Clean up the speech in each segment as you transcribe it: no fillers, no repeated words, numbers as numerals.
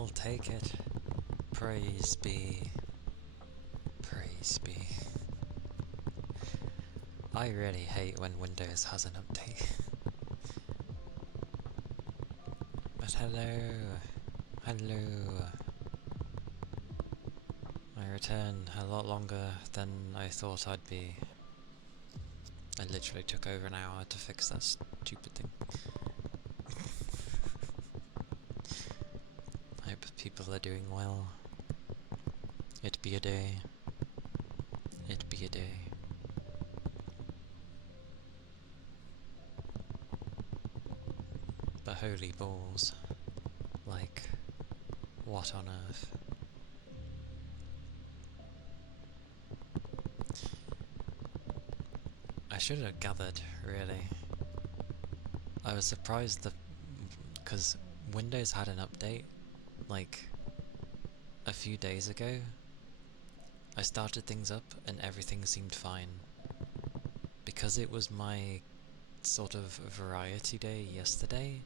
I'll take it. Praise be. Praise be. I really hate when Windows has an update. But hello. Hello. I return a lot longer than I thought I'd be. I literally took over an hour to fix that stupid thing. I hope people are doing well. It be a day. It be a day. But holy balls. Like, what on earth? I should have gathered, really. I was surprised that, because Windows had an update, like, a few days ago. I started things up and everything seemed fine. Because it was my sort of variety day yesterday,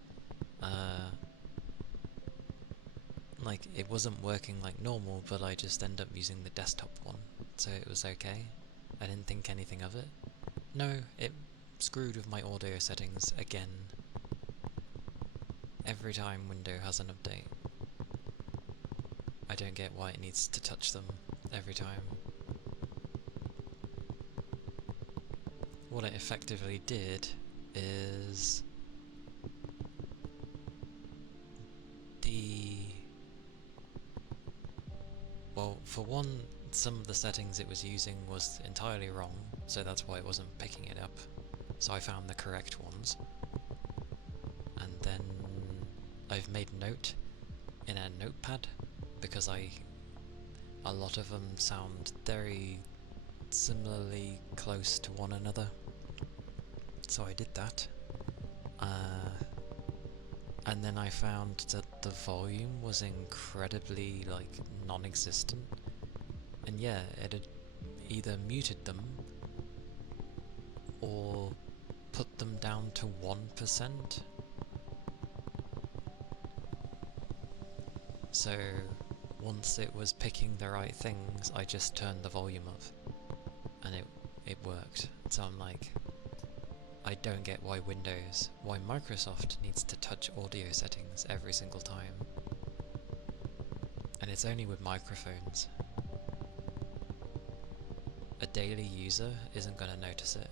like, it wasn't working like normal, but I just ended up using the desktop one, so it was okay. I didn't think anything of it. No, it screwed with my audio settings again. Every time Windows has an update. I don't get why it needs to touch them every time. What it effectively did is well, for one, some of the settings it was using was entirely wrong, so that's why it wasn't picking it up. So I found the correct ones. And then I've made a note in a notepad, because a lot of them sound very similarly close to one another. So I did that. And then I found that the volume was incredibly, like, non-existent. And yeah, it had either muted them or put them down to 1%. So once it was picking the right things, I just turned the volume up. And it worked. So I'm like, I don't get why Microsoft needs to touch audio settings every single time. And it's only with microphones. A daily user isn't going to notice it.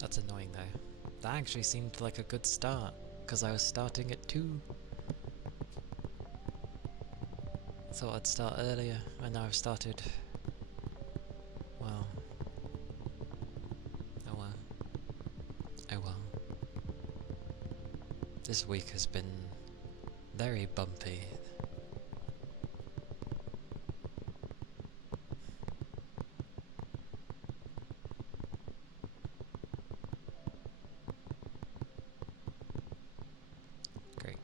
That's annoying though. That actually seemed like a good start, because I was starting at 2. Thought I'd start earlier, and now I've started. Well. Oh well. Oh well. This week has been very bumpy. Great.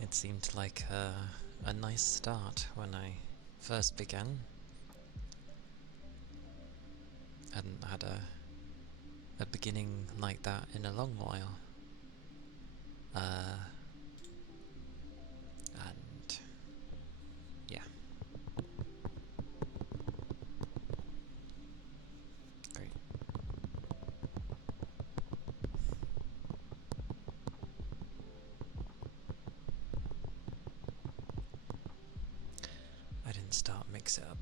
It seemed like a nice start when I first began. Hadn't had a beginning like that in a long while. And yeah. Great. I didn't start Mix It Up.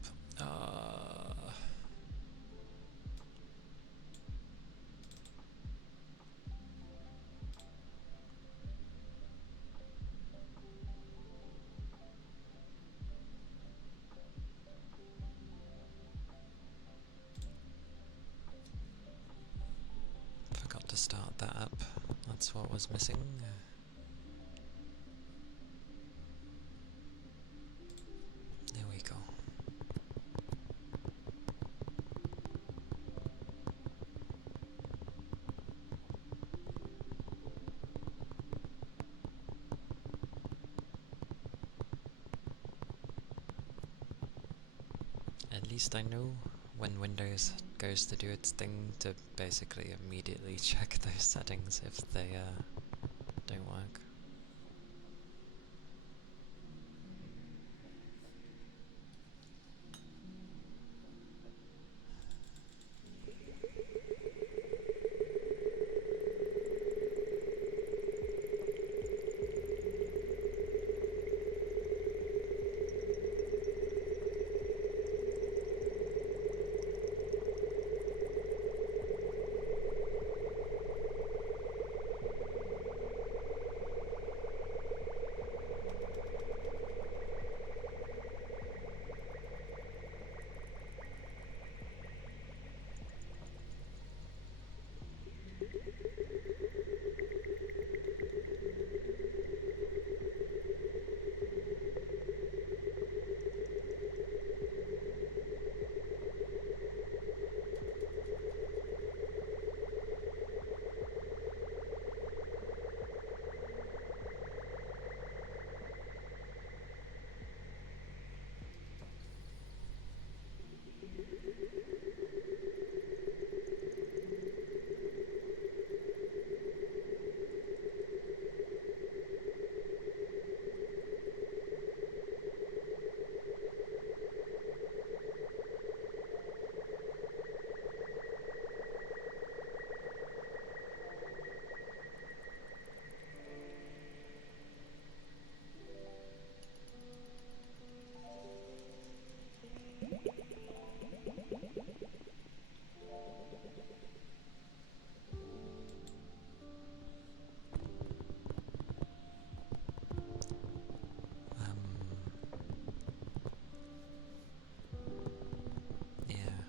start that up. That's what was missing. There we go. At least I know when Windows goes to do its thing to basically immediately check those settings if they don't work.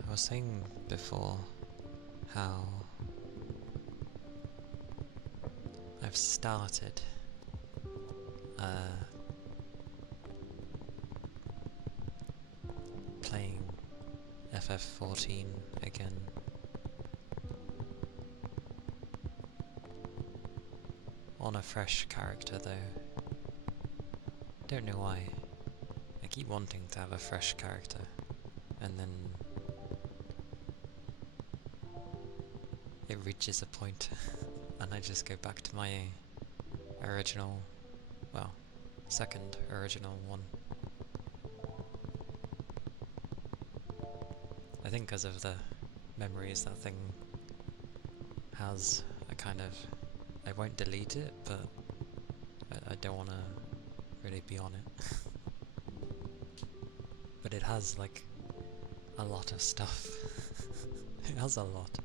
I was saying before how I've started playing FF14 again. On a fresh character though. Don't know why. I keep wanting to have a fresh character, and then it reaches a point and I just go back to my original, well, second original one. I think because of the memories that thing has, I kind of, I won't delete it, but I don't want to really be on it. But it has like a lot of stuff. It has a lot.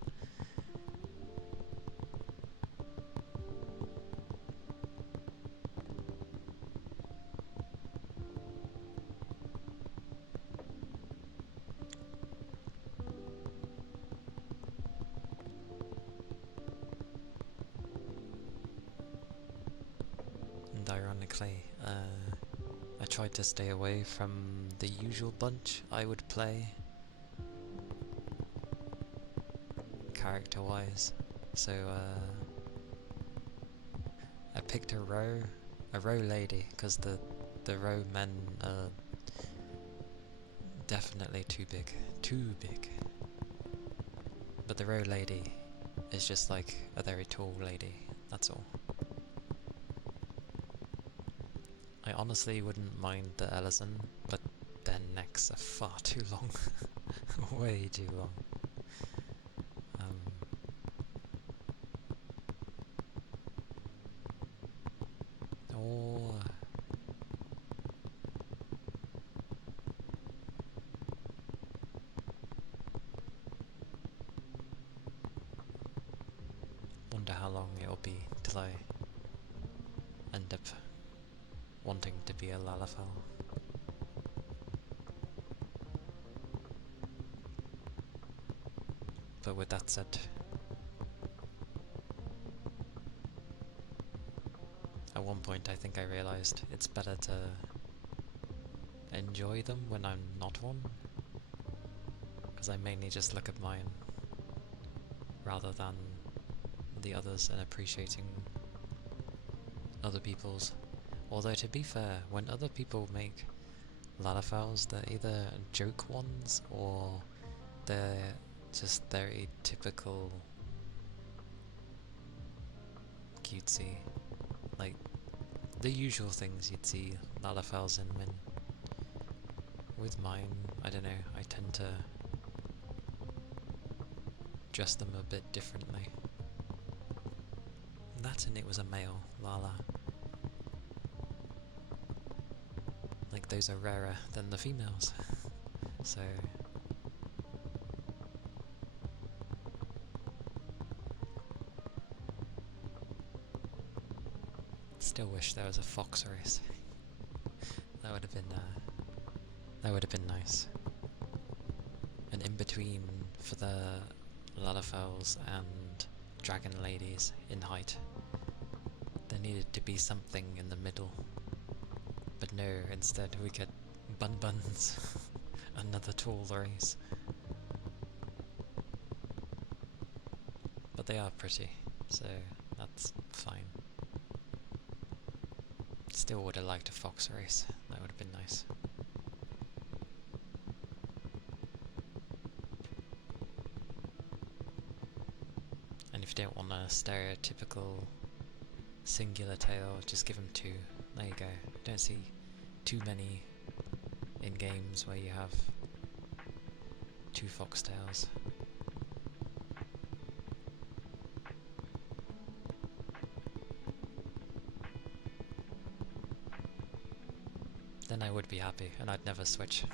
And ironically, I tried to stay away from the usual bunch I would play character-wise, so I picked a row lady, because the row men are definitely too big, but the row lady is just like a very tall lady, that's all. I honestly wouldn't mind the Ellison, but their necks are far too long. Way too long. Oh. Wonder how long it'll be till I end up wanting to be a Lalafell. But with that said, one point I think I realised it's better to enjoy them when I'm not one, because I mainly just look at mine rather than the others and appreciating other people's. Although to be fair, when other people make Lalafels, they're either joke ones or they're just very typical cutesy, like the usual things you'd see Lalafels in. When with mine, I don't know, I tend to dress them a bit differently. That and it was a male Lala. Like those are rarer than the females. So still wish there was a fox race. That would have been nice. And in between for the Lalafels and Dragon Ladies in height, there needed to be something in the middle. But no, instead we get Bun Buns, another tall race. But they are pretty, so that's fine. Still would have liked a fox race, that would have been nice. And if you don't want a stereotypical singular tail, just give them two. There you go. Don't see too many in games where you have two foxtails. Then I would be happy and I'd never switch.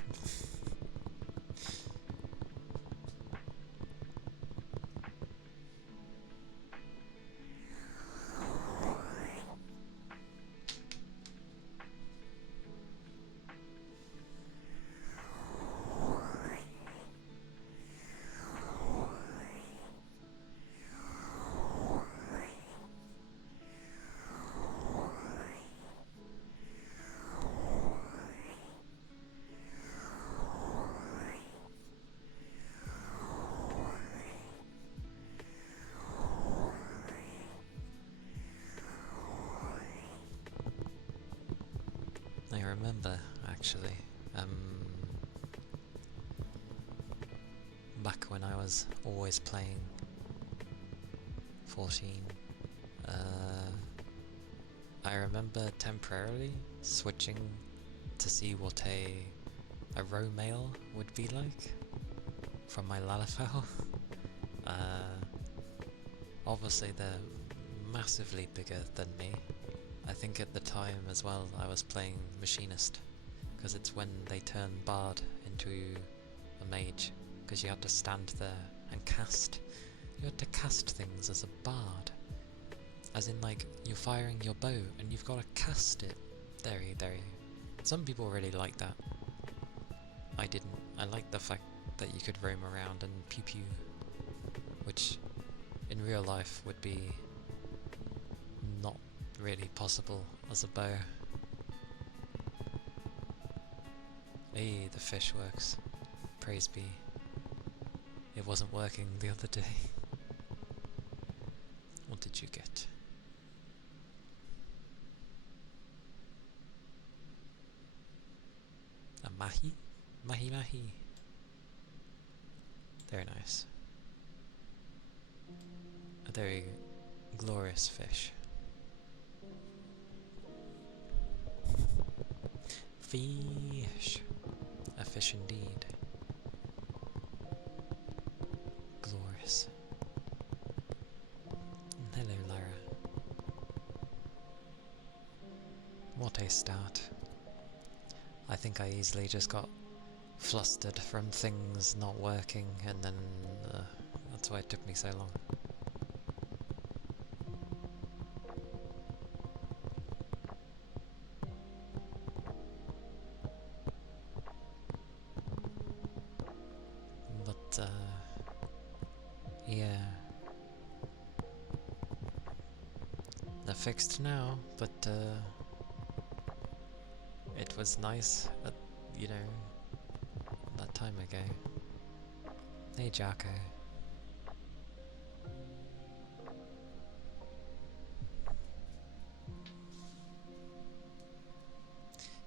I remember, actually, back when I was always playing 14, I remember temporarily switching to see what a row male would be like from my Lalafell. Obviously they're massively bigger than me. I think at the time as well I was playing Machinist, because it's when they turn Bard into a mage, because you have to stand there and cast. You had to cast things as a Bard. As in, like, you're firing your bow and you've got to cast it. There you. Some people really like that. I didn't. I liked the fact that you could roam around and pew pew, which in real life would be not really possible as a bow. Hey, the fish works. Praise be. It wasn't working the other day. What did you get? A mahi? Mahi. Very nice. A very glorious fish. Fish. A fish indeed. Glorious. Hello, Lara. What a start. I think I easily just got flustered from things not working, and then that's why it took me so long. But yeah, the fixed now, but it was nice at, you know, that time ago. Hey Jacko.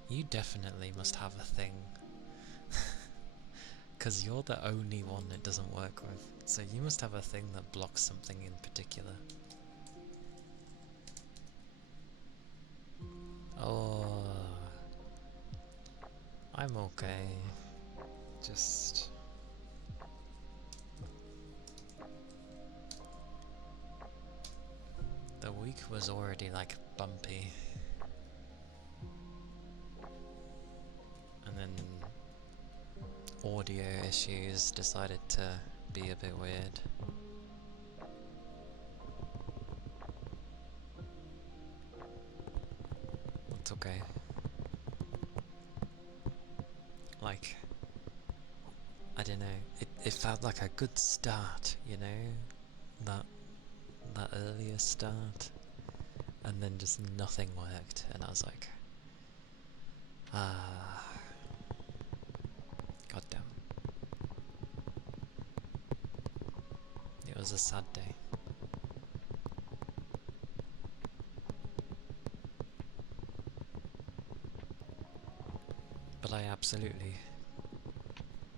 You definitely must have a thing. Because you're the only one it doesn't work with. So you must have a thing that blocks something in particular. Oh, I'm okay. Just... the week was already like bumpy. And then audio issues decided to be a bit weird. It's okay. Like, I don't know, it felt like a good start, you know? That earlier start. And then just nothing worked, and I was like, goddamn. It was a sad day. But I absolutely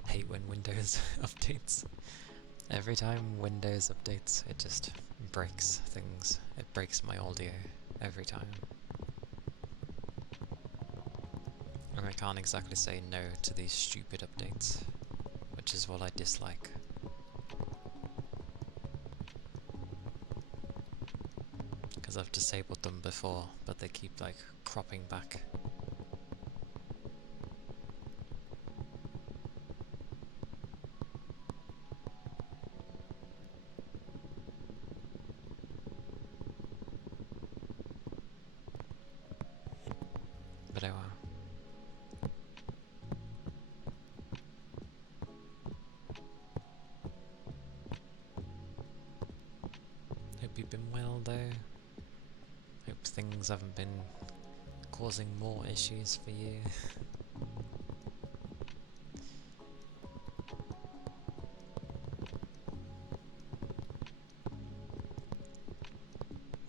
hate when Windows updates. Every time Windows updates, it just breaks things. It breaks my audio every time. And I can't exactly say no to these stupid updates, which is what I dislike. Because I've disabled them before, but they keep like cropping back. But oh well. Hope you've been well though. Hope things haven't been causing more issues for you.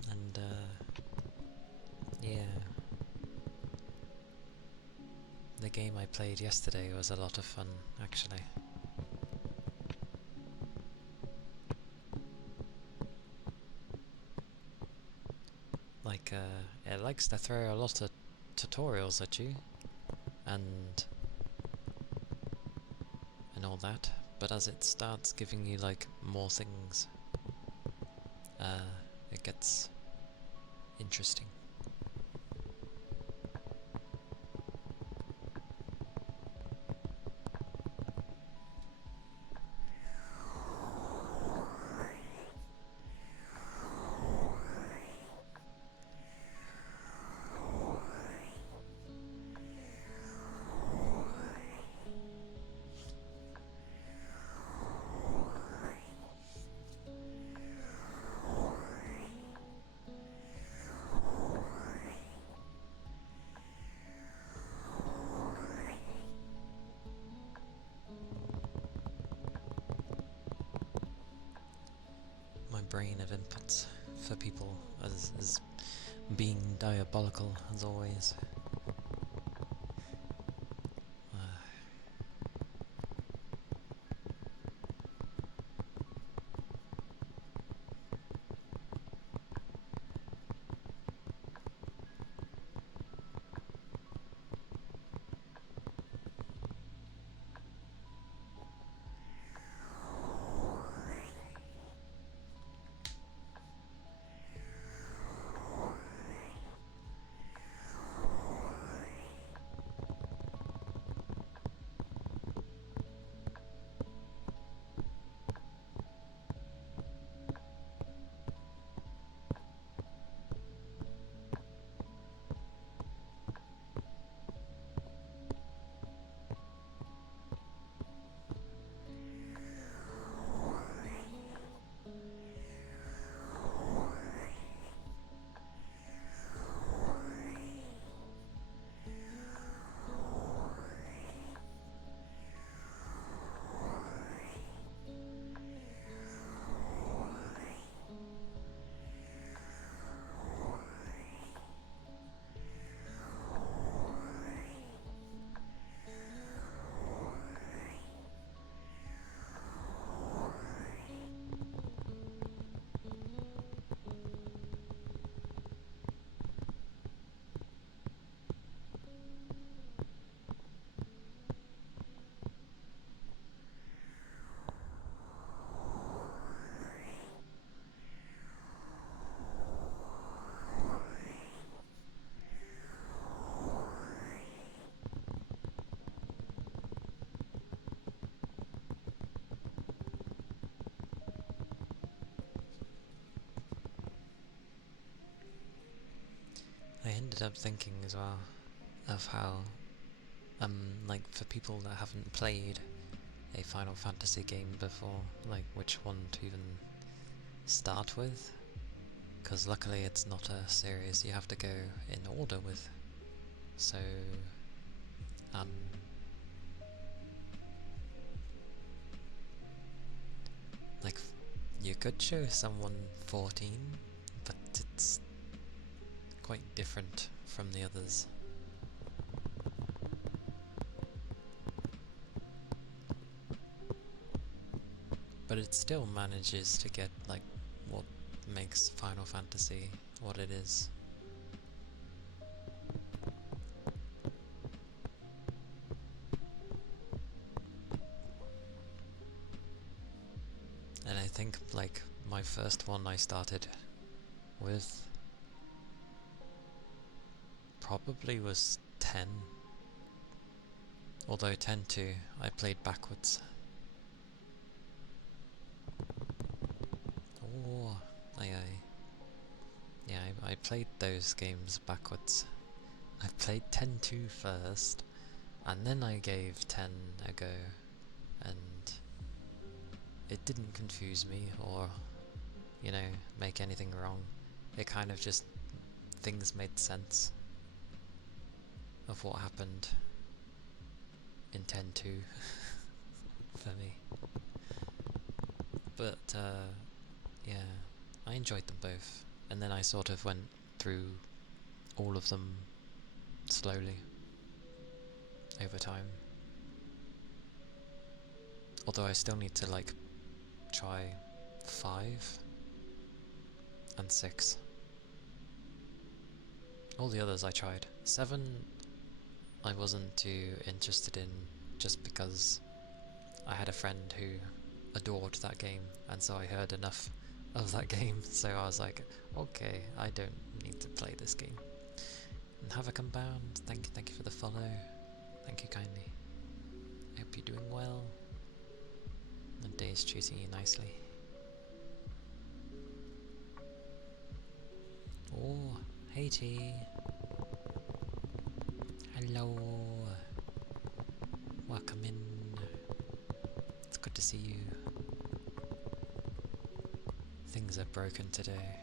And yeah. The game I played yesterday was a lot of fun, actually. Like, it likes to throw a lot of tutorials at you, and all that, but as it starts giving you, like, more things, it gets interesting. My brain of inputs for people is being diabolical, as always. ended up thinking as well of how, like, for people that haven't played a Final Fantasy game before, like, which one to even start with, because luckily it's not a series you have to go in order with, so, like, you could show someone 14, but it's quite different from the others. But it still manages to get, like, what makes Final Fantasy what it is. And I think, like, my first one I started with probably was 10. Although 10-2, I played backwards. Oh, yeah, I played those games backwards. I played 10-2 first, and then I gave 10 a go, and it didn't confuse me or, you know, make anything wrong. It kind of just, things made sense of what happened in 10-2 for me. But, yeah, I enjoyed them both, and then I sort of went through all of them slowly over time. Although I still need to, like, try 5 and 6. All the others I tried. 7 I wasn't too interested in, just because I had a friend who adored that game, and so I heard enough of that game, so I was like, okay, I don't need to play this game. And have a come bound, thank you for the follow, thank you kindly. I hope you're doing well. The day is treating you nicely. Oh, hey T. Hello. Welcome in. It's good to see you. Things are broken today.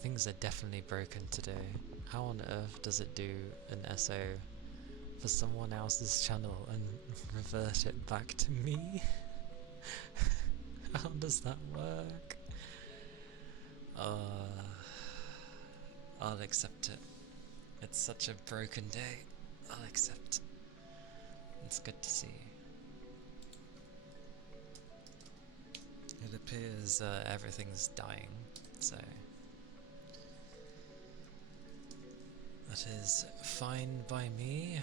Things are definitely broken today. How on earth does it do an SO for someone else's channel and revert it back to me? How does that work? I'll accept it. It's such a broken day. I'll accept. It's good to see. It appears everything's dying, so that is fine by me.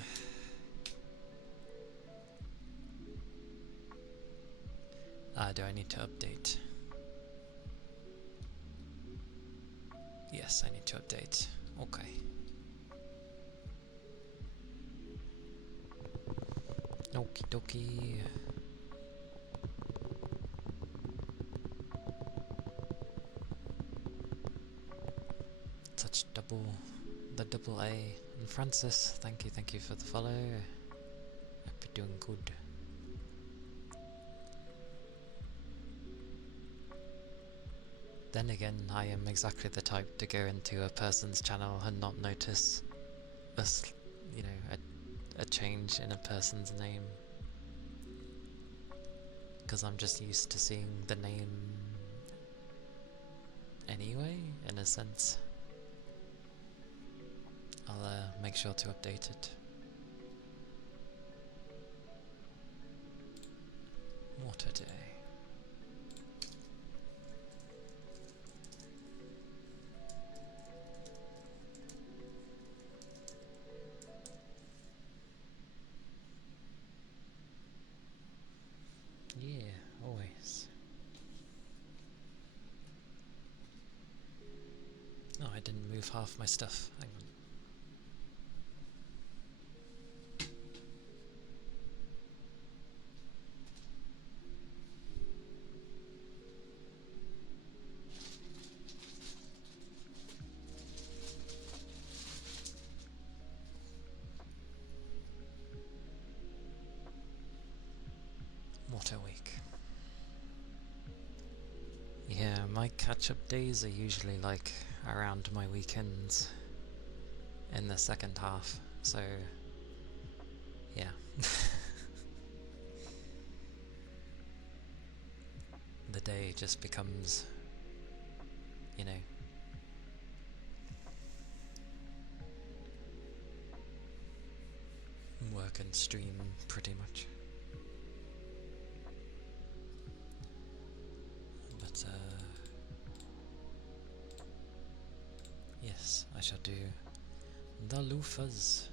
Do I need to update? Yes, I need to update. Okay. Okie dokie. Touch the double A. And Francis, thank you for the follow. Hope you're doing good. Then again, I am exactly the type to go into a person's channel and not notice a change in a person's name, because I'm just used to seeing the name anyway, in a sense. I'll make sure to update it. What a day. Yeah, always. Oh, I didn't move half my stuff. Hang on. Yeah, my catch-up days are usually like around my weekends in the second half, so yeah. The day just becomes, you know, work and stream pretty much. But yes, I shall do the loofahs.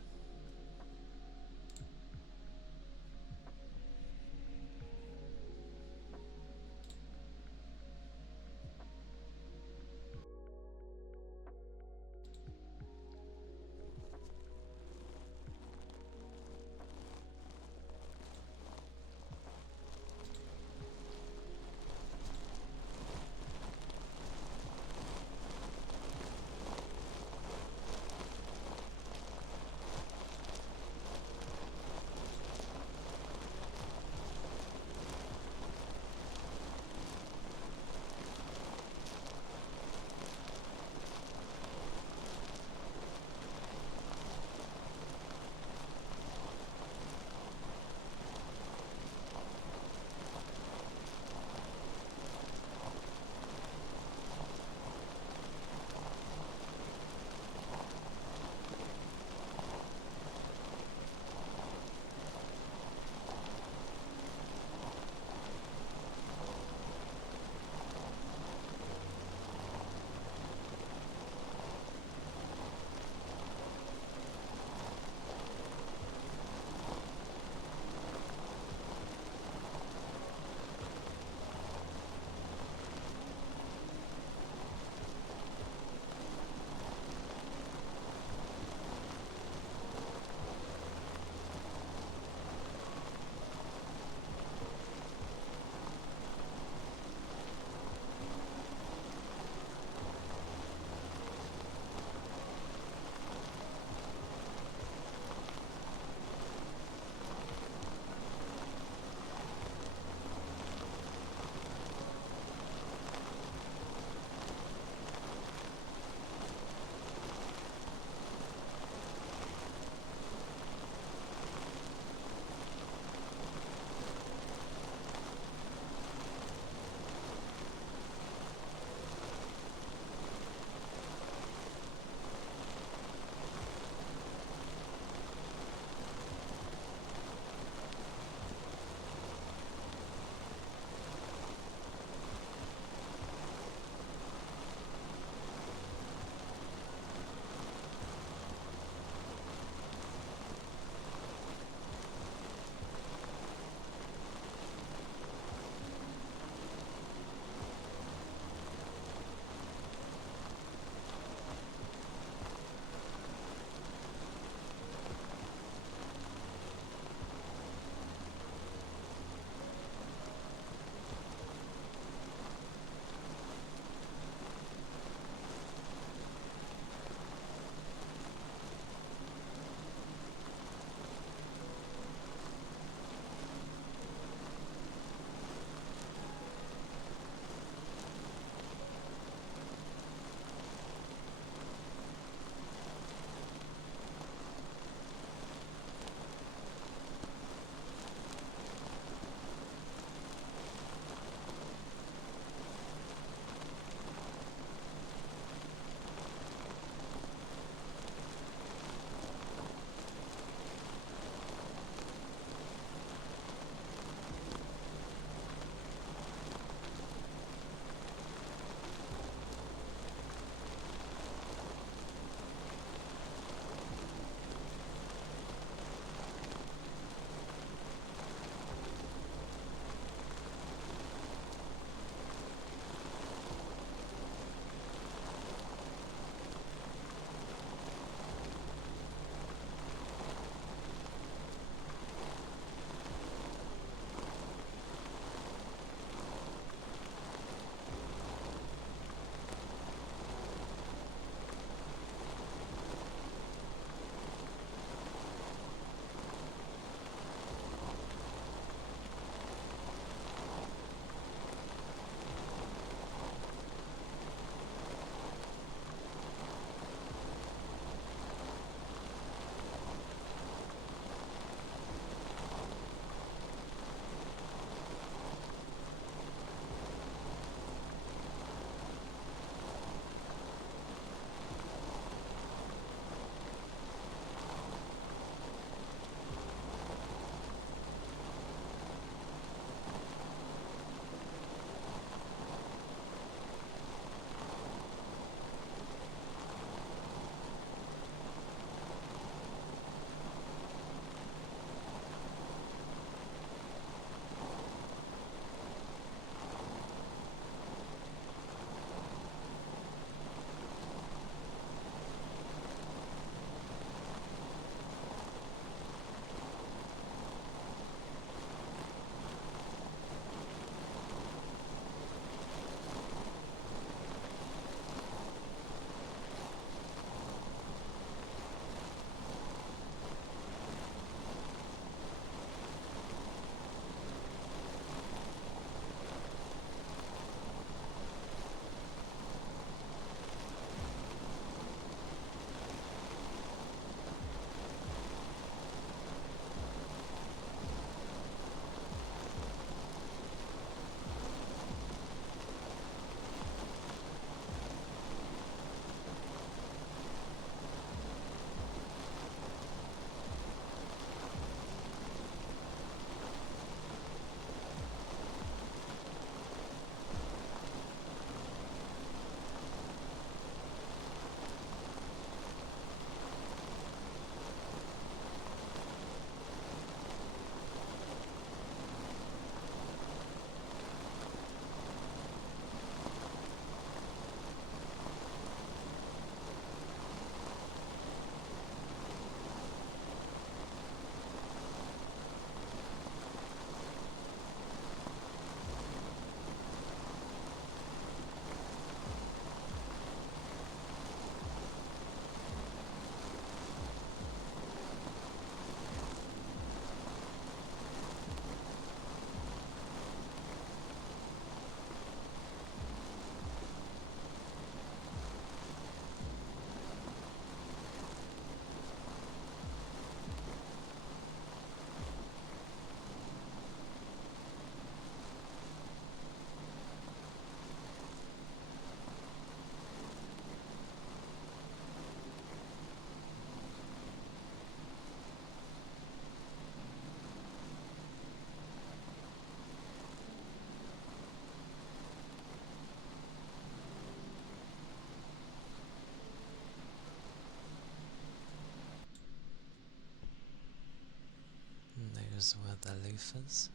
those were the loofers.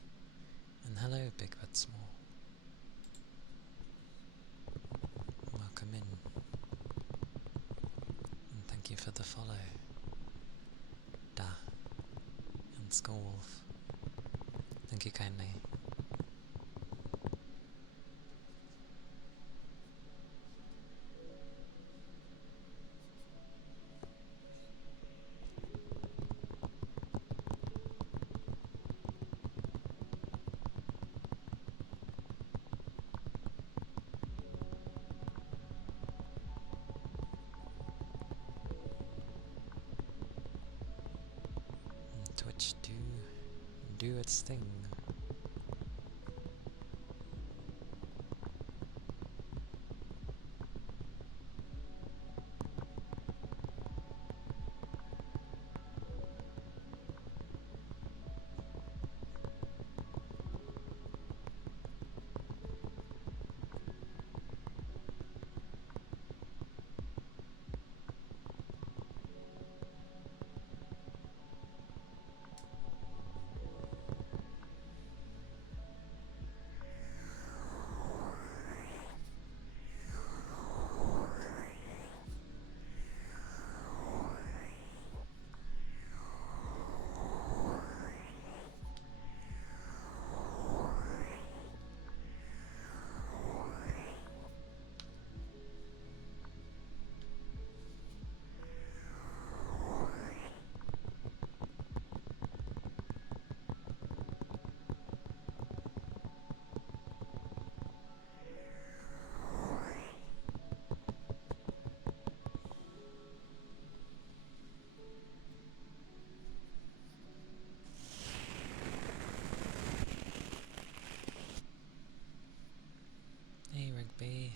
And hello, Big But Small. Welcome in. And thank you for the follow. Da. And Skullwolf. Thank you kindly. Twitch do its thing. Hey Rigby.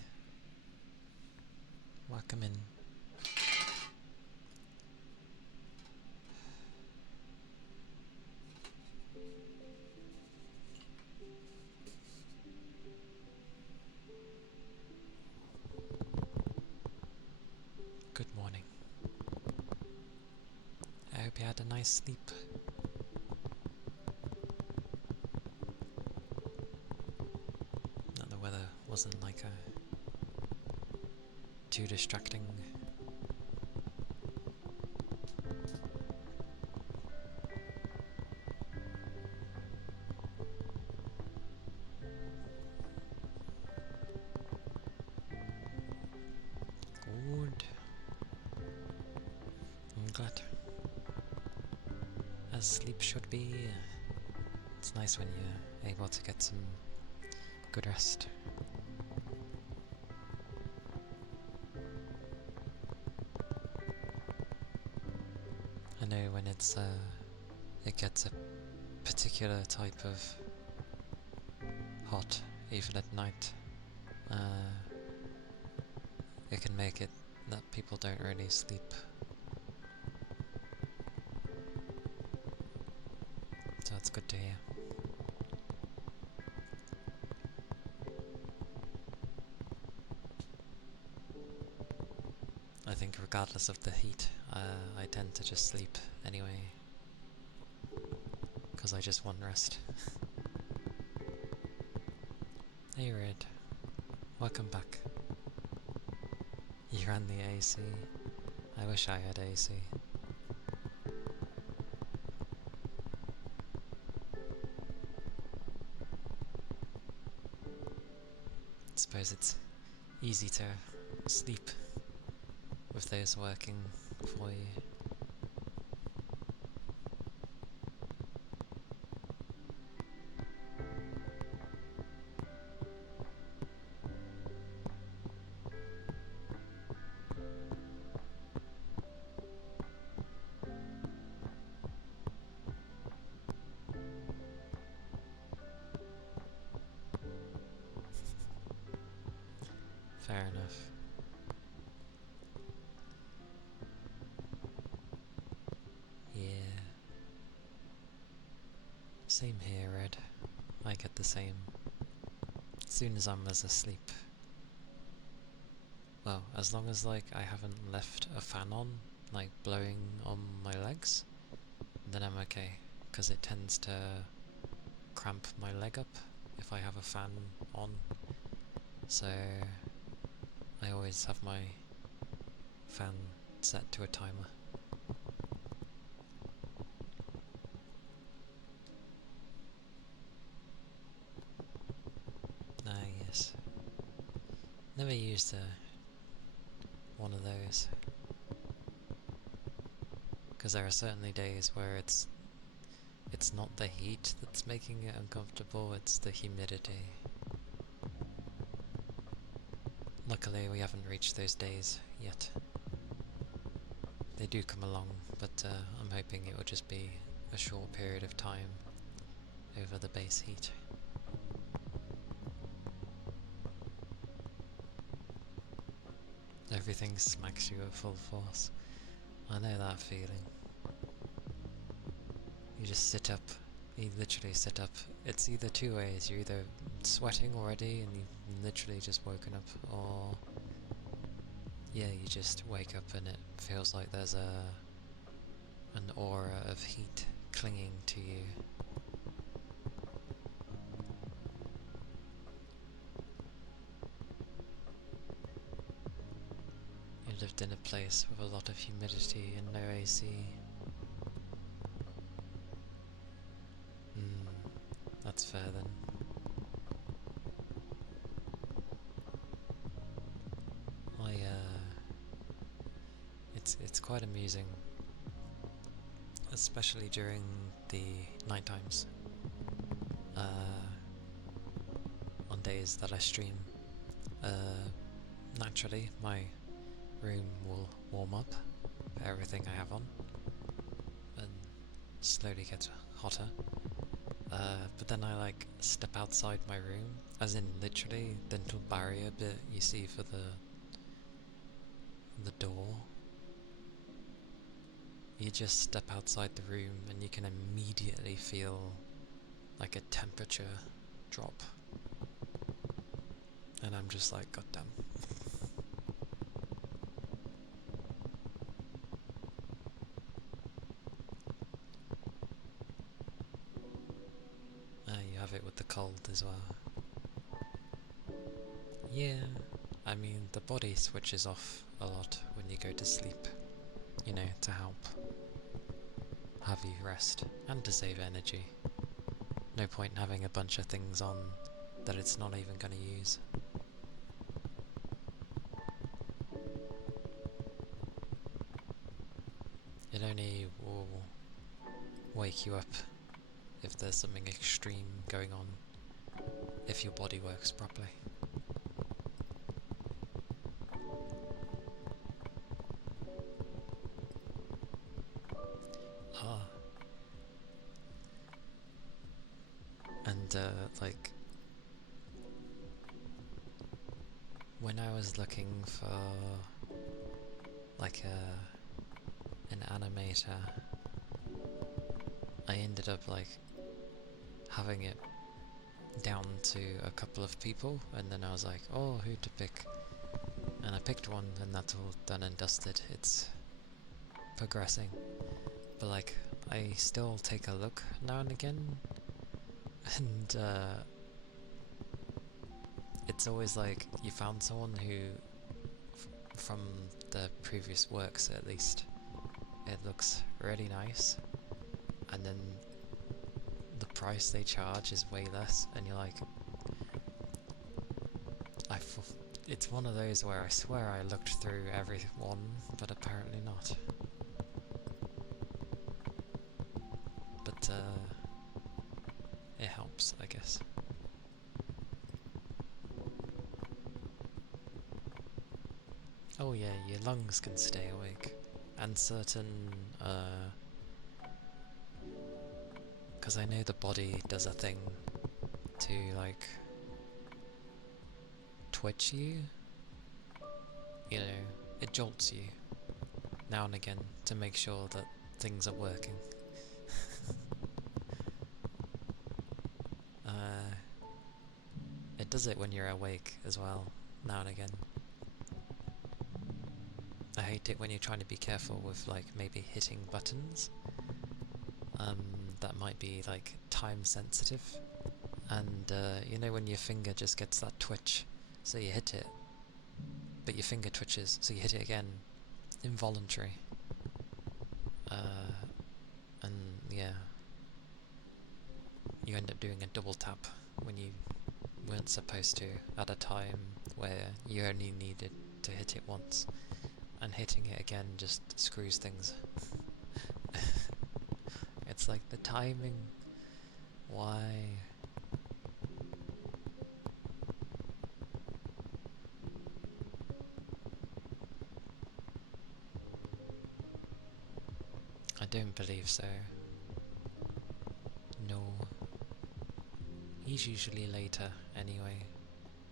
Welcome in. Good morning. I hope you had a nice sleep. That the weather wasn't like too distracting. Good. I'm glad. As sleep should be. It's nice when you're able to get some good rest. I know when it gets a particular type of hot, even at night, it can make it that people don't really sleep. So it's good to hear. I think regardless of the heat, I tend to just sleep anyway, because I just want rest. Hey Red, welcome back. You ran the AC. I wish I had AC. I suppose it's easy to sleep with those working for you. Fair enough. Yeah. Same here, Red. I get the same. As soon as I'm asleep. Well, as long as like I haven't left a fan on, like blowing on my legs, then I'm okay. because it tends to cramp my leg up if I have a fan on, so I always have my fan set to a timer. Ah yes, never used one of those, because there are certainly days where it's not the heat that's making it uncomfortable, it's the humidity. Luckily we haven't reached those days yet. They do come along, but I'm hoping it will just be a short period of time over the base heat. Everything smacks you at full force. I know that feeling. You just sit up, you literally sit up. It's either two ways, you're either sweating already and you've literally just woken up, or yeah, you just wake up and it feels like there's an aura of heat clinging to you. You lived in a place with a lot of humidity and no AC. That's fair then. It's quite amusing, especially during the night times. On days that I stream, naturally my room will warm up for everything I have on, and slowly gets hotter. But then I like step outside my room, as in literally the little barrier bit you see for the door. You just step outside the room and you can immediately feel like a temperature drop. And I'm just like, goddamn. You have it with the cold as well. Yeah, I mean the body switches off a lot when you go to sleep, you know, to help have you rest and to save energy. No point in having a bunch of things on that it's not even going to use. It only will wake you up if there's something extreme going on, if your body works properly. And like, when I was looking for like an animator, I ended up like having it down to a couple of people, and then I was like, oh, who to pick? And I picked one, and that's all done and dusted. It's progressing, but like I still take a look now and again, and it's always like you found someone who, from the previous works at least, it looks really nice, and then the price they charge is way less, and you're like, it's one of those where I swear I looked through every one, but apparently not. But it helps, I guess. Oh yeah, your lungs can stay awake, and certain, because I know the body does a thing to like twitch you, you know, it jolts you now and again to make sure that things are working. It does it when you're awake as well, now and again. I hate it when you're trying to be careful with like maybe hitting buttons, that might be like time sensitive, and you know when your finger just gets that twitch, so you hit it, but your finger twitches, so you hit it again, involuntary. And yeah, you end up doing a double tap when you weren't supposed to at a time where you only needed to hit it once, and hitting it again just screws things. It's like the timing. Why? I don't believe so. No. He's usually later anyway.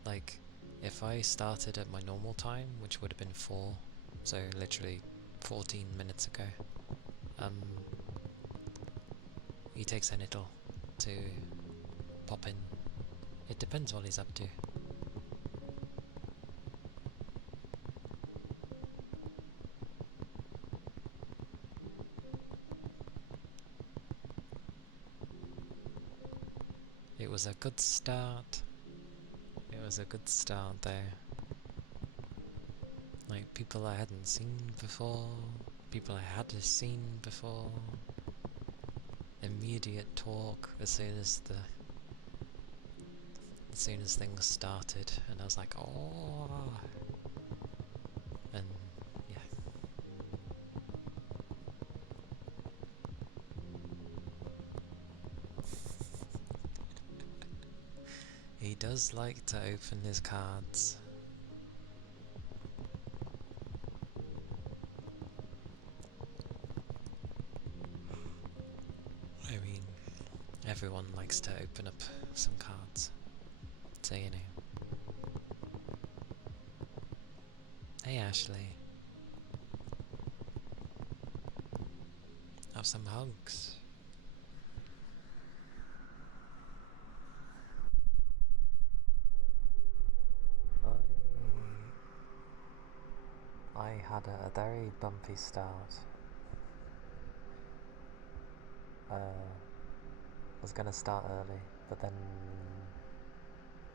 Like, if I started at my normal time, which would have been 4, so literally 14 minutes ago, he takes a little to pop in. It depends what he's up to. It was a good start. It was a good start there. Like, people I hadn't seen before, people I had seen before, immediate talk as soon as things started, and I was like, oh, and yeah. He does like to open his cards. I mean, everyone likes to open up some cards. So, you know. Hey Ashley. Have some hugs. I had a very bumpy start. I was gonna start early, but then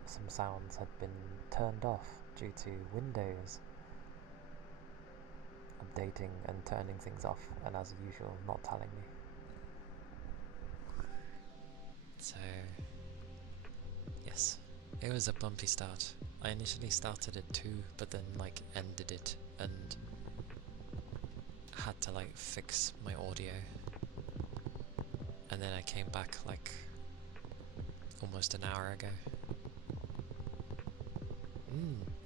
some sounds had been turned off due to Windows updating and turning things off, and as usual, not telling me. So, yes, it was a bumpy start. I initially started at 2, but then like ended it and had to like fix my audio. And then I came back like almost an hour ago.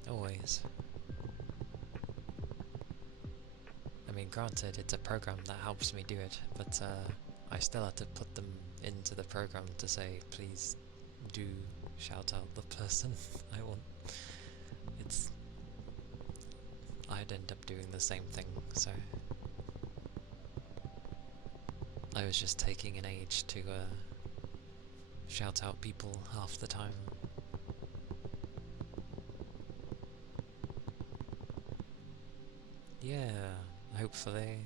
Always. I mean, granted, it's a program that helps me do it, but I still had to put them into the program to say, please do shout out the person I want. I'd end up doing the same thing, so I was just taking an age to shout out people half the time. Yeah, hopefully.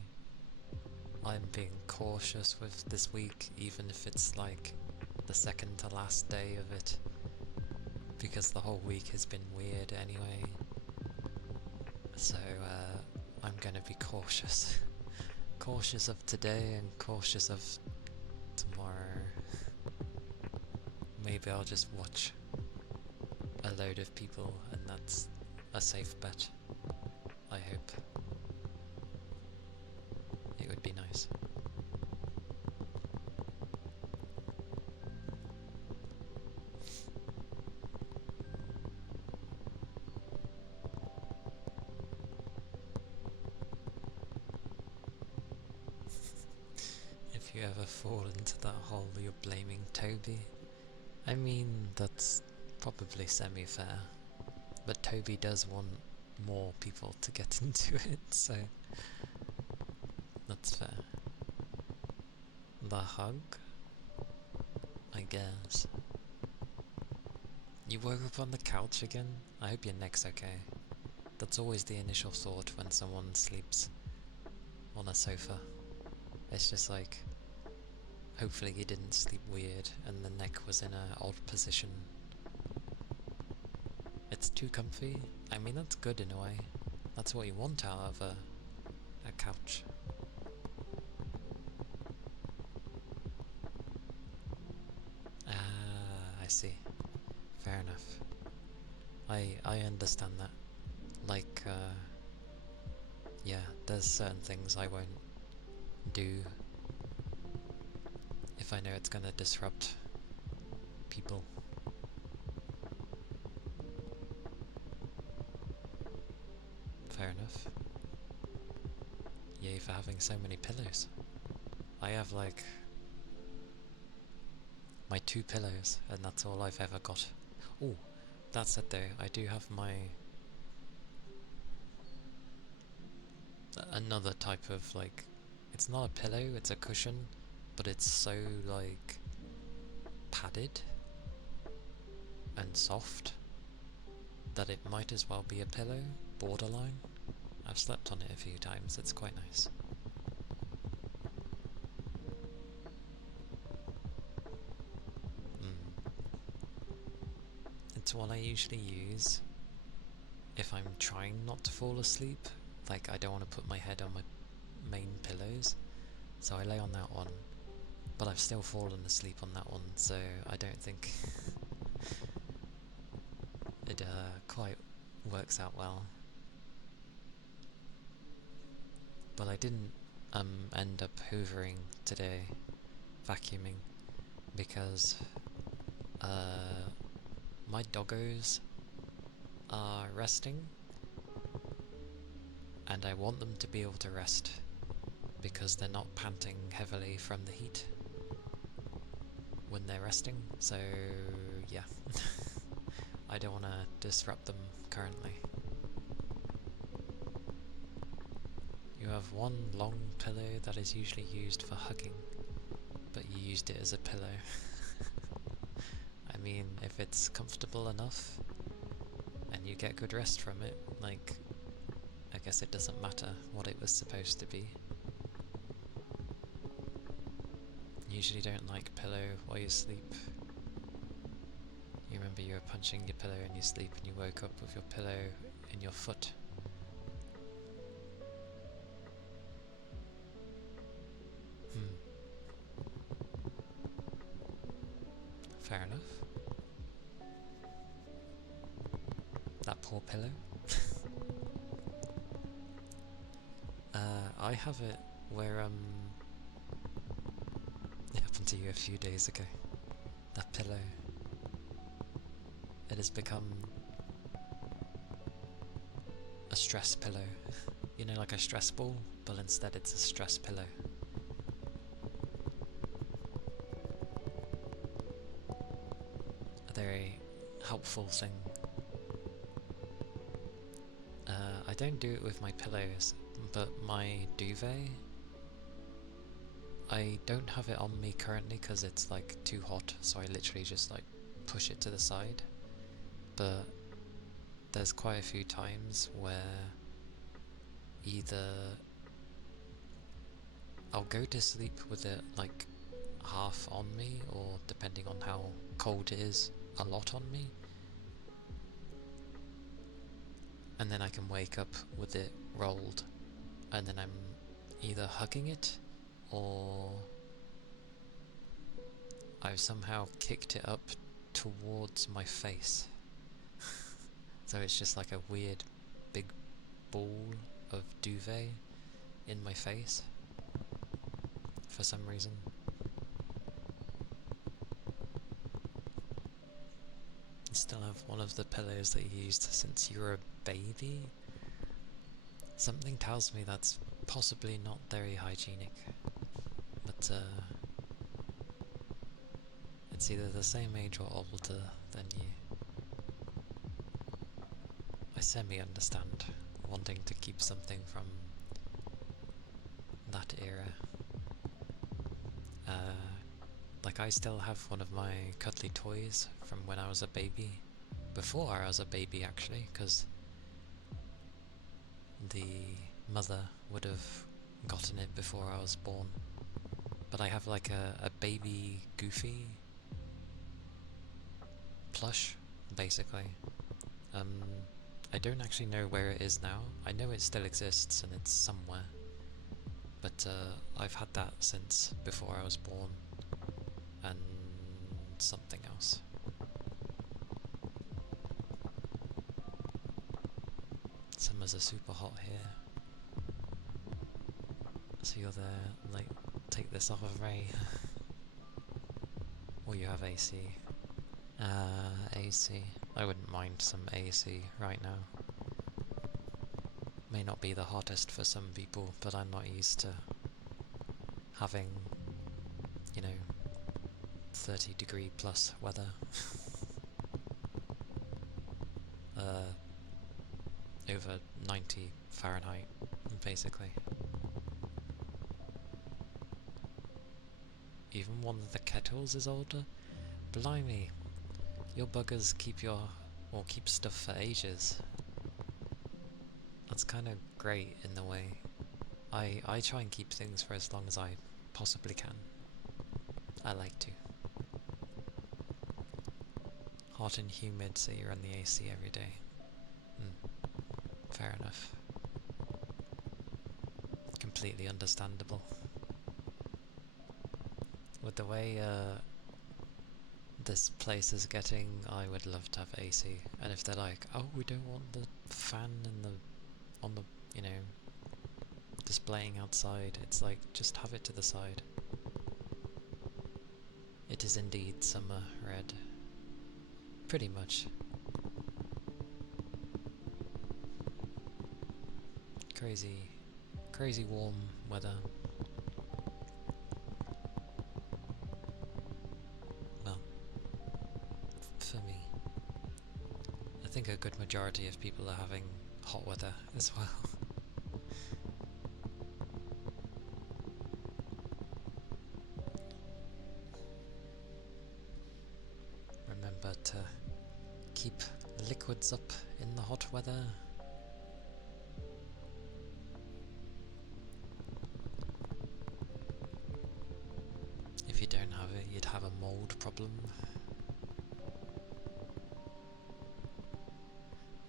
I'm being cautious with this week, even if it's like the second to last day of it, because the whole week has been weird anyway. So I'm gonna be cautious. Cautious of today and cautious of tomorrow. Maybe I'll just watch a load of people and that's a safe bet. I hope. It would be nice. If you ever fall into that hole, you're blaming Toby. I mean, that's probably semi-fair, but Toby does want more people to get into it, so that's fair. The hug? I guess. You woke up on the couch again? I hope your neck's okay. That's always the initial thought when someone sleeps on a sofa. It's just like, Hopefully he didn't sleep weird and the neck was in an odd position. It's too comfy. I mean, that's good in a way. That's what you want out of a couch. Ah, I see. Fair enough. I understand that. Like, yeah, there's certain things I won't do if I know it's gonna disrupt people. Fair enough. Yay for having so many pillows. I have like my 2 pillows and that's all I've ever got. Oh, that's it though, I do have my another type of like, it's not a pillow, it's a cushion, but it's so like padded and soft that it might as well be a pillow, borderline. I've slept on it a few times, it's quite nice. It's what I usually use if I'm trying not to fall asleep. Like, I don't want to put my head on my main pillows, so I lay on that one, but I've still fallen asleep on that one, so I don't think it quite works out well. But I didn't end up hoovering today, vacuuming, because my doggos are resting and I want them to be able to rest because they're not panting heavily from the heat when they're resting, so yeah. I don't want to disrupt them currently. You have one long pillow that is usually used for hugging, but you used it as a pillow. I mean, if it's comfortable enough and you get good rest from it, like, I guess it doesn't matter what it was supposed to be. Usually don't like pillow while you sleep. You remember you were punching your pillow in your sleep and you woke up with your pillow in your foot. Fair enough. That poor pillow. I have it where it happened to you a few days ago. That pillow. It has become a stress pillow. You know, like a stress ball, but instead it's a stress pillow. A very helpful thing. I don't do it with my pillows, but my duvet, I don't have it on me currently because it's like too hot, so I literally just like push it to the side. But there's quite a few times where either I'll go to sleep with it like half on me, or depending on how cold it is, a lot on me, and then I can wake up with it rolled, and then I'm either hugging it or I've somehow kicked it up towards my face. So it's just like a weird big ball of duvet in my face for some reason. You still have one of the pillows that you used since you were a baby? Something tells me that's possibly not very hygienic, but it's either the same age or older than you. I semi-understand wanting to keep something from that era. Like, I still have one of my cuddly toys from when I was a baby. Before I was a baby, actually, because the mother would have gotten it before I was born. But I have like a baby Goofy plush, basically. I don't actually know where it is now. I know it still exists and it's somewhere. But I've had that since before I was born. And something else. Summers are super hot here. So you're there, like, take this off of Ray. Or you have AC. AC. I wouldn't mind some AC right now. May not be the hottest for some people, but I'm not used to having, you know, 30-degree plus weather. Over 90 Fahrenheit, basically. Even one of the kettles is older? Blimey, your buggers keep keep stuff for ages. That's kind of great in a way. I try and keep things for as long as I possibly can. I like to. Hot and humid, so you run the AC every day. Fair enough. Completely understandable. With the way this place is getting, I would love to have AC. And if they're like, oh, we don't want the fan on the, you know, displaying outside, it's like, just have it to the side. It is indeed summer red. Pretty much. Crazy warm weather. Well, for me. I think a good majority of people are having hot weather as well. Remember to keep liquids up in the hot weather. If you don't have it, you'd have a mold problem.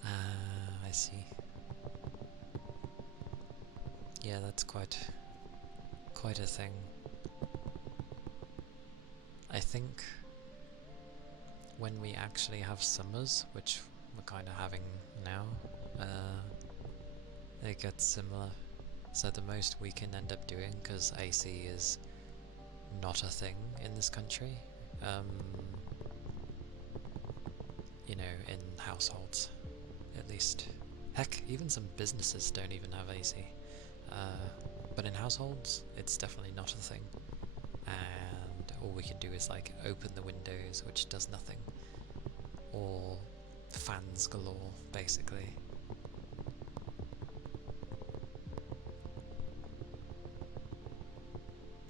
I see. Yeah, that's quite a thing. I think when we actually have summers, which we're kind of having now, it gets similar. So the most we can end up doing, because AC is not a thing in this country, you know, in households, at least. Heck, even some businesses don't even have AC. But in households, it's definitely not a thing. And all we can do is like open the windows, which does nothing. Or fans galore, basically.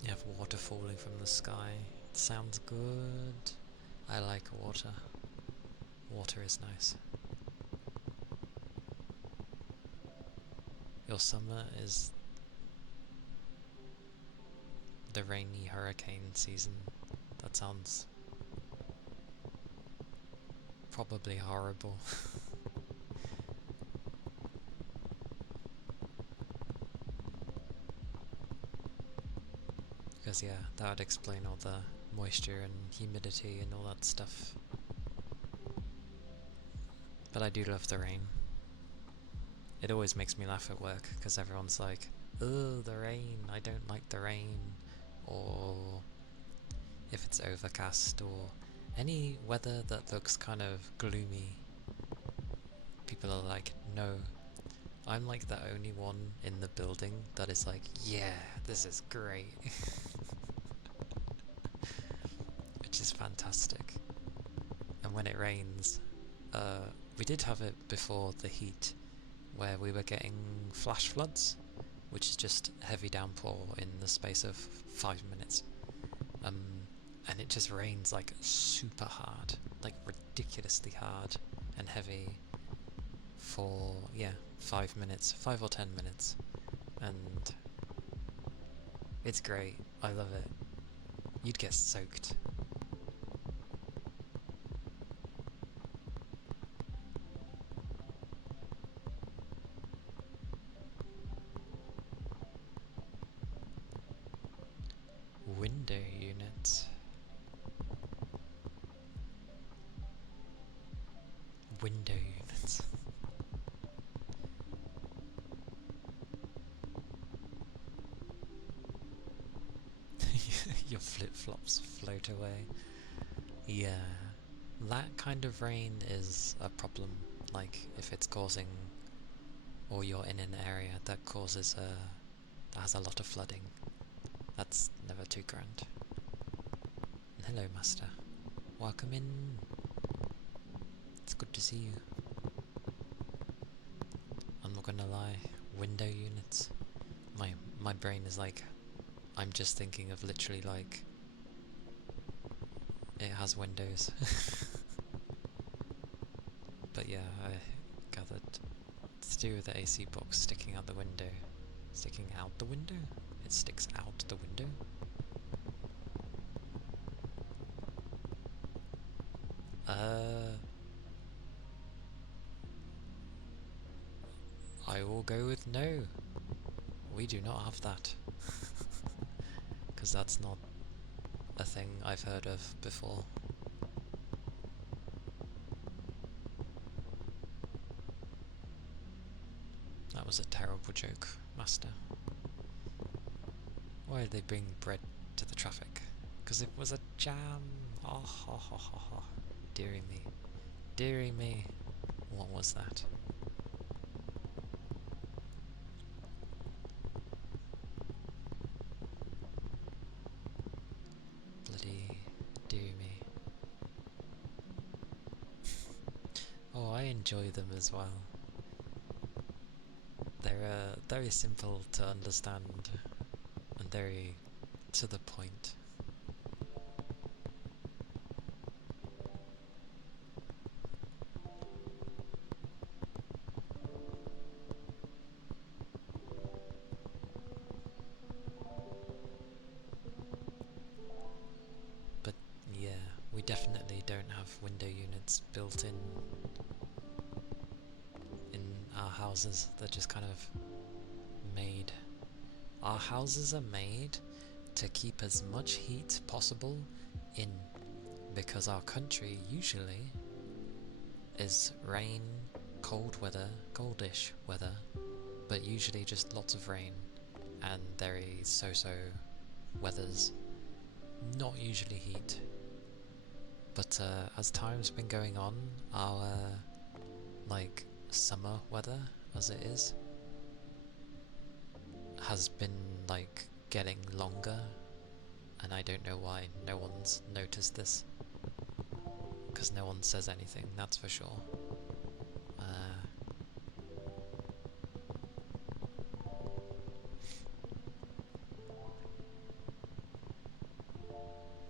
You have water falling from the sky. It sounds good. I like water. Water is nice. Your summer is the rainy hurricane season. That sounds probably horrible. Because yeah, that would explain all the moisture and humidity and all that stuff. But I do love the rain. It always makes me laugh at work, because everyone's like, "Ugh, the rain, I don't like the rain." Or if it's overcast, or any weather that looks kind of gloomy, people are like, "No." I'm like the only one in the building that is like, "Yeah, this is great." Which is fantastic. And when it rains, we did have it before the heat, where we were getting flash floods, which is just heavy downpour in the space of 5 minutes. And it just rains like super hard, like ridiculously hard and heavy for, yeah, 5 minutes, 5 or 10 minutes. And it's great, I love it. You'd get soaked. Window units. Window units. Your flip-flops float away. Yeah, that kind of rain is a problem. Like, if it's causing, or you're in an area that causes that has a lot of flooding, that's never too grand. Hello, Master. Welcome in. It's good to see you. I'm not gonna lie, window units. My brain is like, I'm just thinking of literally like, it has windows. But yeah, I gathered it's to do with the AC box sticking out the window. Sticking out the window? It sticks out the window? I will go with no. We do not have that. Because that's not a thing I've heard of before. That was a terrible joke, Master. Why did they bring bread to the traffic? Because it was a jam. Oh, ha, ha, ha, ha. Dearie me. Dearie me. What was that? Bloody dearie me. Oh, I enjoy them as well. They're very simple to understand and very to the point. But yeah, we definitely don't have window units built in our houses. They're just kind of made. Our houses are made to keep as much heat possible in, because our country usually is rain, cold weather, coldish weather, but usually just lots of rain and very so-so weathers, not usually heat. But as time's been going on, our like summer weather, as it is, has been like getting longer, and I don't know why no one's noticed this, because no one says anything, that's for sure.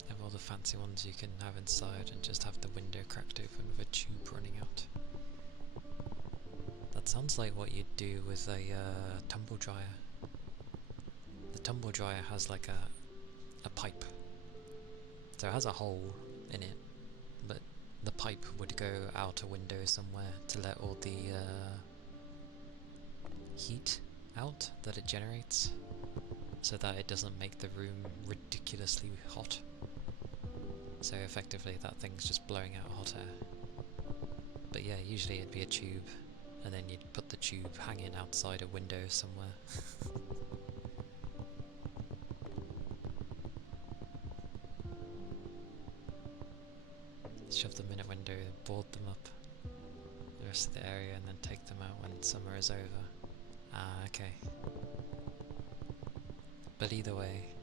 Have all the fancy ones you can have inside and just have the window cracked open with a tube running out. That sounds like what you'd do with a tumble dryer. The tumble dryer has like a pipe, so it has a hole in it, but the pipe would go out a window somewhere to let all the heat out that it generates, so that it doesn't make the room ridiculously hot. So effectively that thing's just blowing out hot air. But yeah, usually it'd be a tube, and then you'd put the tube hanging outside a window somewhere. Shove them in a window, board them up the rest of the area, and then take them out when summer is over. Ah, okay. But either way,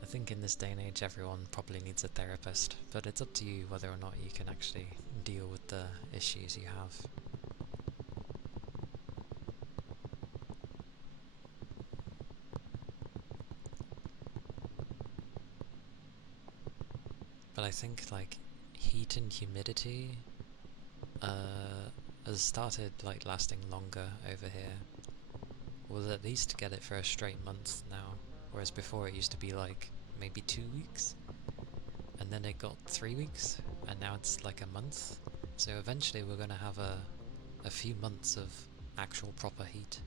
I think in this day and age everyone probably needs a therapist, but it's up to you whether or not you can actually deal with the issues you have. But I think like heat and humidity has started like lasting longer over here. We'll at least get it for a straight month now, whereas before it used to be like maybe 2 weeks, and then it got 3 weeks, and now it's like a month. So eventually we're gonna have a few months of actual proper heat.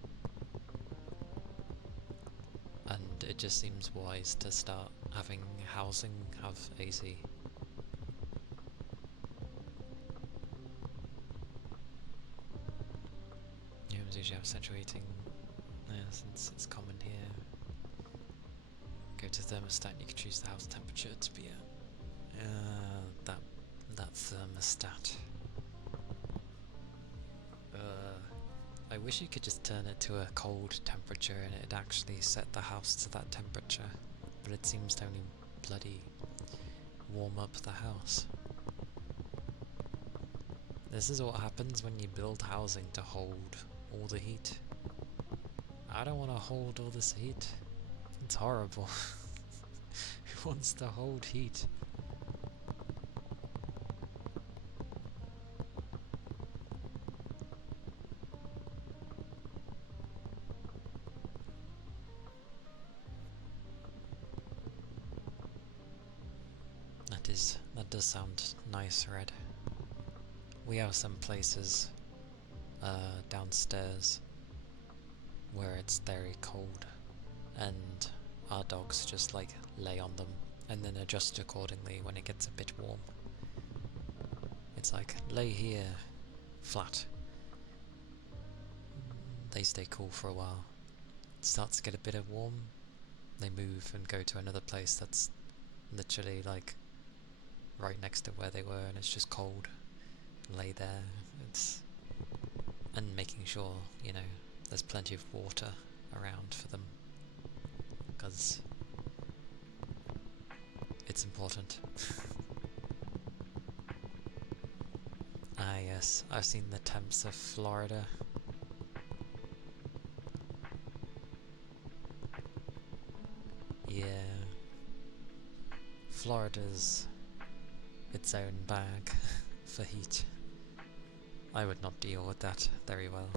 And it just seems wise to start having housing have AC. Homes usually have central heating, since it's common here. Go to thermostat and you can choose the house temperature to be at. That thermostat. I wish you could just turn it to a cold temperature and it'd actually set the house to that temperature, but it seems to only bloody warm up the house. This is what happens when you build housing to hold all the heat. I don't want to hold all this heat. It's horrible. Who wants to hold heat? That does sound nice, Red. We have some places downstairs where it's very cold, and our dogs just like lay on them and then adjust accordingly when it gets a bit warm. It's like, lay here, flat. They stay cool for a while. It starts to get a bit of warm, they move and go to another place that's literally like right next to where they were, and it's just cold. Lay there. And making sure, you know, there's plenty of water around for them, because it's important. Ah yes, I've seen the temps of Florida. Yeah, Florida's its own bag for heat. I would not deal with that very well.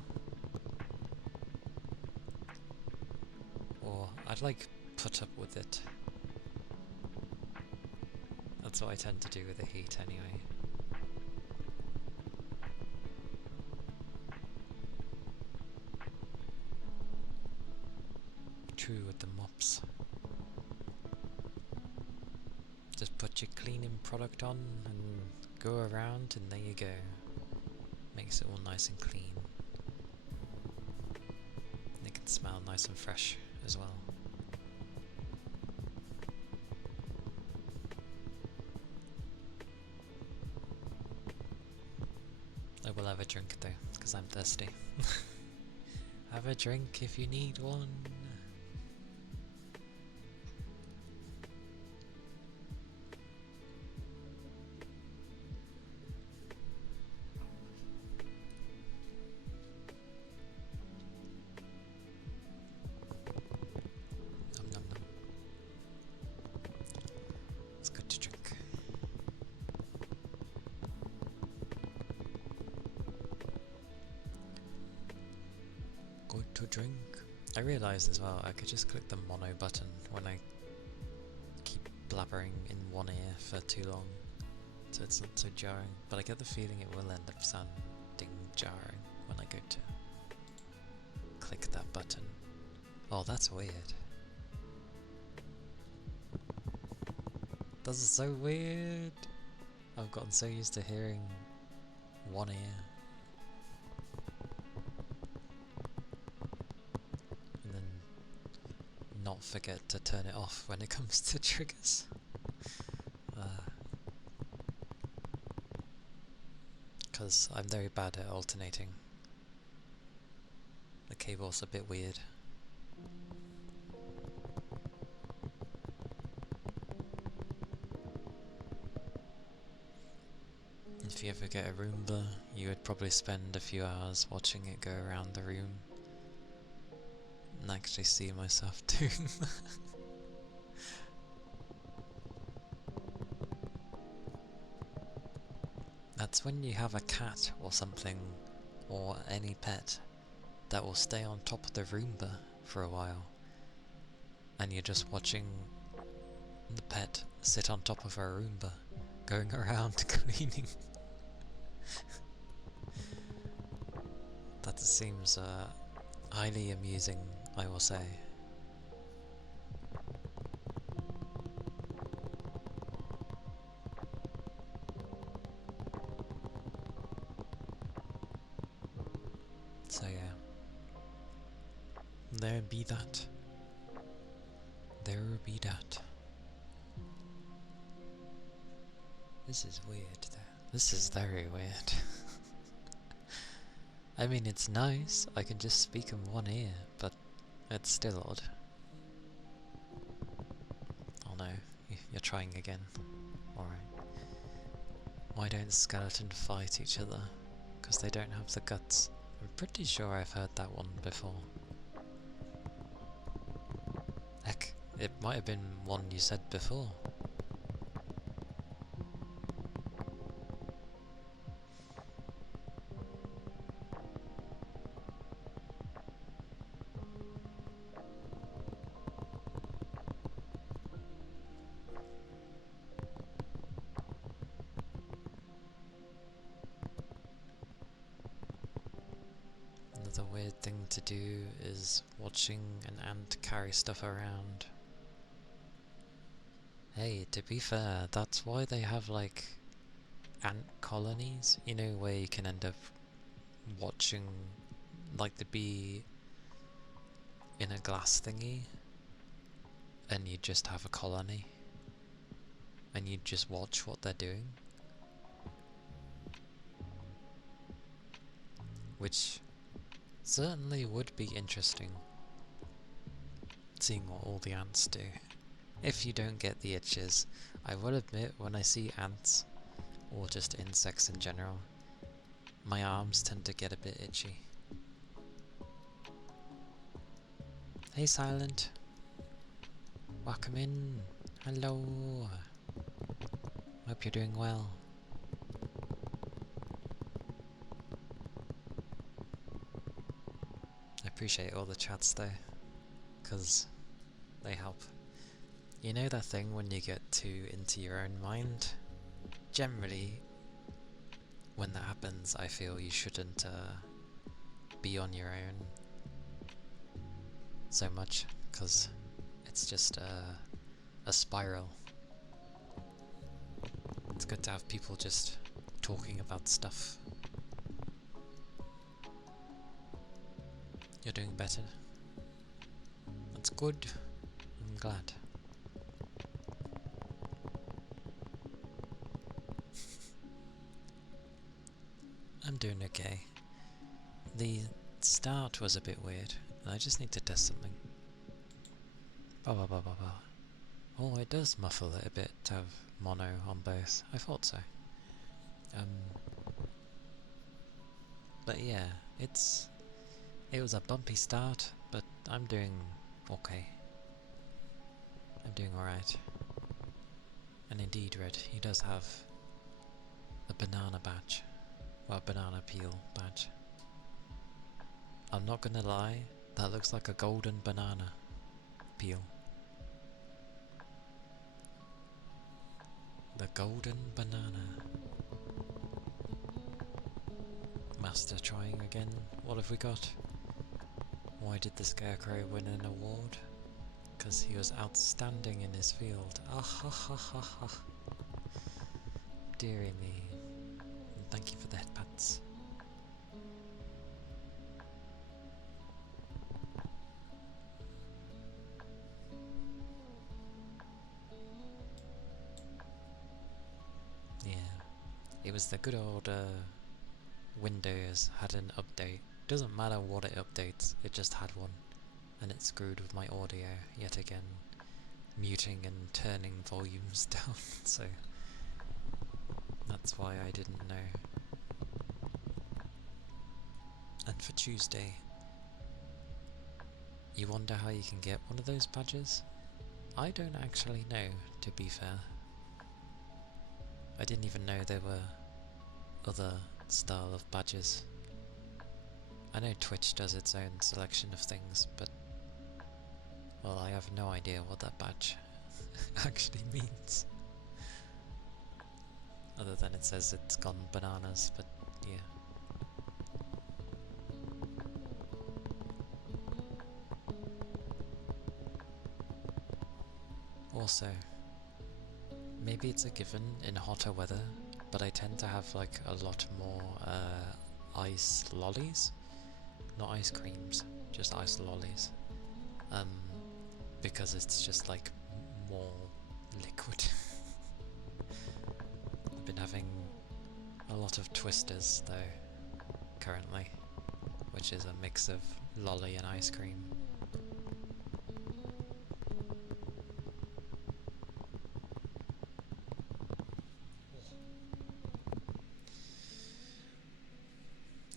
Or I'd like put up with it. That's what I tend to do with the heat anyway. True with the mops. Just put your cleaning product on and go around, and there you go. Makes it all nice and clean. And it can smell nice and fresh as well. I will have a drink though, because I'm thirsty. Have a drink if you need one. To drink. I realised as well I could just click the mono button when I keep blabbering in one ear for too long, so it's not so jarring, but I get the feeling it will end up sounding jarring when I go to click that button. Oh, that's weird. This is so weird. I've gotten so used to hearing one ear. Not forget to turn it off when it comes to triggers. Because I'm very bad at alternating. The cable's a bit weird. If you ever get a Roomba, you would probably spend a few hours watching it go around the room. And actually see myself doing that. That's when you have a cat or something or any pet that will stay on top of the Roomba for a while, and you're just watching the pet sit on top of a Roomba, going around cleaning. That seems highly amusing, I will say. So yeah, there be that. There be that. This is weird though. This is very weird. I mean, it's nice, I can just speak in one ear, but it's still odd. Oh no, you're trying again. Alright. Why don't skeletons fight each other? Because they don't have the guts. I'm pretty sure I've heard that one before. Heck, it might have been one you said before. Another weird thing to do is watching an ant carry stuff around. Hey, to be fair, that's why they have like ant colonies, you know, where you can end up watching like the bee in a glass thingy and you just have a colony and you just watch what they're doing, which certainly would be interesting, seeing what all the ants do. If you don't get the itches, I will admit when I see ants, or just insects in general, my arms tend to get a bit itchy. Hey Silent! Welcome in! Hello! Hope you're doing well. I appreciate all the chats though, because they help. You know that thing when you get too into your own mind? Generally, when that happens, I feel you shouldn't be on your own so much, because it's just a spiral. It's good to have people just talking about stuff. You're doing better. That's good. I'm glad. I'm doing okay. The start was a bit weird, and I just need to test something. Ba ba ba ba ba. Oh, it does muffle it a bit to have mono on both. I thought so. But yeah, it was a bumpy start, but I'm doing okay. I'm doing alright. And indeed, Red, he does have a banana badge. Well, a banana peel badge. I'm not gonna lie, that looks like a golden banana peel. The golden banana. Master trying again. What have we got? Why did the Scarecrow win an award? Because he was outstanding in his field. Ah ha ha ha ha. Dearie me. And thank you for the headpats. Yeah. It was the good old Windows had an update. Doesn't matter what it updates, it just had one. And it screwed with my audio yet again, muting and turning volumes down, so that's why I didn't know. And for Tuesday, you wonder how you can get one of those badges? I don't actually know, to be fair. I didn't even know there were other style of badges. I know Twitch does its own selection of things, but well, I have no idea what that badge actually means. Other than it says it's gone bananas, but yeah. Also, maybe it's a given in hotter weather, but I tend to have like a lot more ice lollies. Not ice creams, just ice lollies. Because it's just like more liquid. I've been having a lot of twisters though, currently, which is a mix of lolly and ice cream.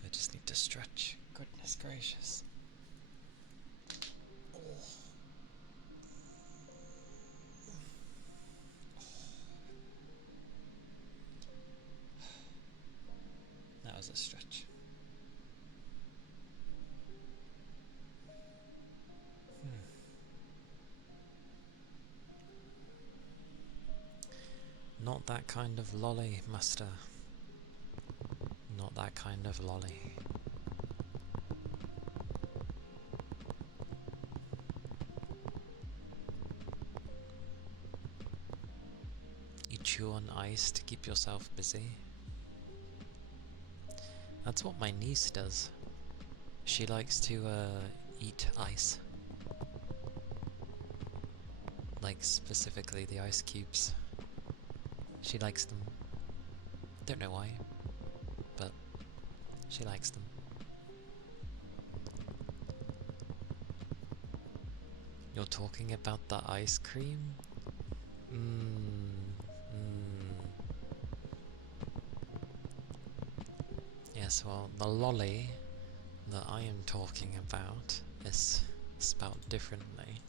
I just need to stretch. Goodness gracious. That was a stretch. Not that kind of lolly, master. Not that kind of lolly. You chew on ice to keep yourself busy. That's what my niece does. She likes to eat ice. Like specifically the ice cubes. She likes them. Don't know why, but she likes them. You're talking about the ice cream? Yes, well, the lolly that I am talking about is spelled differently.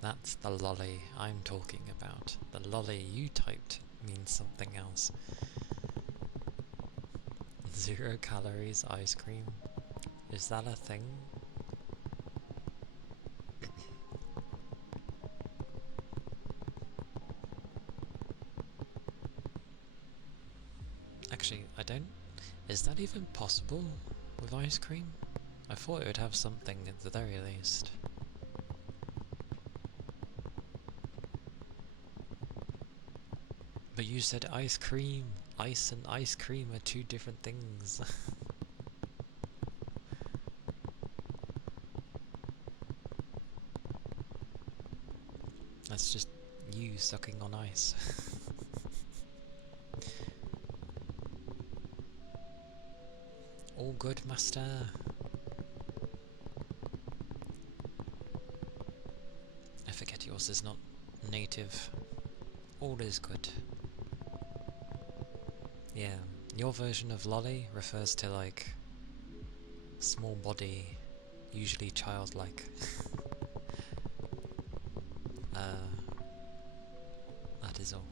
That's the lolly I'm talking about. The lolly you typed means something else. 0 calories ice cream? Is that a thing? Actually, I don't... Is that even possible with ice cream? I thought it would have something at the very least. But you said ice cream. Ice and ice cream are 2 different things. That's just you sucking on ice. All good, master. I forget yours is not native. All is good. Yeah, your version of lolly refers to like small body, usually childlike. That is all.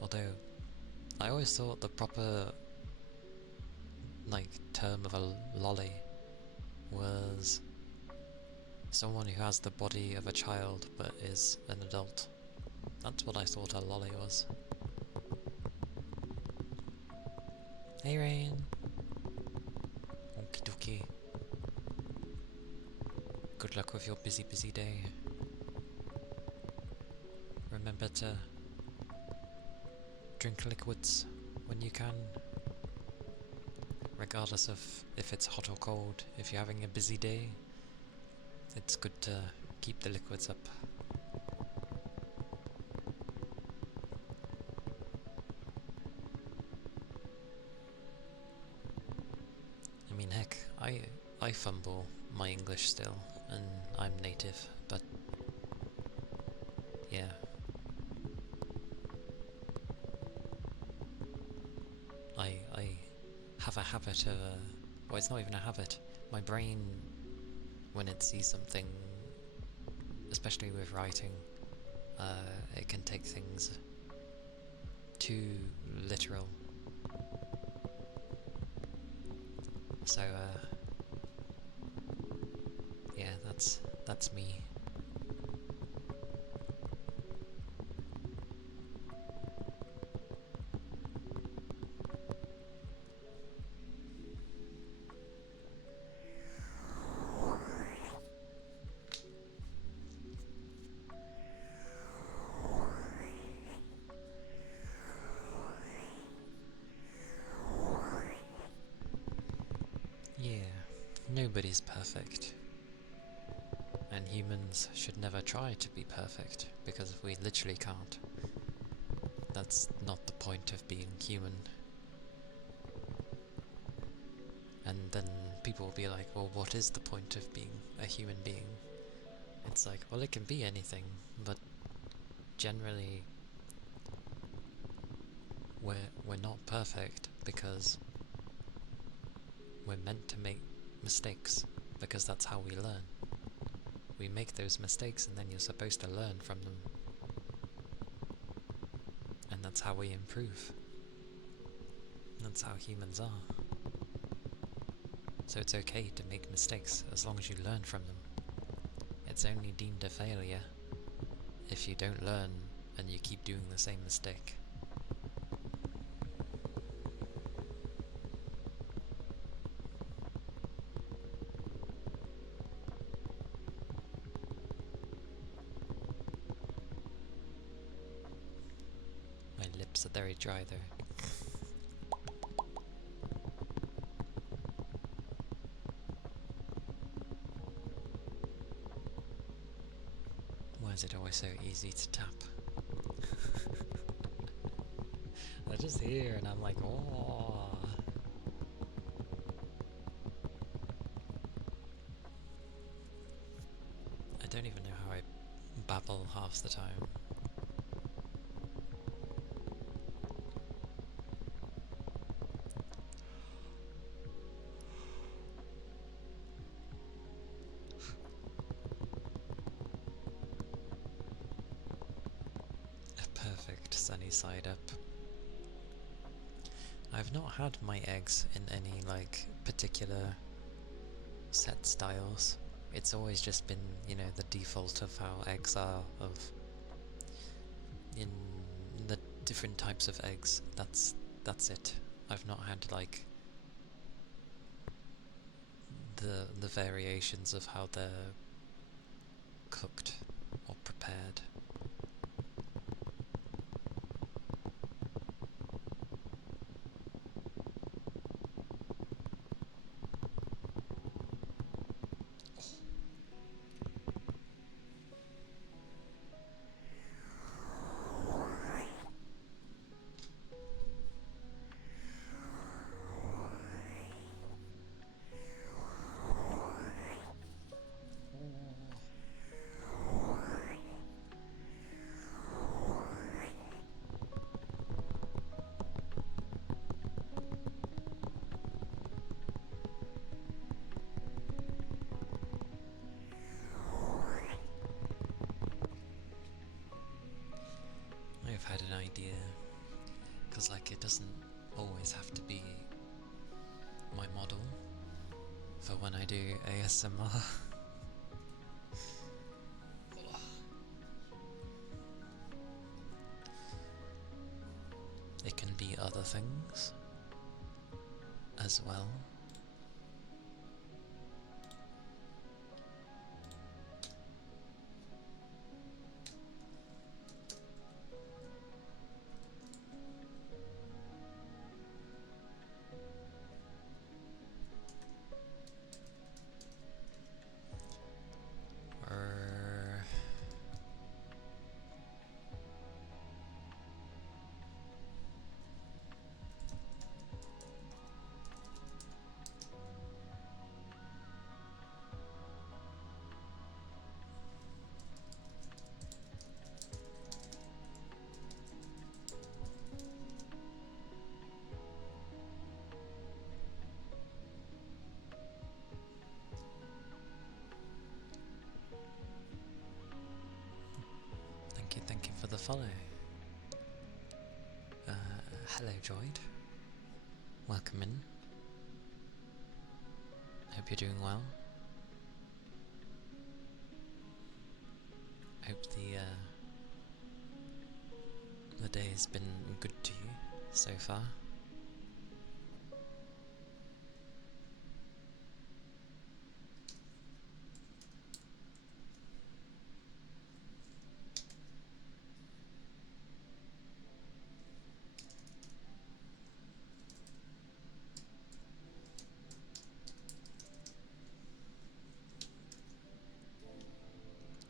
Although, I always thought the proper like term of a lolly was someone who has the body of a child but is an adult. That's what I thought a lolly was. Hey Rain! Okie dokie. Good luck with your busy day. Remember to drink liquids when you can. Regardless of if it's hot or cold, if you're having a busy day, it's good to keep the liquids up. I mean, heck, I fumble my English still, and I'm native, but yeah. I have a habit of, well, it's not even a habit. My brain, when it sees something, especially with writing, it can take things too literal. So, yeah, that's me. Yeah, nobody's perfect. And humans should never try to be perfect, because we literally can't. That's not the point of being human. And then people will be like, well, what is the point of being a human being? It's like, well, it can be anything, but generally we're not perfect because we're meant to make mistakes, because that's how we learn. We make those mistakes and then you're supposed to learn from them. And that's how we improve. That's how humans are. So it's okay to make mistakes as long as you learn from them. It's only deemed a failure if you don't learn and you keep doing the same mistake. My lips are very dry though. Why is it always so easy to tap? I just hear and I'm like, oh. I don't even know how I babble half the time. A perfect sunny side up. I've not had my eggs in any, like, particular set styles. It's always just been, you know, the default of how eggs are, of in the different types of eggs. That's it. I've not had, like, the variations of how they're cooked or prepared. I've had an idea, because, like, it doesn't always have to be my model for when I do ASMR. It can be other things as well. Or follow. Hello Droid. Welcome in. Hope you're doing well. Hope the day has been good to you so far.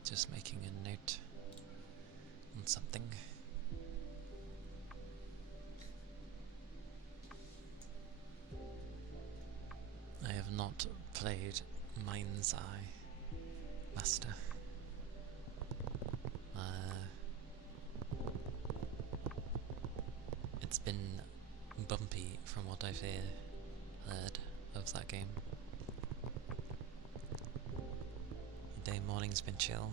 Just making a note on something. I have not played Mind's Eye Master. It's been bumpy from what I've heard of that game. Day morning's been chill.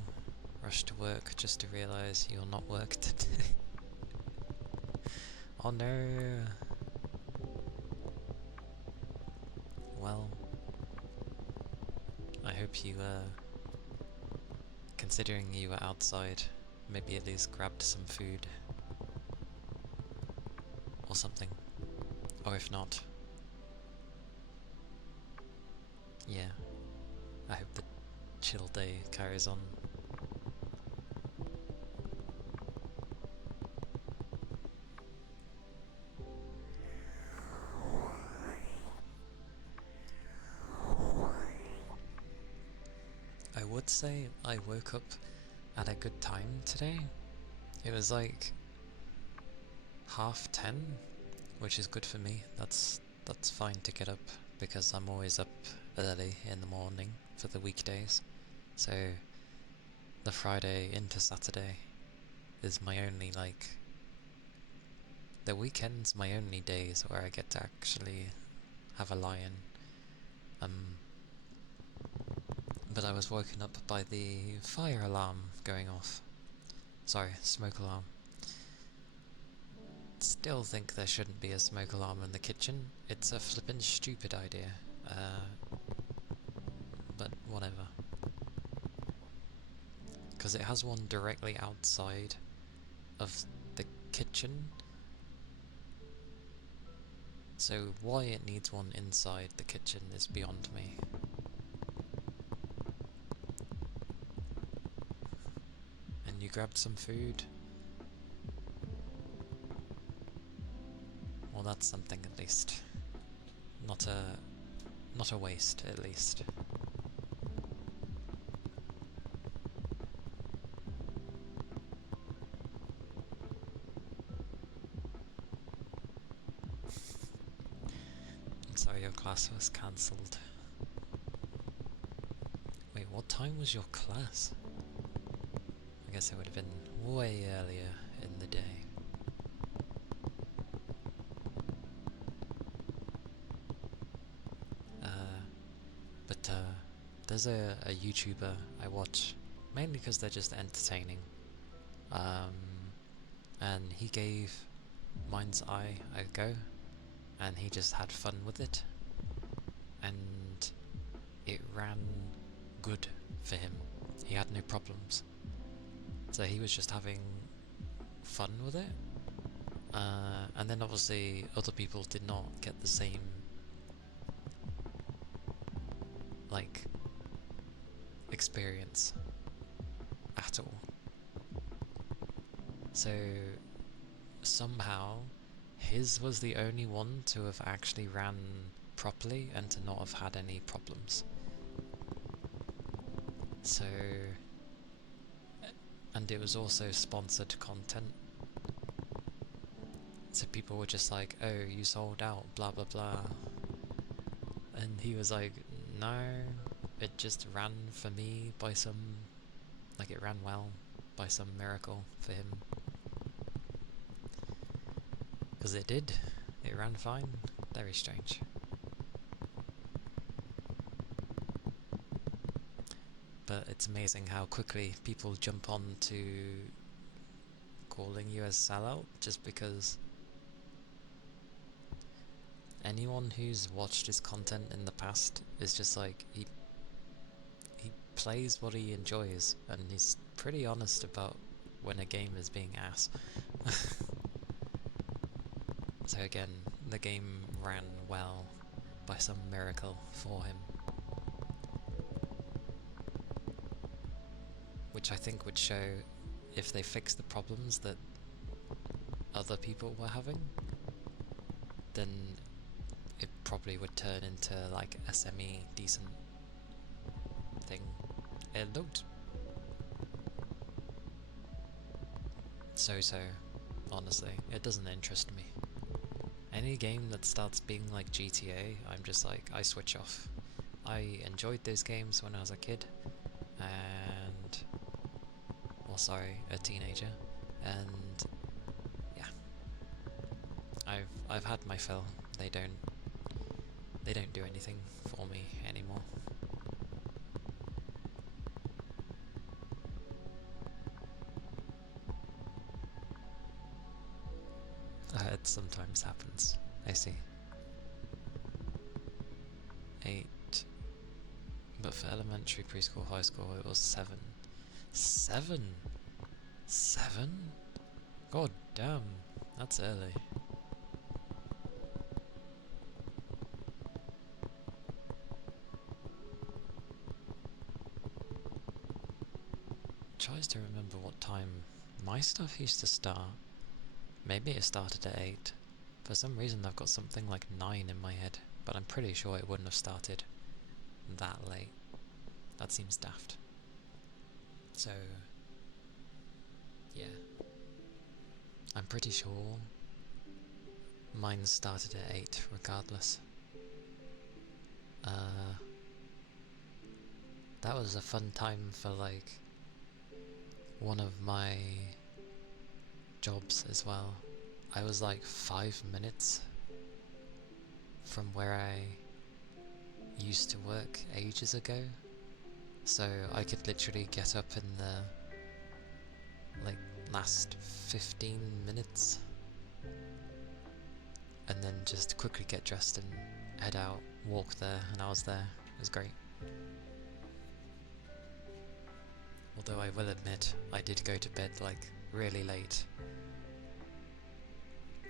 Rushed to work just to realise you're not worked today. Oh no! Well, I hope you, considering you were outside, maybe at least grabbed some food. Or something. Or if not, yeah, I hope the chill day carries on. I would say I woke up at a good time today. It was like 10:30, which is good for me. That's fine to get up, because I'm always up early in the morning for the weekdays. So the Friday into Saturday is my only, like, the weekend's my only days where I get to actually have a lie-in. But I was woken up by the fire alarm going off. Sorry, smoke alarm. Still think there shouldn't be a smoke alarm in the kitchen. It's a flippin' stupid idea. But whatever. Because it has one directly outside of the kitchen. So why it needs one inside the kitchen is beyond me. And you grabbed some food? Well, that's something at least. Not a waste, at least. I'm sorry your class was cancelled. Wait, what time was your class? I guess it would have been way earlier in the day. There's a YouTuber I watch, mainly because they're just entertaining. And he gave Mind's Eye a go, and he just had fun with it. And it ran good for him. He had no problems. So he was just having fun with it. And then obviously other people did not get the same, like, experience at all. So somehow his was the only one to have actually ran properly and to not have had any problems. So, and it was also sponsored content. So people were just like, oh, you sold out, blah blah blah. And he was like, no, it just ran for me by some, like, it ran well by some miracle for him. Because it did. It ran fine. Very strange. But it's amazing how quickly people jump on to calling you a sellout just because anyone who's watched his content in the past is just like, he plays what he enjoys, and he's pretty honest about when a game is being ass. So again, the game ran well by some miracle for him, which I think would show if they fixed the problems that other people were having, then it probably would turn into like a semi-decent thing. It looked so-so, honestly. It doesn't interest me. Any game that starts being like GTA, I'm just like, I switch off. I enjoyed those games when I was a kid, and, well, sorry, a teenager, and yeah, I've had my fill. They don't do anything for me anymore. It sometimes happens. I see. 8. But for elementary, preschool, high school, it was 7. 7? 7? God damn, that's early. Tries to remember what time my stuff used to start. Maybe it started at 8. For some reason I've got something like 9 in my head, but I'm pretty sure it wouldn't have started that late. That seems daft. So, yeah. I'm pretty sure mine started at 8 regardless. That was a fun time for like one of my jobs as well. I was like 5 minutes from where I used to work ages ago, so I could literally get up in the like last 15 minutes and then just quickly get dressed and head out, walk there, and I was there. It was great. Although I will admit, I did go to bed like really late.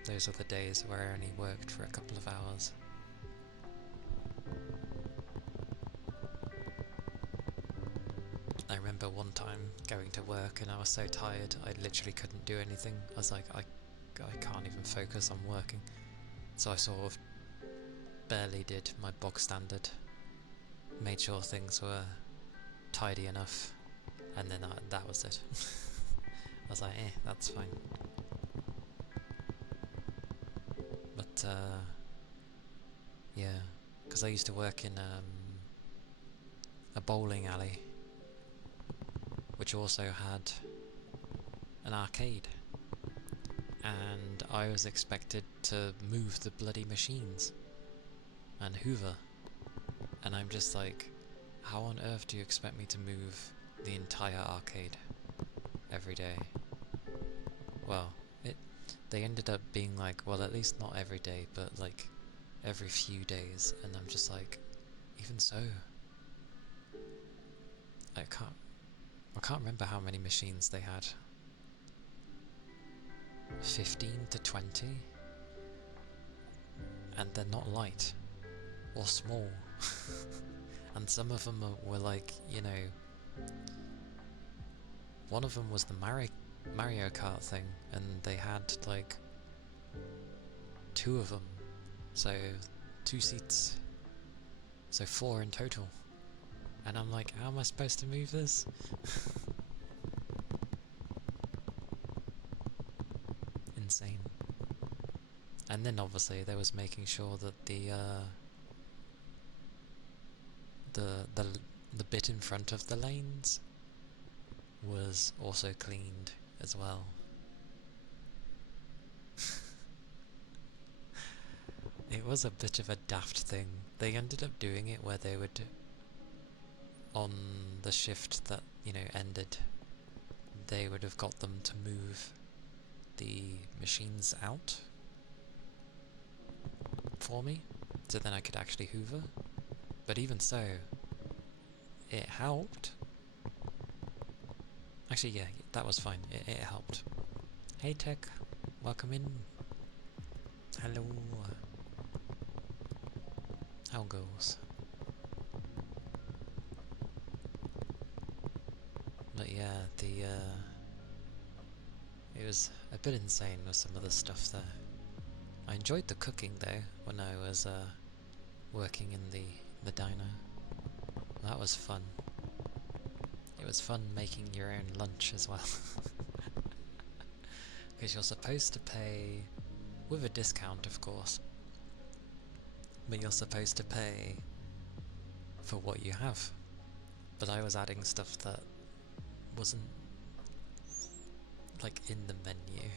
Those are the days where I only worked for a couple of hours. I remember one time going to work and I was so tired I literally couldn't do anything. I was like, I can't even focus on working. So I sort of barely did my bog standard, made sure things were tidy enough, and then that was it. I was like, that's fine. But yeah, because I used to work in a bowling alley, which also had an arcade, and I was expected to move the bloody machines and hoover, and I'm just like, how on earth do you expect me to move the entire arcade every day? Well, they ended up being like, well, at least not every day, but like every few days, and I'm just like, even so, I can't remember how many machines they had. 15 to 20, and they're not light or small. And some of them were like, you know, one of them was the Mario Kart thing, and they had like 2 of them, so 2 seats, so 4 in total. And I'm like, how am I supposed to move this? Insane. And then obviously there was making sure that the bit in front of the lanes was also cleaned as well. It was a bit of a daft thing. They ended up doing it where they would, on the shift that, you know, ended, they would have got them to move the machines out for me, so then I could actually hoover. But even so, it helped. Actually, yeah, that was fine. It helped. Hey Tech, welcome in. Hello. How goes? But yeah, it was a bit insane with some of the stuff there. I enjoyed the cooking though when I was working in the diner. That was fun. It was fun making your own lunch as well. Because you're supposed to pay, with a discount of course, but you're supposed to pay for what you have. But I was adding stuff that wasn't like in the menu.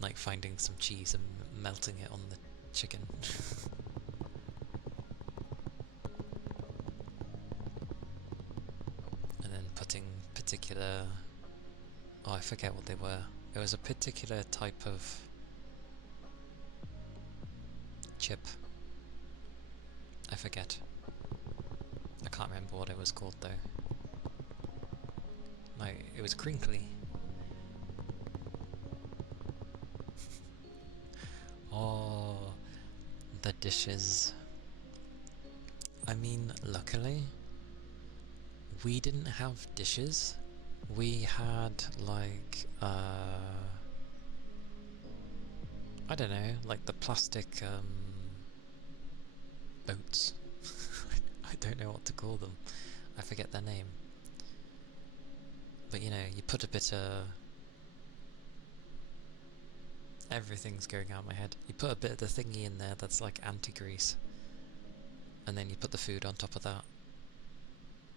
Like finding some cheese and melting it on the chicken. And then putting particular... oh, I forget what they were. It was a particular type of chip. I forget. I can't remember what it was called though. Like, it was crinkly. Oh, the dishes. I mean, luckily, we didn't have dishes. We had, like, I don't know, like the plastic, boats. I don't know what to call them. I forget their name. But you know, you put a bit of... everything's going out of my head. You put a bit of the thingy in there that's like anti-grease. And then you put the food on top of that.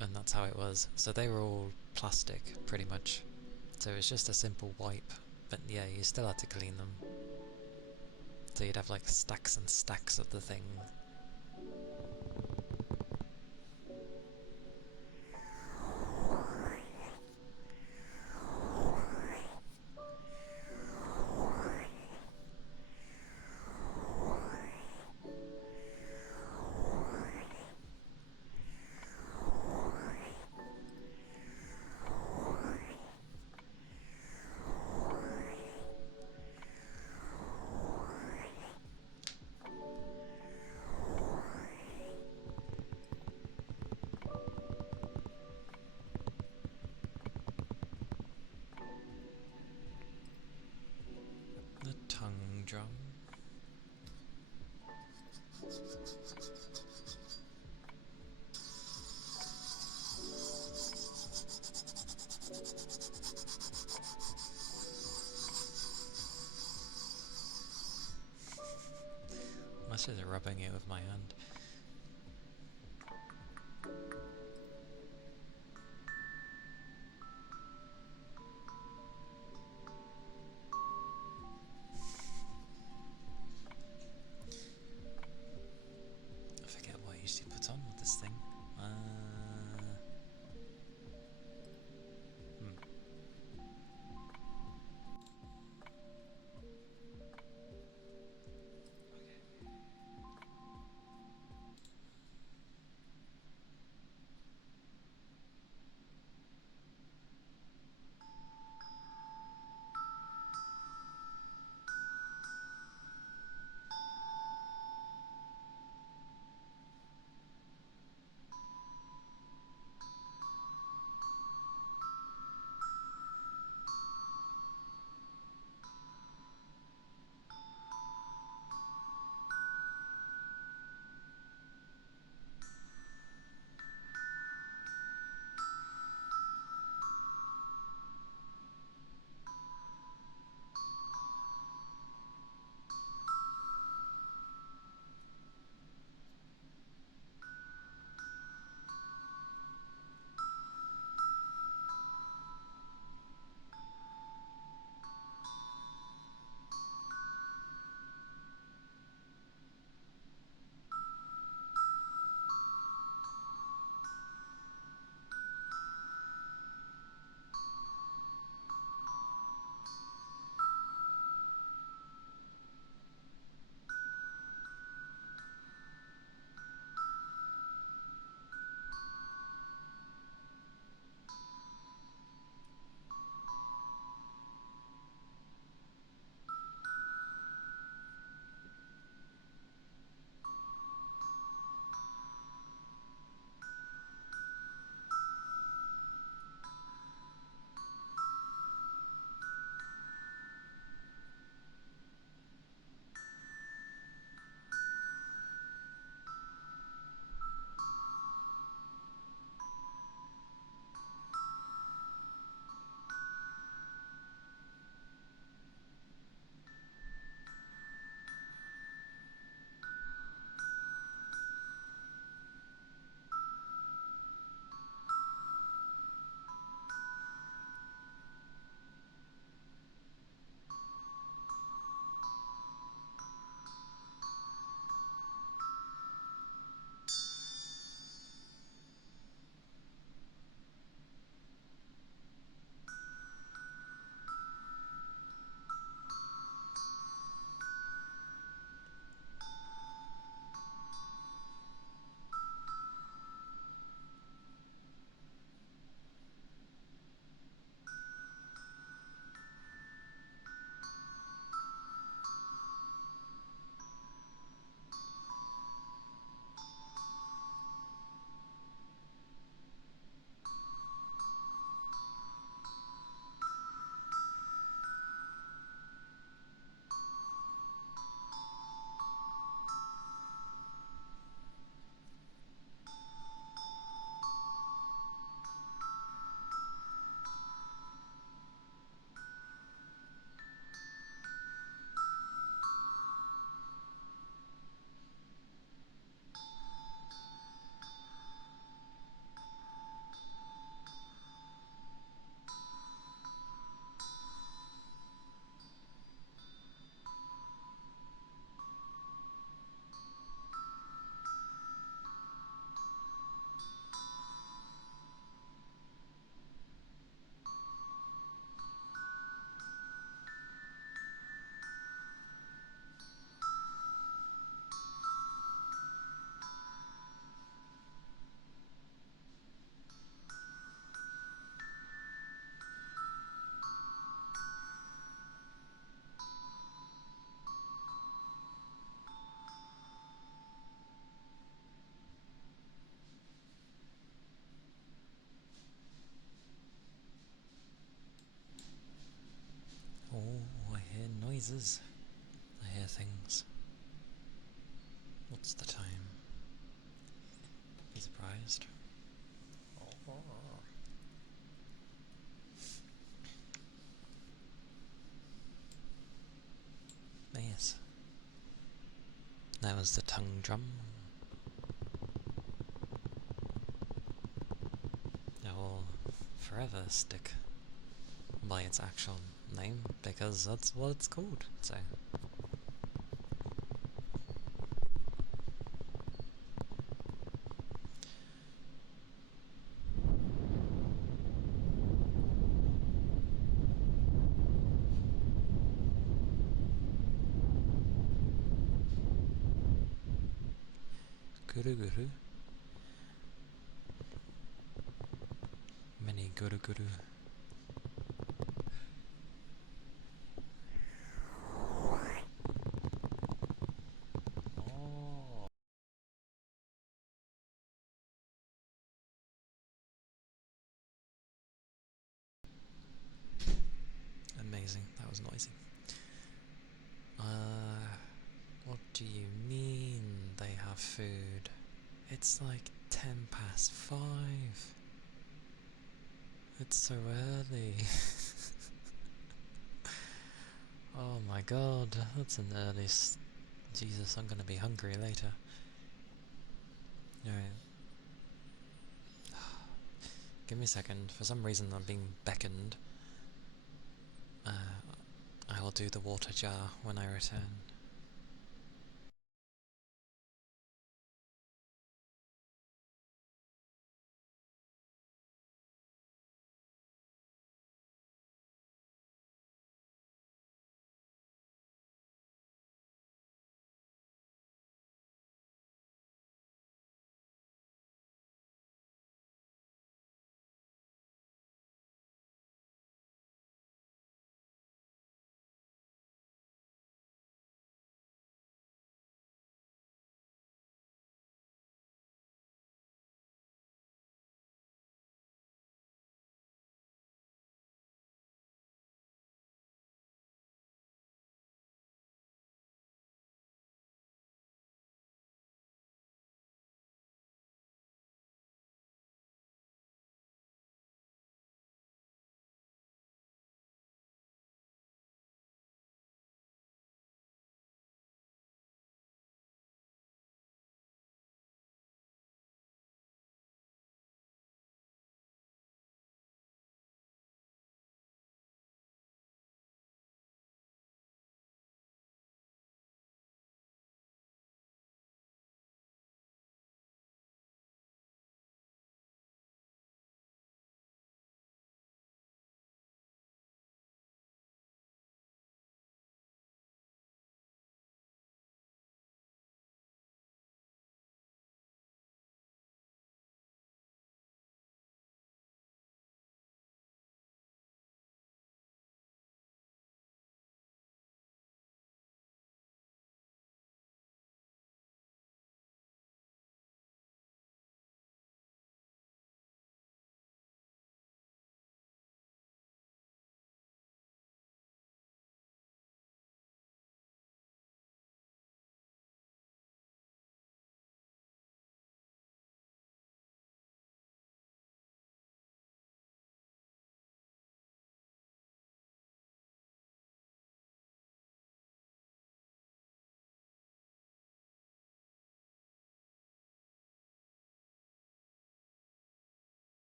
And that's how it was. So they were all plastic, pretty much. So it was just a simple wipe. But yeah, you still had to clean them. So you'd have like stacks and stacks of the thing. The tongue drum. I was just rubbing it with my hand. I forget what I usually put on with this thing. noises. I hear things. What's the time? Be surprised. Yes. That was the tongue drum. I will forever stick by its actual name because that's what it's called. So. Guru guru. Many guru guru. Oh. Amazing. That was noisy. What do you mean they have food? It's like 5:10. It's so early. Oh my god, that's an early Jesus, I'm gonna be hungry later. Alright. Give me a second. For some reason I'm being beckoned. I will do the water jar when I return.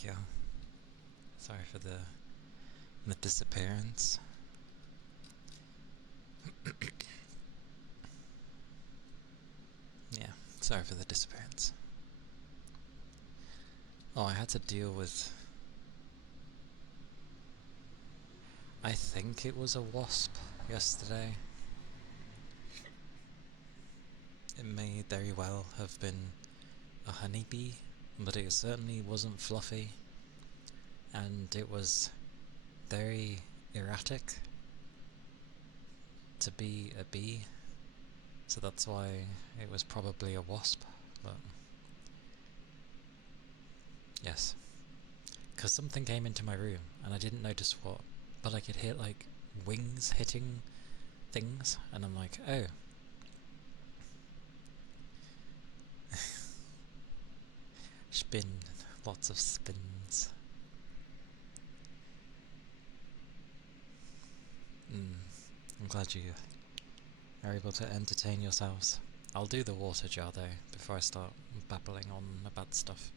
thank you. Sorry for the disappearance. Yeah, sorry for the disappearance. Oh, I had to deal with... I think it was a wasp yesterday. It may very well have been a honeybee, but it certainly wasn't fluffy, and it was very erratic to be a bee, so that's why it was probably a wasp, but yes. Because something came into my room, and I didn't notice what, but I could hear, like, wings hitting things, and I'm like, oh. Spin. Lots of spins. I'm glad you are able to entertain yourselves. I'll do the water jar though, before I start babbling on about stuff.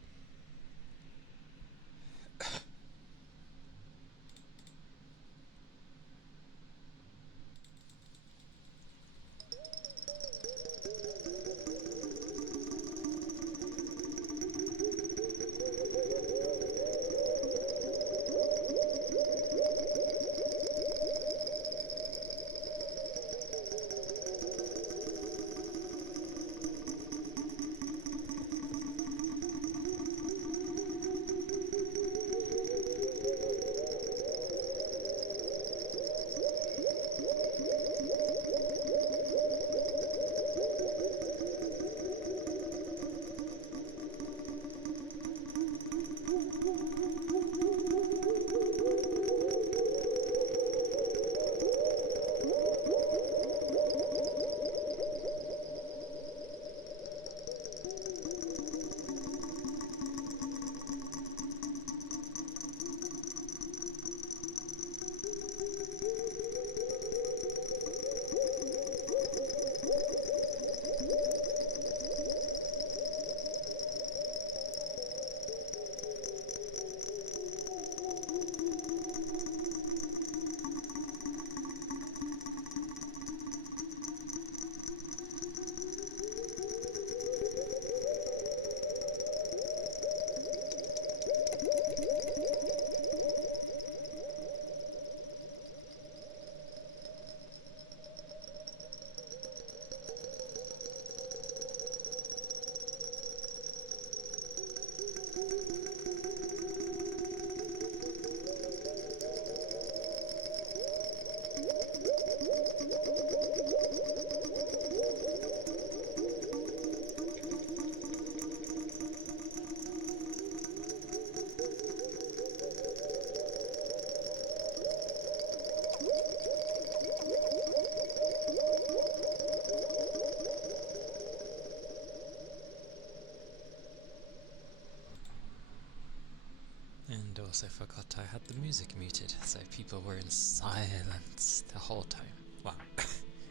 And also forgot I had the music muted, so people were in silence the whole time. Wow.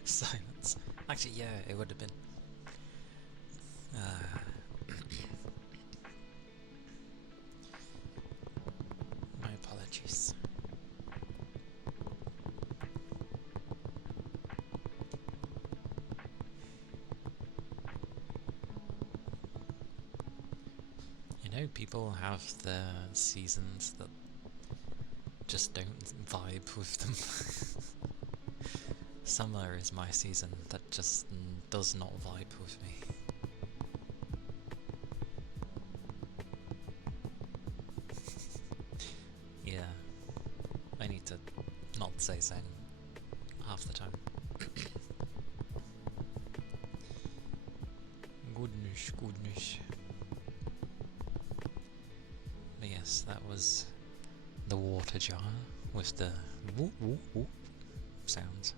Silence. Actually, yeah, it would have been. My apologies. You know, people have their seasons that just don't vibe with them. Summer is my season that just does not vibe with me. Yeah, I need to not say so half the time. Goodness, goodness. But yes, that was the water jar with the whoop whoop whoop sounds.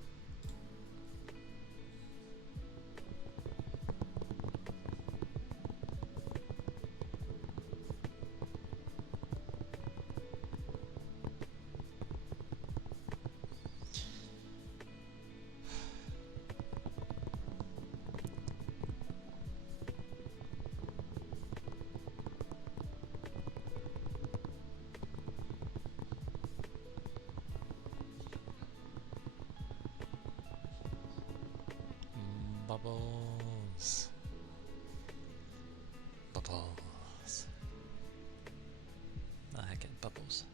Bubbles. Bubbles. I get bubbles.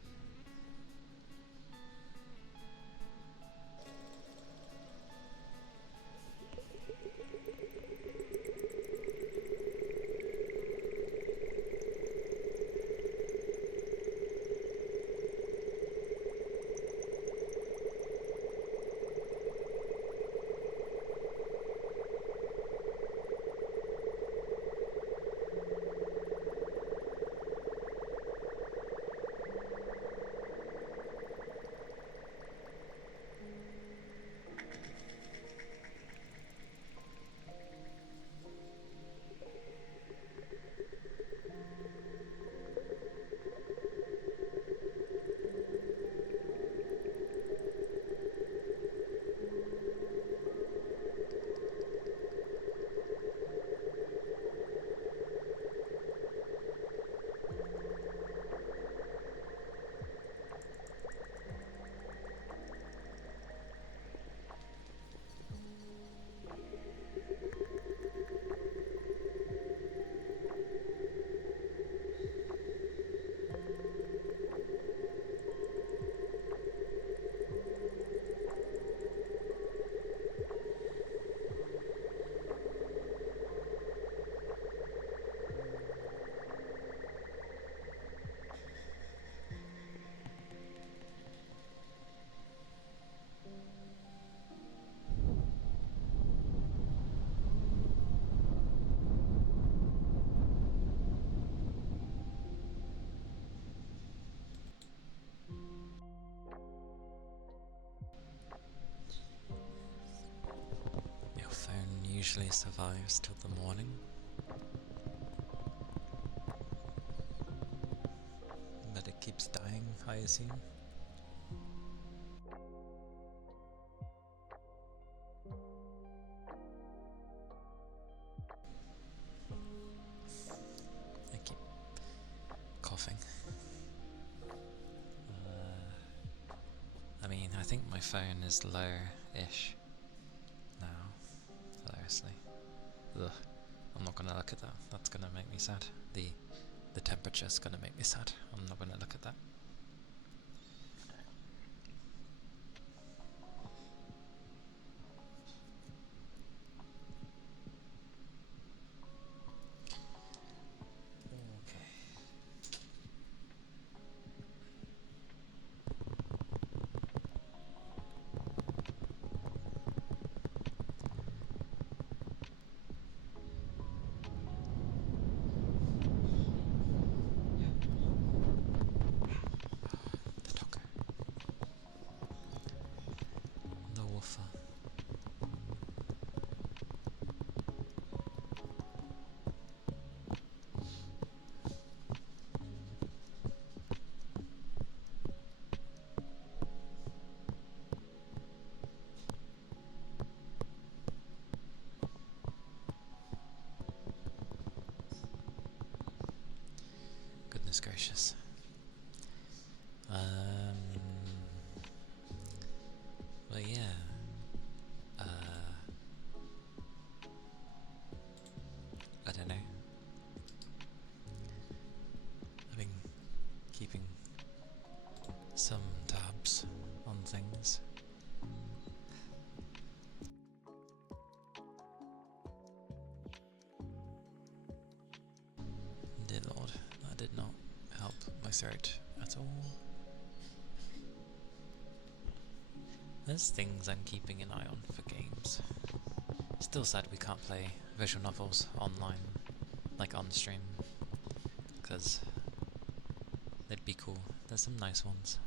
Your phone usually survives till the morning, but it keeps dying, I assume. I keep coughing. I mean, I think my phone is low-ish now, hilariously. Ugh, I'm not gonna look at that. That's gonna make me sad. The temperature's gonna make me sad. I'm not gonna look at that. Okay. The dog. The woofer. Goodness gracious. Well, yeah. I don't know. I've been keeping some tabs on things. Dear Lord, that did not help my throat at all. There's things I'm keeping an eye on for games. Still sad we can't play visual novels online, like on stream, because they'd be cool. There's some nice ones.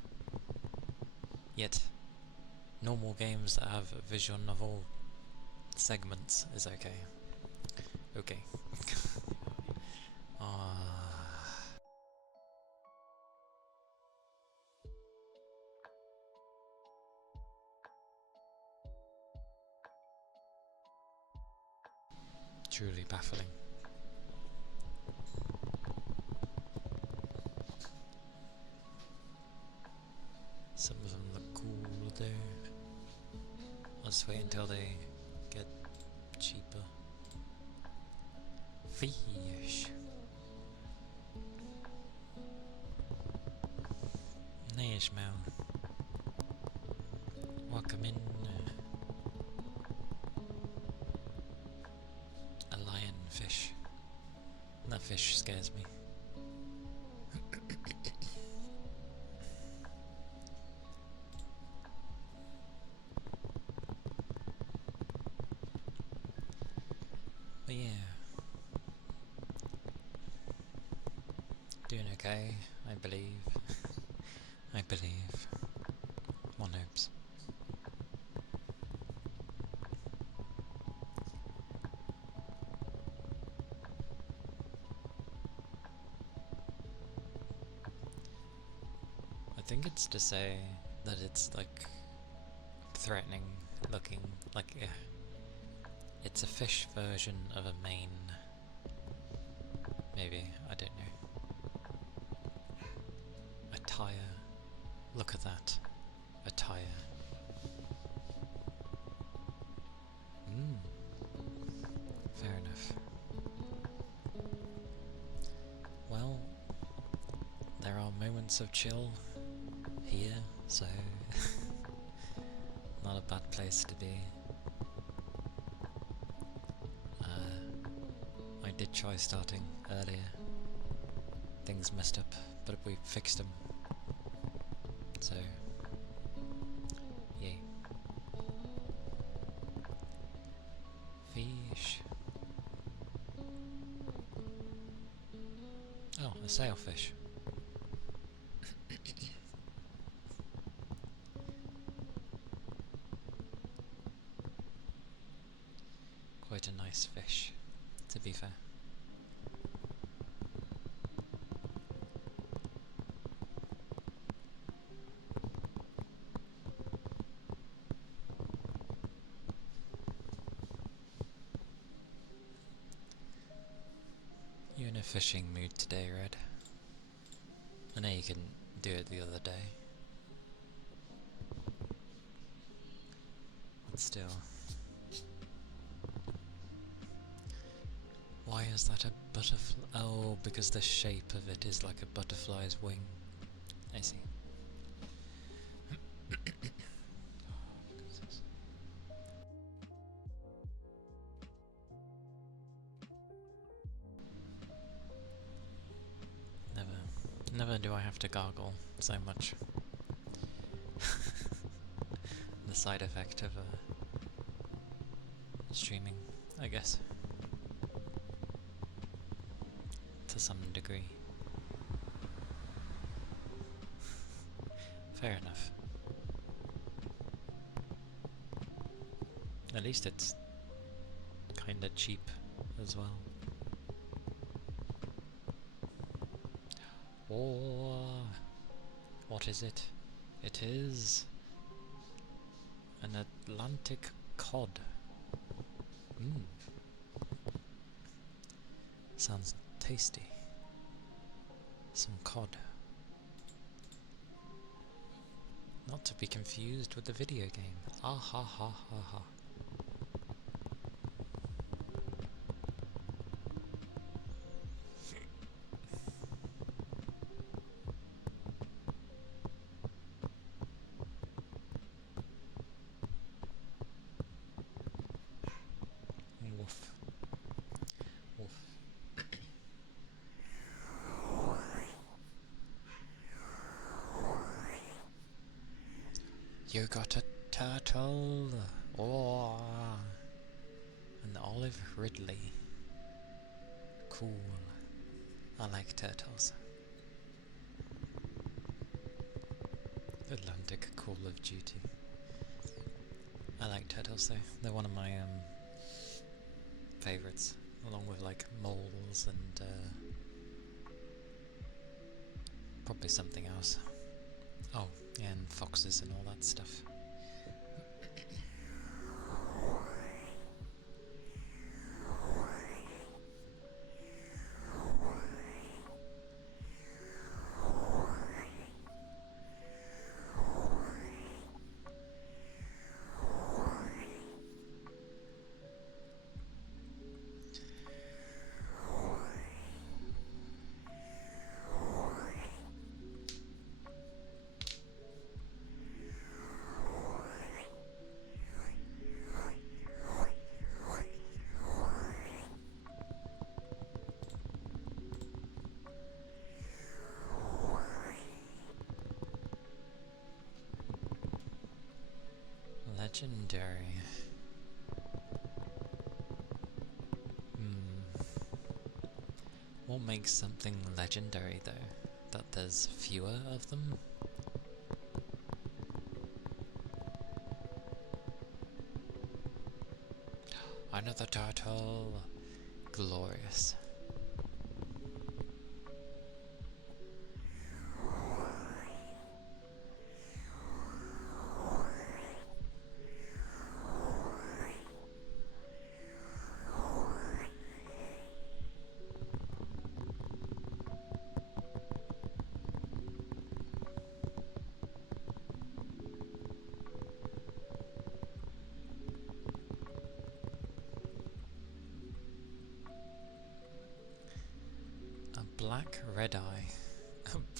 Yet, normal games that have visual novel segments is okay. Okay. Truly baffling. Some of them look cool though. I'll just wait until they get cheaper. Fish. Nee, Ishmael. Welcome in. A lionfish. That fish scares me. But yeah. Doing okay, I believe. I believe. One hopes. I think it's to say that it's like threatening looking, like it's a fish version of a mane. Maybe, I don't know. A tire. Look at that. A tire. Fair enough. Well, there are moments of chill here, so not a bad place to be. I did try starting earlier. Things messed up, but we fixed them. So, yay. Fish. Oh, a sailfish. Quite a nice fish, to be fair. You in a fishing mood today, Red? I know you couldn't do it the other day. But still. Why is that a butterfly? Oh, because the shape of it is like a butterfly's wing. I see. Never do I have to gargle so much. The side effect of streaming, I guess. To some degree. Fair enough. At least it's kinda cheap as well. Oh, what is it? It is an Atlantic cod. Sounds tasty. Some cod. Not to be confused with the video game. Ah ha ha ha ha. Woof. Woof. You got a turtle. Oh, an Olive Ridley. Cool. I like turtles. Atlantic Call of Duty. I like turtles though. They're one of my favourites, along with like moles and probably something else. Oh, yeah, and foxes and all that stuff. Legendary. What makes something legendary though? That there's fewer of them? Another turtle! Glorious. Black red eye.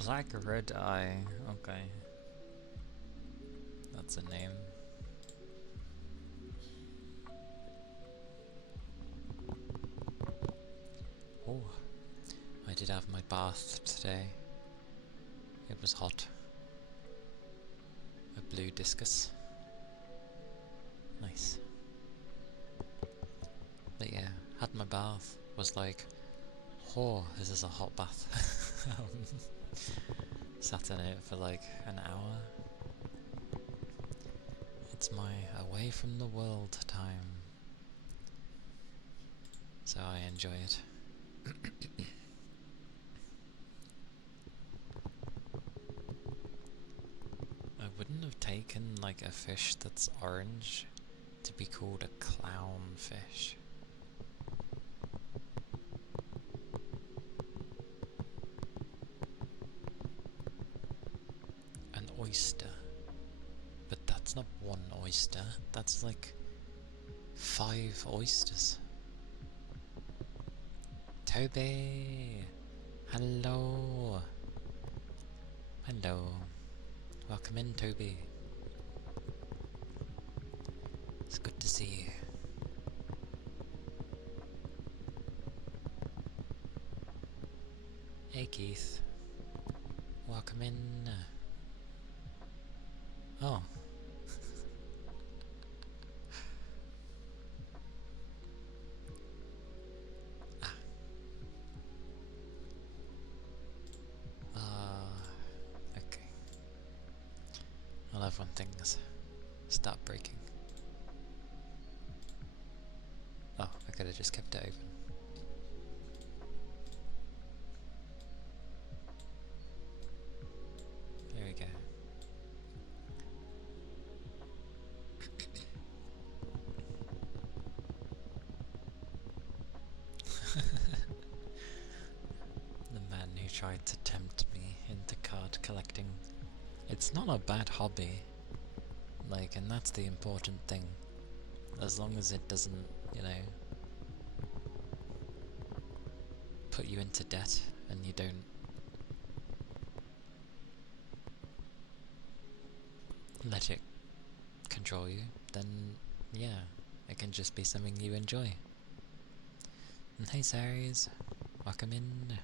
Black red eye. Okay. That's a name. Oh, I did have my bath today. It was hot. A blue discus. Nice. But yeah, had my bath. Was like, oh, this is a hot bath. Sat in it for like an hour. It's my away from the world time. So I enjoy it. I wouldn't have taken like a fish that's orange to be called a clownfish. An oyster. But that's not one oyster, that's like 5 oysters. Toby! Hello! Hello. Welcome in, Toby. It's good to see you. Hey, Keith. Welcome in. Oh. Okay. I love when things start breaking. Oh, I could have just kept it open. There we go. The man who tried to tempt me into card collecting. It's not a bad hobby, like, and that's the important thing. As long as it doesn't, you know, put you into debt and you don't let it control you, then yeah, it can just be something you enjoy. And hey Saries, welcome in.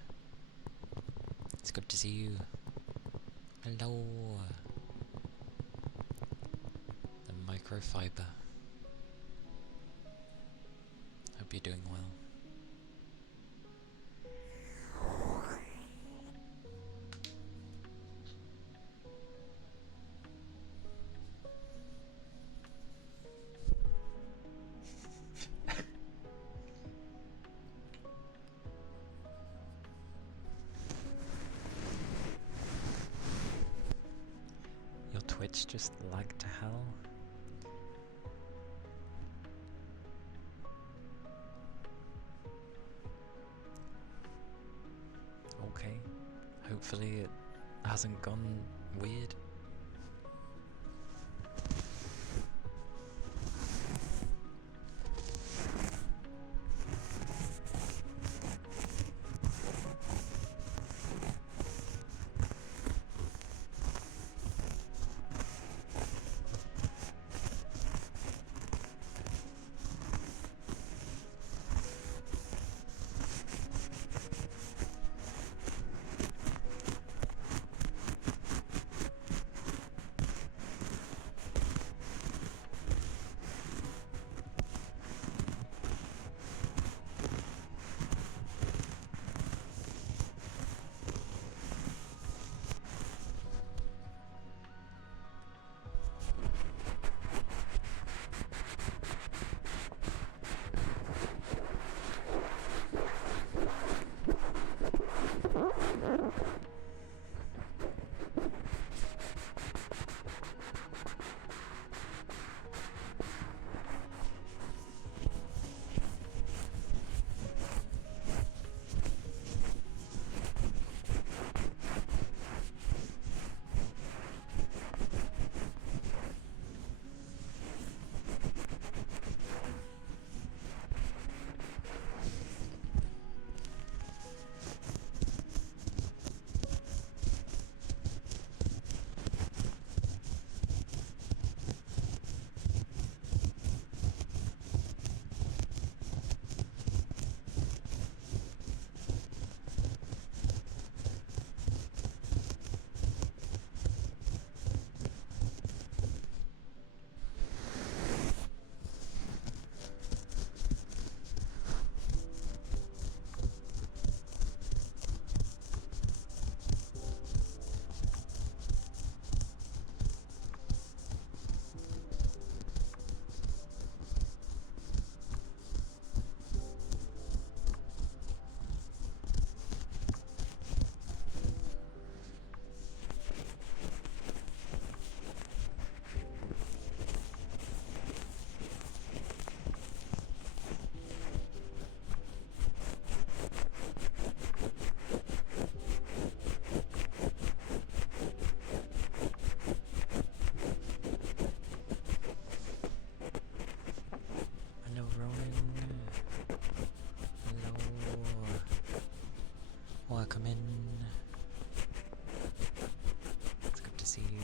It's good to see you. Hello. The microfiber. Hope you're doing well. Your Twitch just lagged to hell. Okay, hopefully it hasn't gone weird. Welcome in. It's good to see you.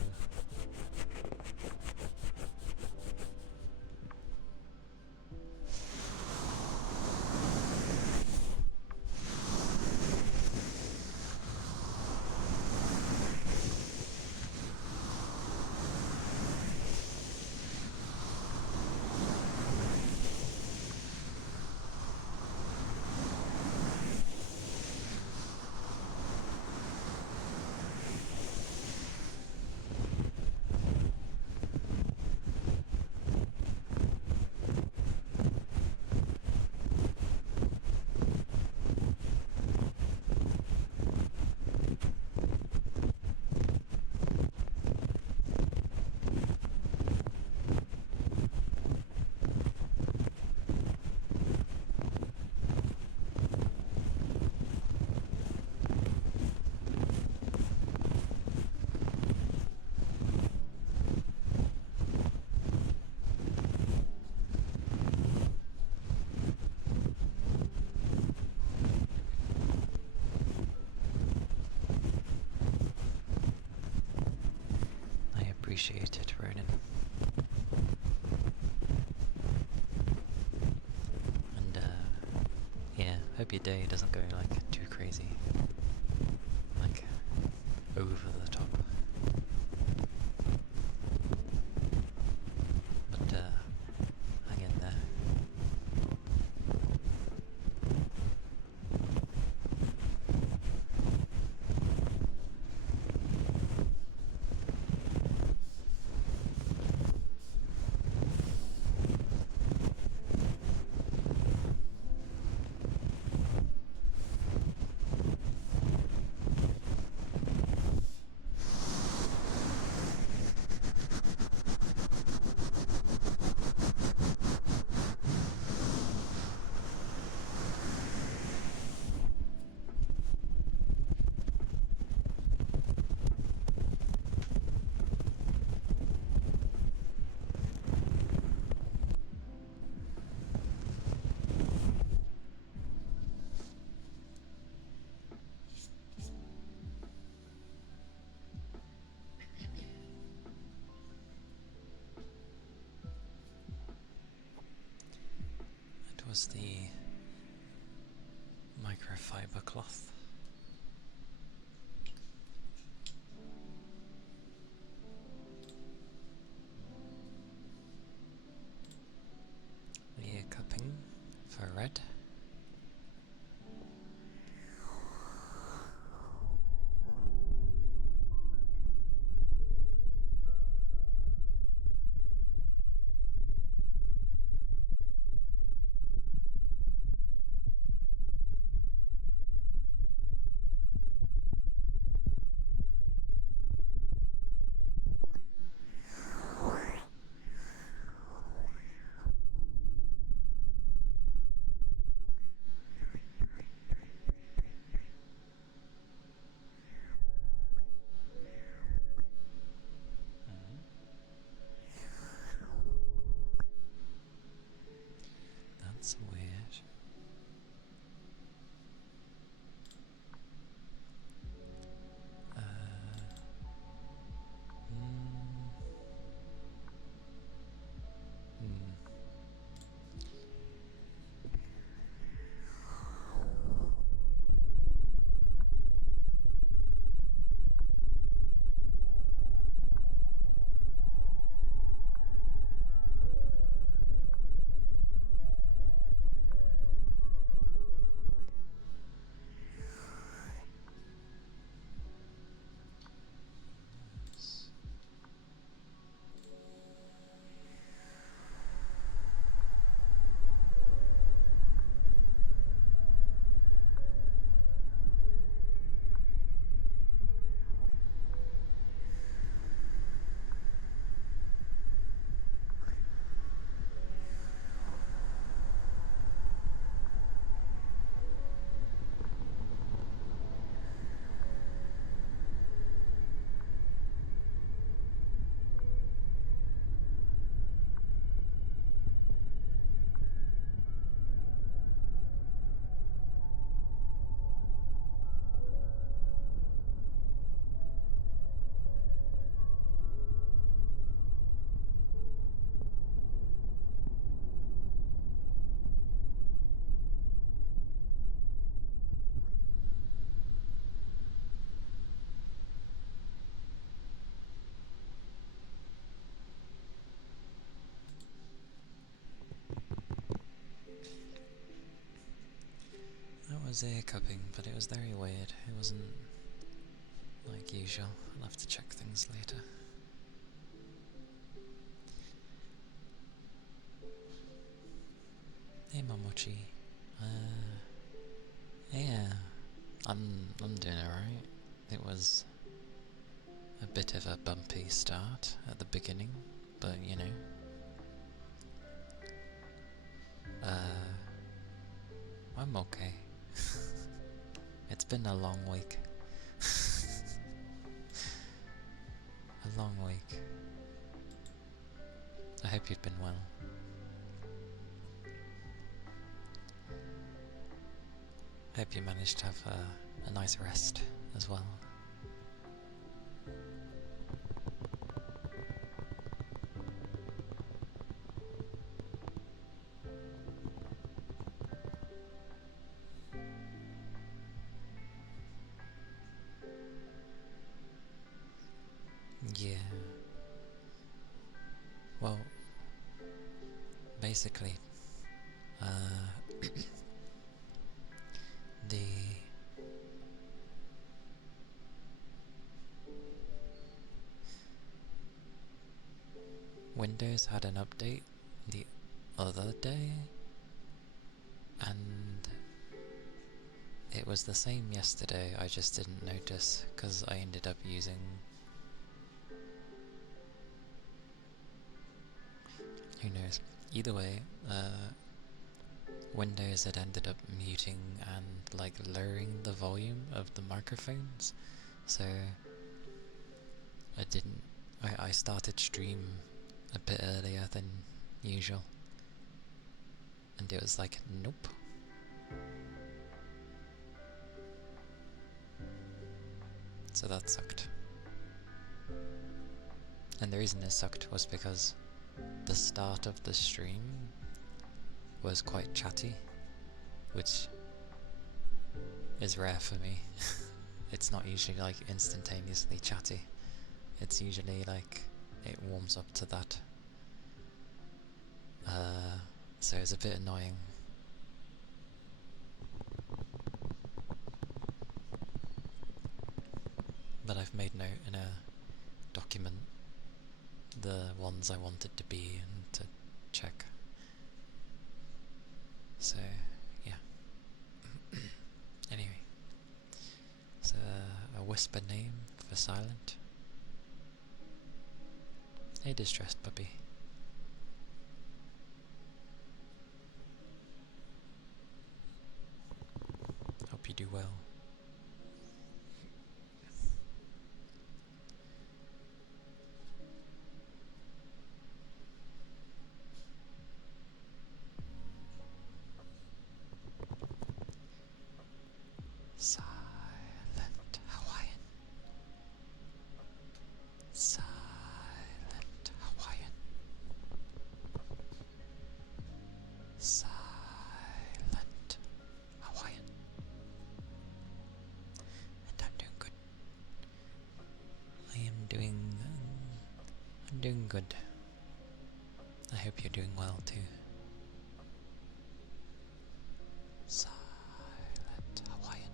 Appreciate it, Ronan. And yeah, hope your day doesn't go like too crazy, like over the top. But hang in there. It was the microfiber cloth. The ear cupping for red. was ear cupping, but it was very weird. It wasn't like usual. I'll have to check things later. Hey Mamochi. Yeah, I'm doing alright. It was a bit of a bumpy start at the beginning, but you know. I'm okay. It's been a long week. A long week. I hope you've been well. I hope you managed to have a nice rest as well. Yeah. Well, basically, the Windows had an update the other day, and it was the same yesterday. I just didn't notice because I ended up using, who knows. Either way, Windows had ended up muting and like lowering the volume of the microphones, so I started stream a bit earlier than usual, and it was like, nope. So that sucked. And the reason it sucked was because the start of the stream was quite chatty, which is rare for me. It's not usually like instantaneously chatty. It's usually like it warms up to that. So it's a bit annoying. But I've made note in a document the ones I wanted to be and to check. So, yeah. Anyway. So, a whisper name for silent. Hey, distressed puppy. Hope you do well. Silent Hawaiian. Silent Hawaiian. Silent Hawaiian. And I'm doing good. I'm doing good. I hope you're doing well too. Silent Hawaiian.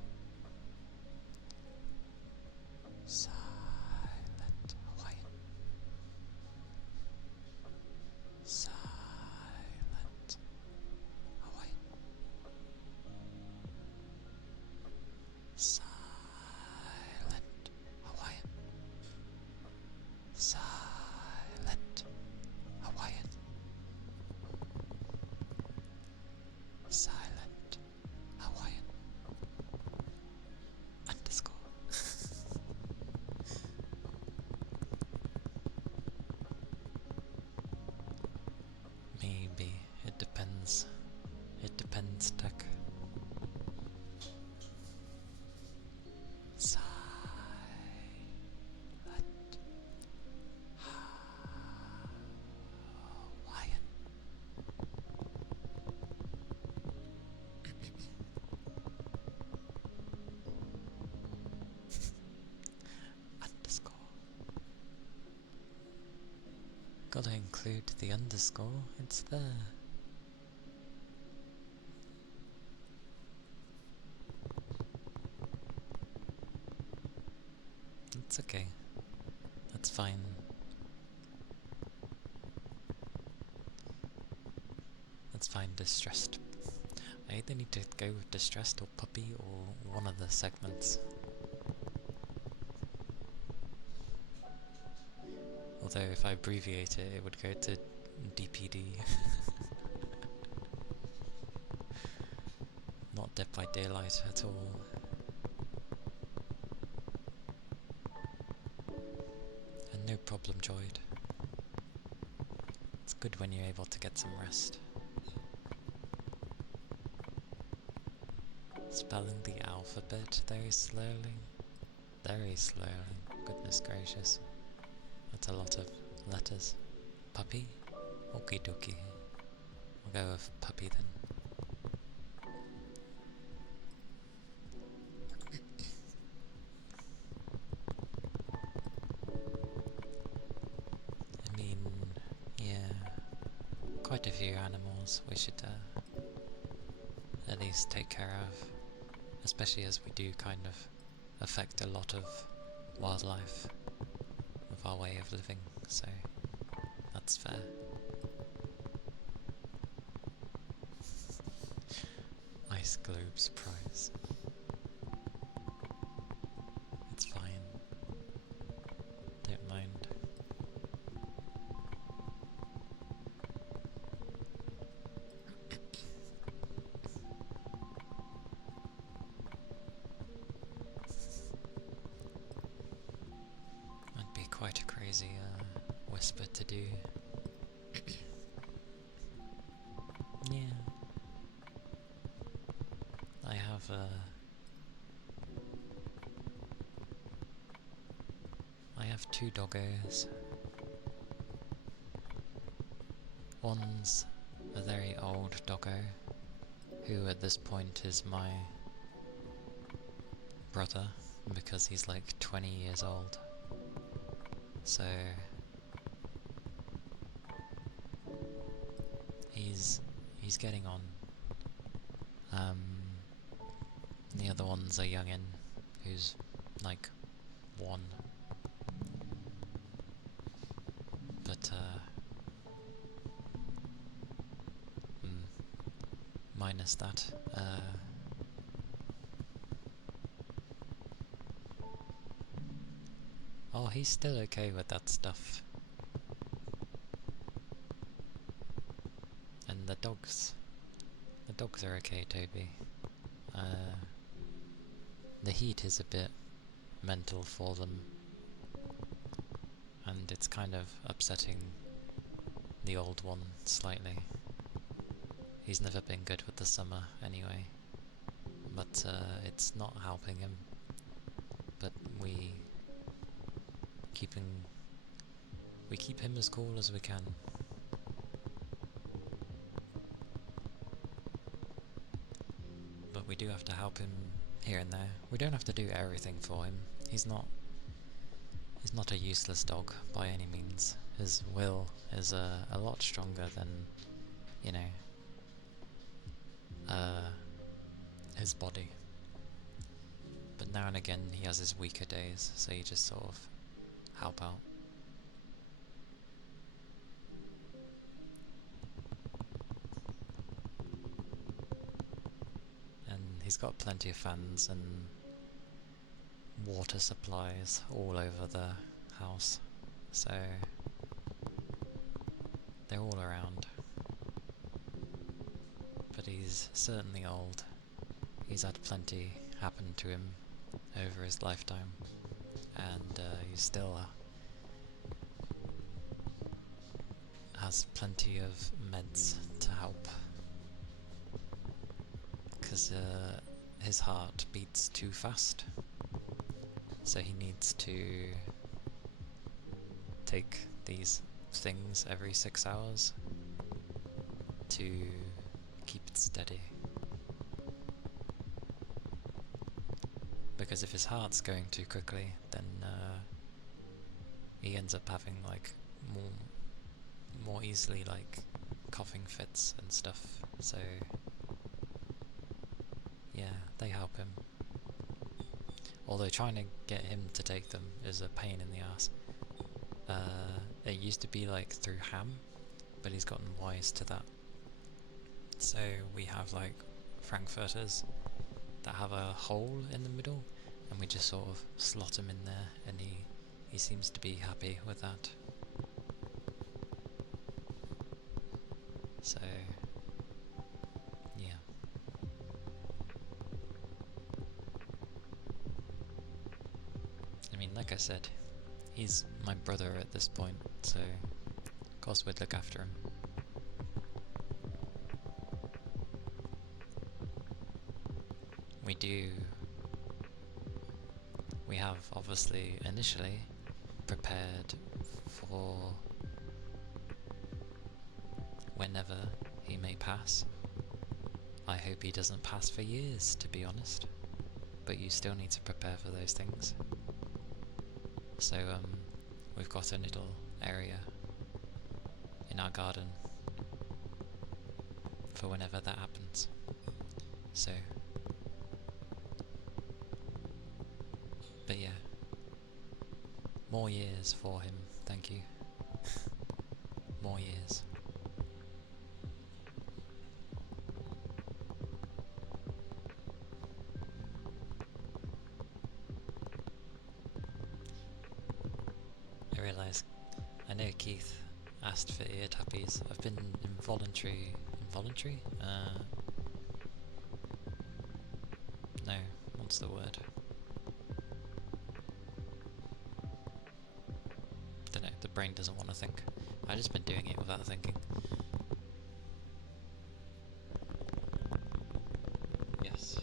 Silent Hawaiian. Silent Hawaiian. Silent Hawaiian. Silent Hawaiian. Silent Hawaiian. Underscore. Maybe. It depends. It depends, Tech. Silent Hawaiian. Underscore. Gotta include the underscore, it's there. It's okay. That's fine. That's fine, distressed. I either need to go with distressed or puppy or one of the segments. Although if I abbreviate it, it would go to DPD. Not Dead by Daylight at all. And no problem, Droid. It's good when you're able to get some rest. Spelling the alphabet very slowly. Very slowly. Goodness gracious. That's a lot of letters. Puppy? Okie dokie. We'll go with puppy then. I mean, yeah, quite a few animals we should at least take care of, especially as we do kind of affect a lot of wildlife with our way of living, so that's fair. Ice Globe surprise. It's fine. Don't mind. That'd be quite a crazy whisper to do. Yeah. I have two doggos. One's a very old doggo, who at this point is my brother, because he's like 20 years old. So he's getting on. The other one's a youngin who's like 1. But minus that, oh, he's still okay with that stuff. And the dogs are okay, Toby. The heat is a bit mental for them, and it's kind of upsetting the old one slightly. He's never been good with the summer anyway, but it's not helping him. But we keep him as cool as we can. But we do have to help him here and there. We don't have to do everything for him. He's not a useless dog by any means. His will is a lot stronger than, you know, his body. But now and again he has his weaker days, so you just sort of help out. And he's got plenty of fans and water supplies all over the house, so they're all around. But he's certainly old. He's had plenty happen to him over his lifetime, and he still has plenty of meds to help, because his heart beats too fast, so he needs to take these things every 6 hours to keep it steady. Because if his heart's going too quickly, then he ends up having like more easily like coughing fits and stuff. So yeah, they help him. Although trying to get him to take them is a pain in the ass. It used to be like through ham, but he's gotten wise to that. So we have like frankfurters that have a hole in the middle, and we just sort of slot him in there, and he seems to be happy with that. So yeah. I mean, like I said, he's my brother at this point, so of course we'd look after him. We have obviously initially prepared for whenever he may pass. I hope he doesn't pass for years, to be honest, but you still need to prepare for those things. So we've got a little area in our garden for whenever that happens. So, but yeah, more years for him, thank you. More years. I realise, I know Keith asked for ear tappies. I've been involuntary? No, what's the word? Don't know, the brain doesn't want to think. I've just been doing it without thinking. Yes.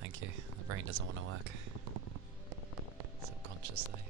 Thank you. The brain doesn't want to work. Subconsciously.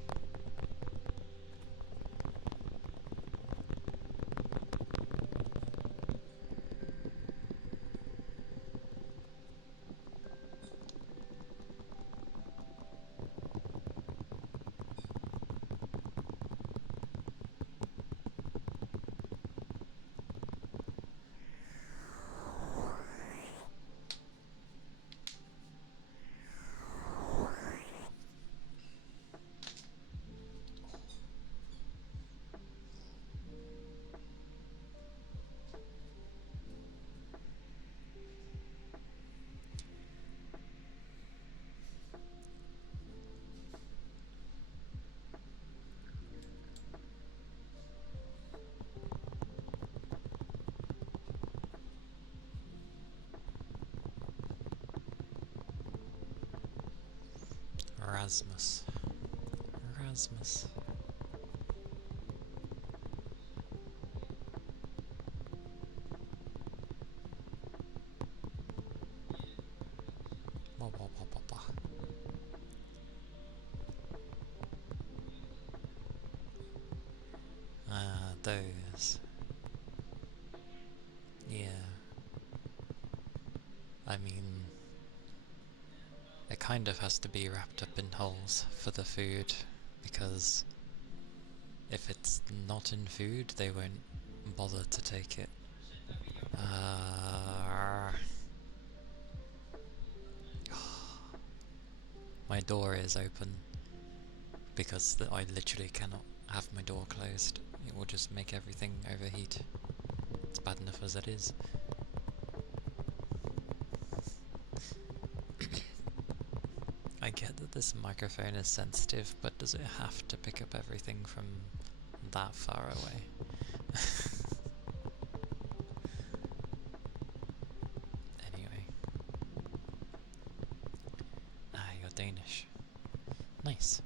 Erasmus. Ah, those. Yeah. I mean, it kind of has to be wrapped up in hulls for the food, because if it's not in food, they won't bother to take it. My door is open because I literally cannot have my door closed. It will just make everything overheat. It's bad enough as it is. I get that this microphone is sensitive, but does it have to pick up everything from that far away? Anyway. Ah, you're Danish. Nice.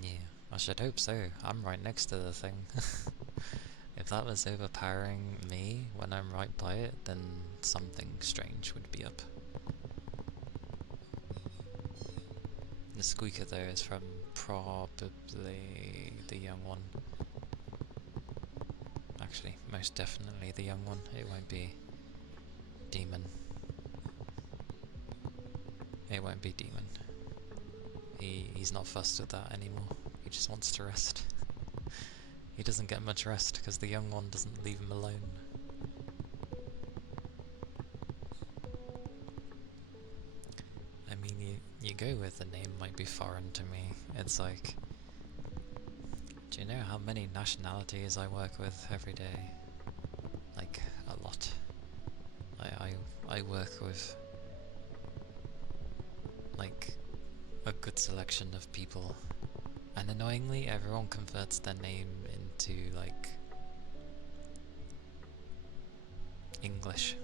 Yeah, I should hope so. I'm right next to the thing. If that was overpowering me when I'm right by it, then something strange would be up. The squeaker though is from probably the young one. Actually, most definitely the young one. It won't be Demon. It won't be Demon. He's not fussed with that anymore. He just wants to rest. He doesn't get much rest because the young one doesn't leave him alone. you go with, the name might be foreign to me. It's like, do you know how many nationalities I work with every day? Like, a lot. I work with, like, a good selection of people. And annoyingly, everyone converts their name into, like, English.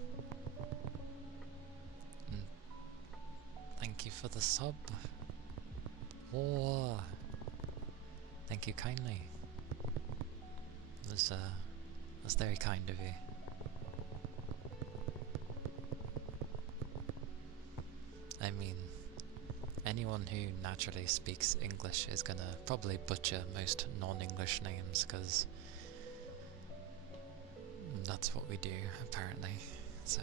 Thank you for the sub. Oh, thank you kindly. That's very kind of you. I mean, anyone who naturally speaks English is gonna probably butcher most non-English names, because that's what we do, apparently. So,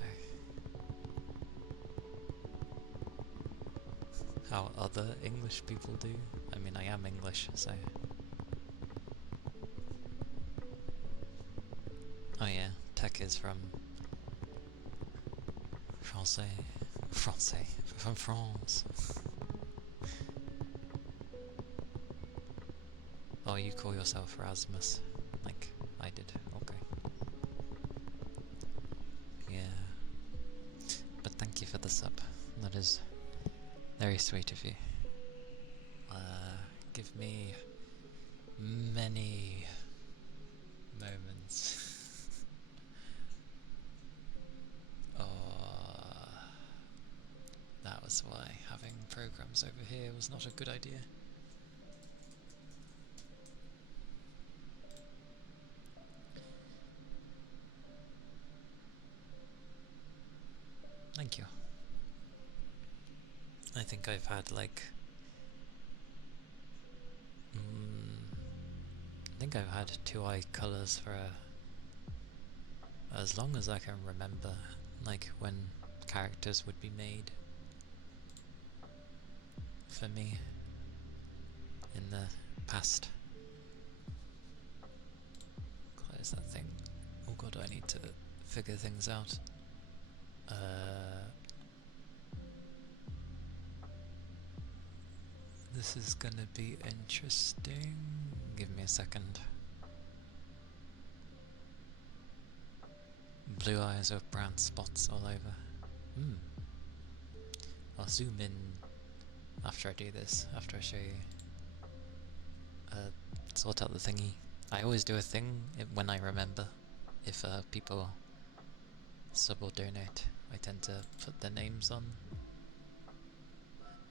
how other English people do? I mean, I am English, so... Oh yeah, tech is from... Francais. From France. Oh, you call yourself Erasmus, like I did, okay. Yeah. But thank you for the sub. That is very sweet of you. Give me many moments. That was why having programs over here was not a good idea. Thank you. I think I've had like... I think I've had 2 eye colours for as long as I can remember, like when characters would be made for me in the past. Close that thing. Oh god, I need to figure things out. This is gonna be interesting. Give me a second. Blue eyes with brown spots all over. I'll zoom in after I do this, after I show you. Sort out the thingy. I always do a thing when I remember. If people sub or donate, I tend to put their names on.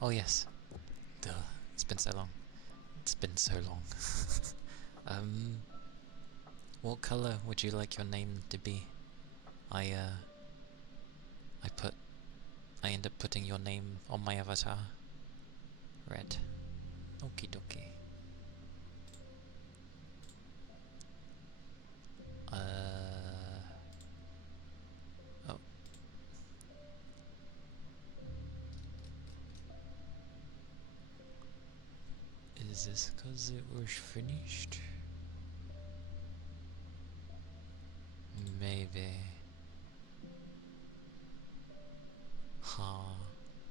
Oh yes. Duh. It's been so long. It's been so long. What colour would you like your name to be? I end up putting your name on my avatar. Red. Okie dokie. Oh. Is this because it was finished? Maybe.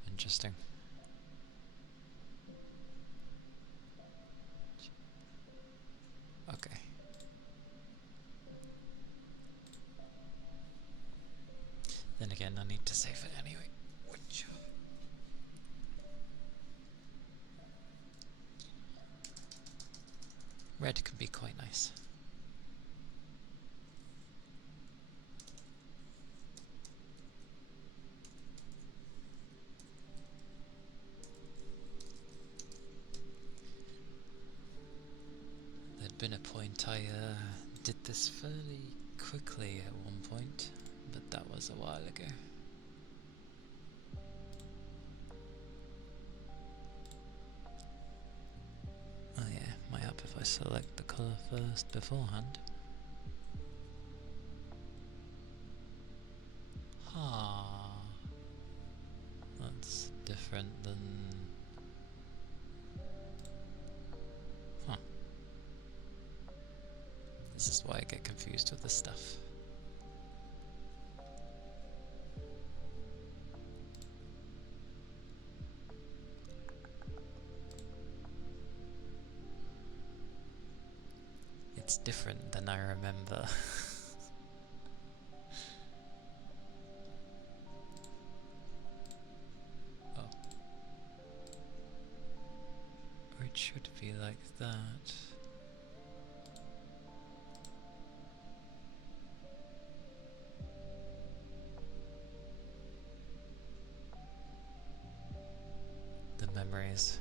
Interesting. Okay. Then again, I need to save it anyway. Which... Red can be quite nice. There'd been a point I did this fairly quickly at one point, but that was a while ago. Oh yeah, might help if I select the colour first beforehand. That's different than... This is why I get confused with this stuff. It's different than I remember. Oh. Or it should be like that. The memories.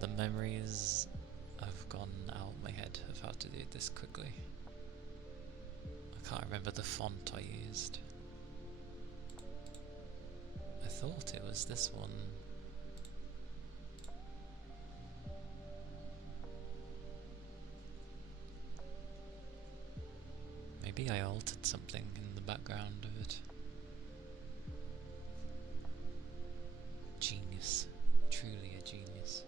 The memories have gone out my head of how to do this quickly. I can't remember the font I used. I thought it was this one. Maybe I altered something in the background of it. Genius. Truly a genius.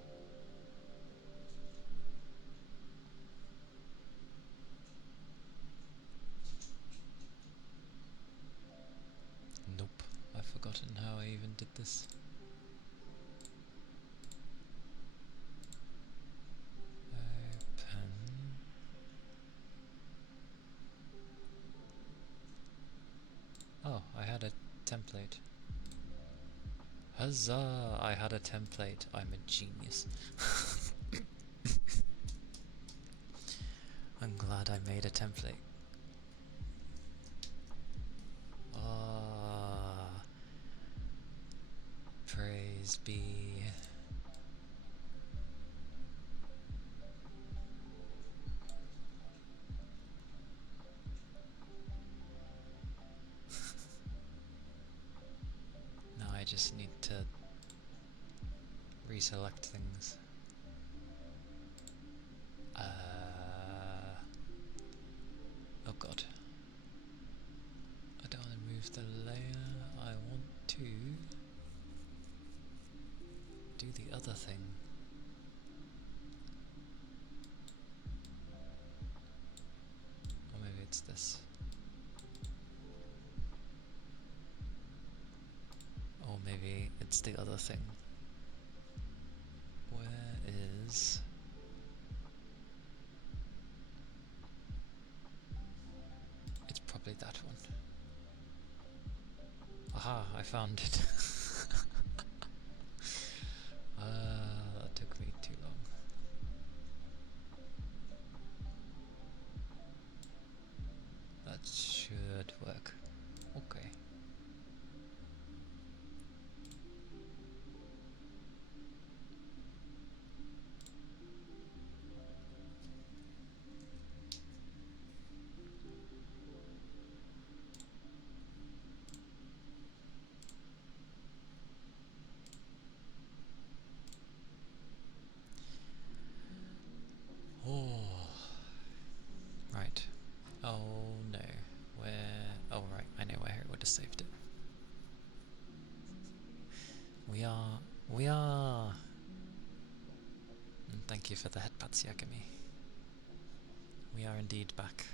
Nope, I've forgotten how I even did this. Open. Oh, I had a template. Huzzah! I had a template. I'm a genius. I'm glad I made a template. Ah, praise be. Now I just need to reselect things. Oh god. I don't want to move the layer, I want to do the other thing. Or maybe it's this. Or maybe it's the other thing. Where is... It's probably that one. Aha, I found it. That took me too long. That should work. Okay. Oh. Right. Oh no. Where? Oh right, I know where it would have saved it. We are. And thank you for the headpats, Yakami. We are indeed back.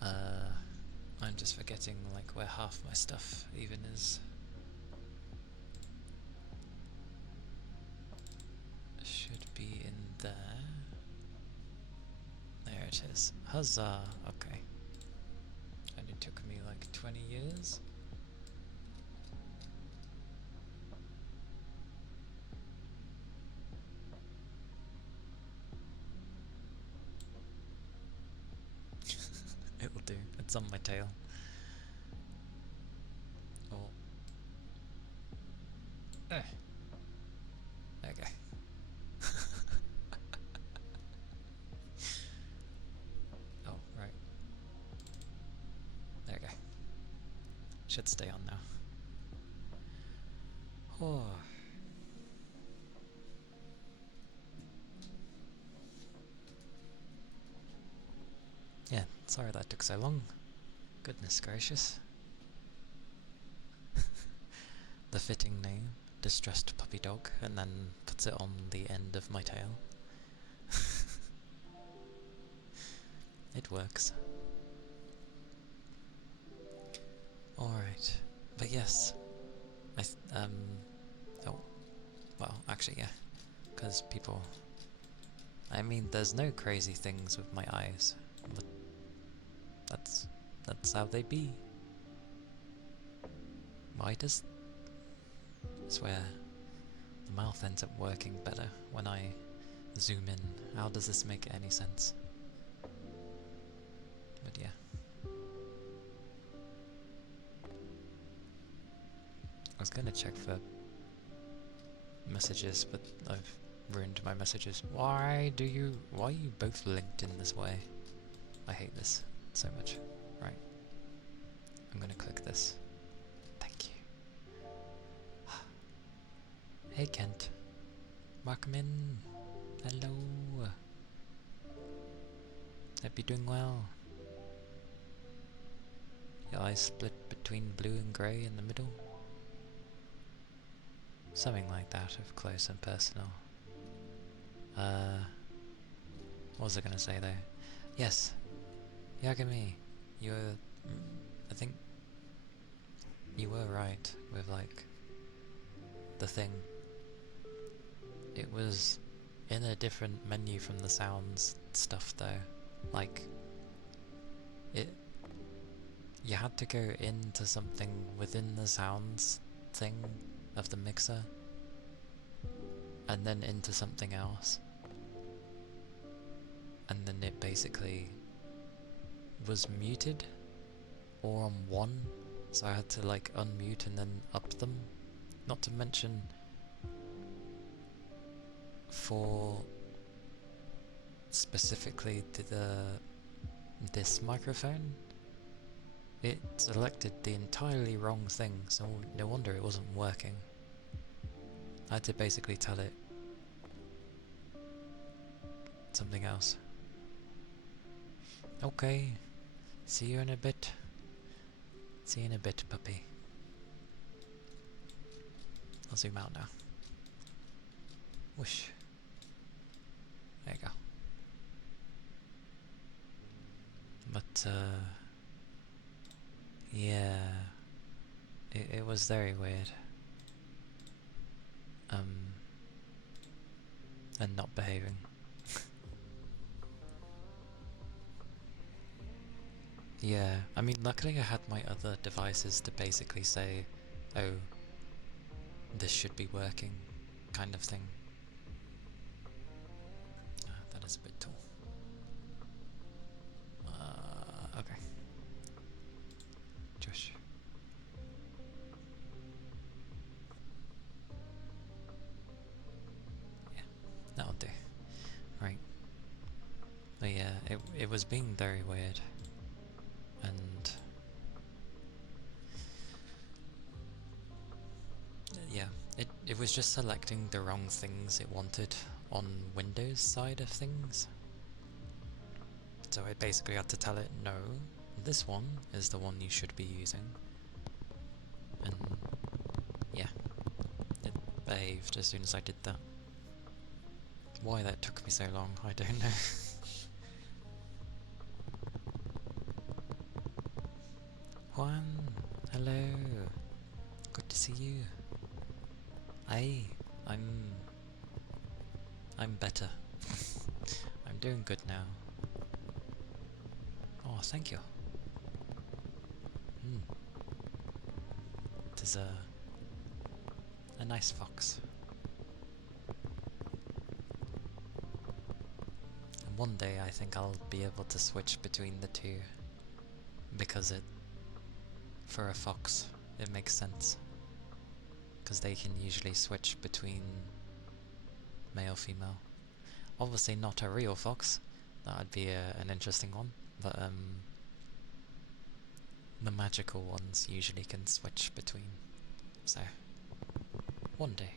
I'm just forgetting like where half my stuff even is. Should be in there. There it is. Huzzah! Okay. And it took me like 20 years. It will do. It's on my tail. Oh. Eh. Okay. Oh, right. There we go. Should stay on now. Oh. Yeah, sorry that took so long. Goodness gracious. The fitting name, Distressed Puppy Dog, and then puts it on the end of my tail. It works. Alright. But yes. Oh. Well, actually, yeah. Because people I mean, there's no crazy things with my eyes, but that's how they be. Why does... I swear, the mouth ends up working better when I zoom in. How does this make any sense? But yeah. I was gonna check for messages, but I've ruined my messages. Why are you both linked in this way? I hate this so much. Right. I'm gonna click this. Thank you. Hey Kent. Welcome in. Hello. Hope you're doing well. Your eyes split between blue and grey in the middle? Something like that, if close and personal. What was I gonna say though? Yes, Yagami, I think you were right with like the thing. It was in a different menu from the sounds stuff though. Like, you had to go into something within the sounds thing of the mixer, and then into something else, and then it basically was muted or on one, so I had to like unmute and then up them. Not to mention, for specifically this microphone, it selected the entirely wrong thing, so no wonder it wasn't working. I had to basically tell it something else. Okay, see you in a bit. See you in a bit, puppy. I'll zoom out now. Whoosh. There you go. But, yeah, it was very weird. And not behaving. Yeah, I mean, luckily I had my other devices to basically say, oh, this should be working, kind of thing. That is a bit tall. Okay. Josh. Yeah, that'll do. Right. But yeah, it was being very weird. And yeah, it was just selecting the wrong things it wanted on Windows side of things. So I basically had to tell it, no, this one is the one you should be using. And yeah, it behaved as soon as I did that. Why that took me so long, I don't know. Juan, hello. Good to see you. I'm better. I'm doing good now. Oh, thank you. It is a nice fox. And one day I think I'll be able to switch between the two, because for a fox, it makes sense. Because they can usually switch between male, female. Obviously not a real fox, that would be an interesting one, but the magical ones usually can switch between, so one day.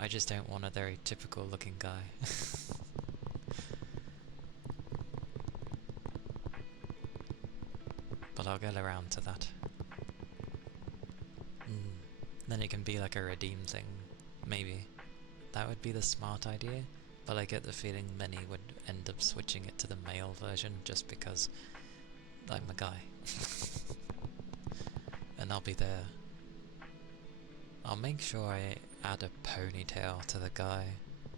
I just don't want a very typical looking guy. But I'll get around to that. Then it can be like a redeem thing, maybe. That would be the smart idea, but I get the feeling many would end up switching it to the male version just because I'm a guy. And I'll be there. I'll make sure I add a ponytail to the guy.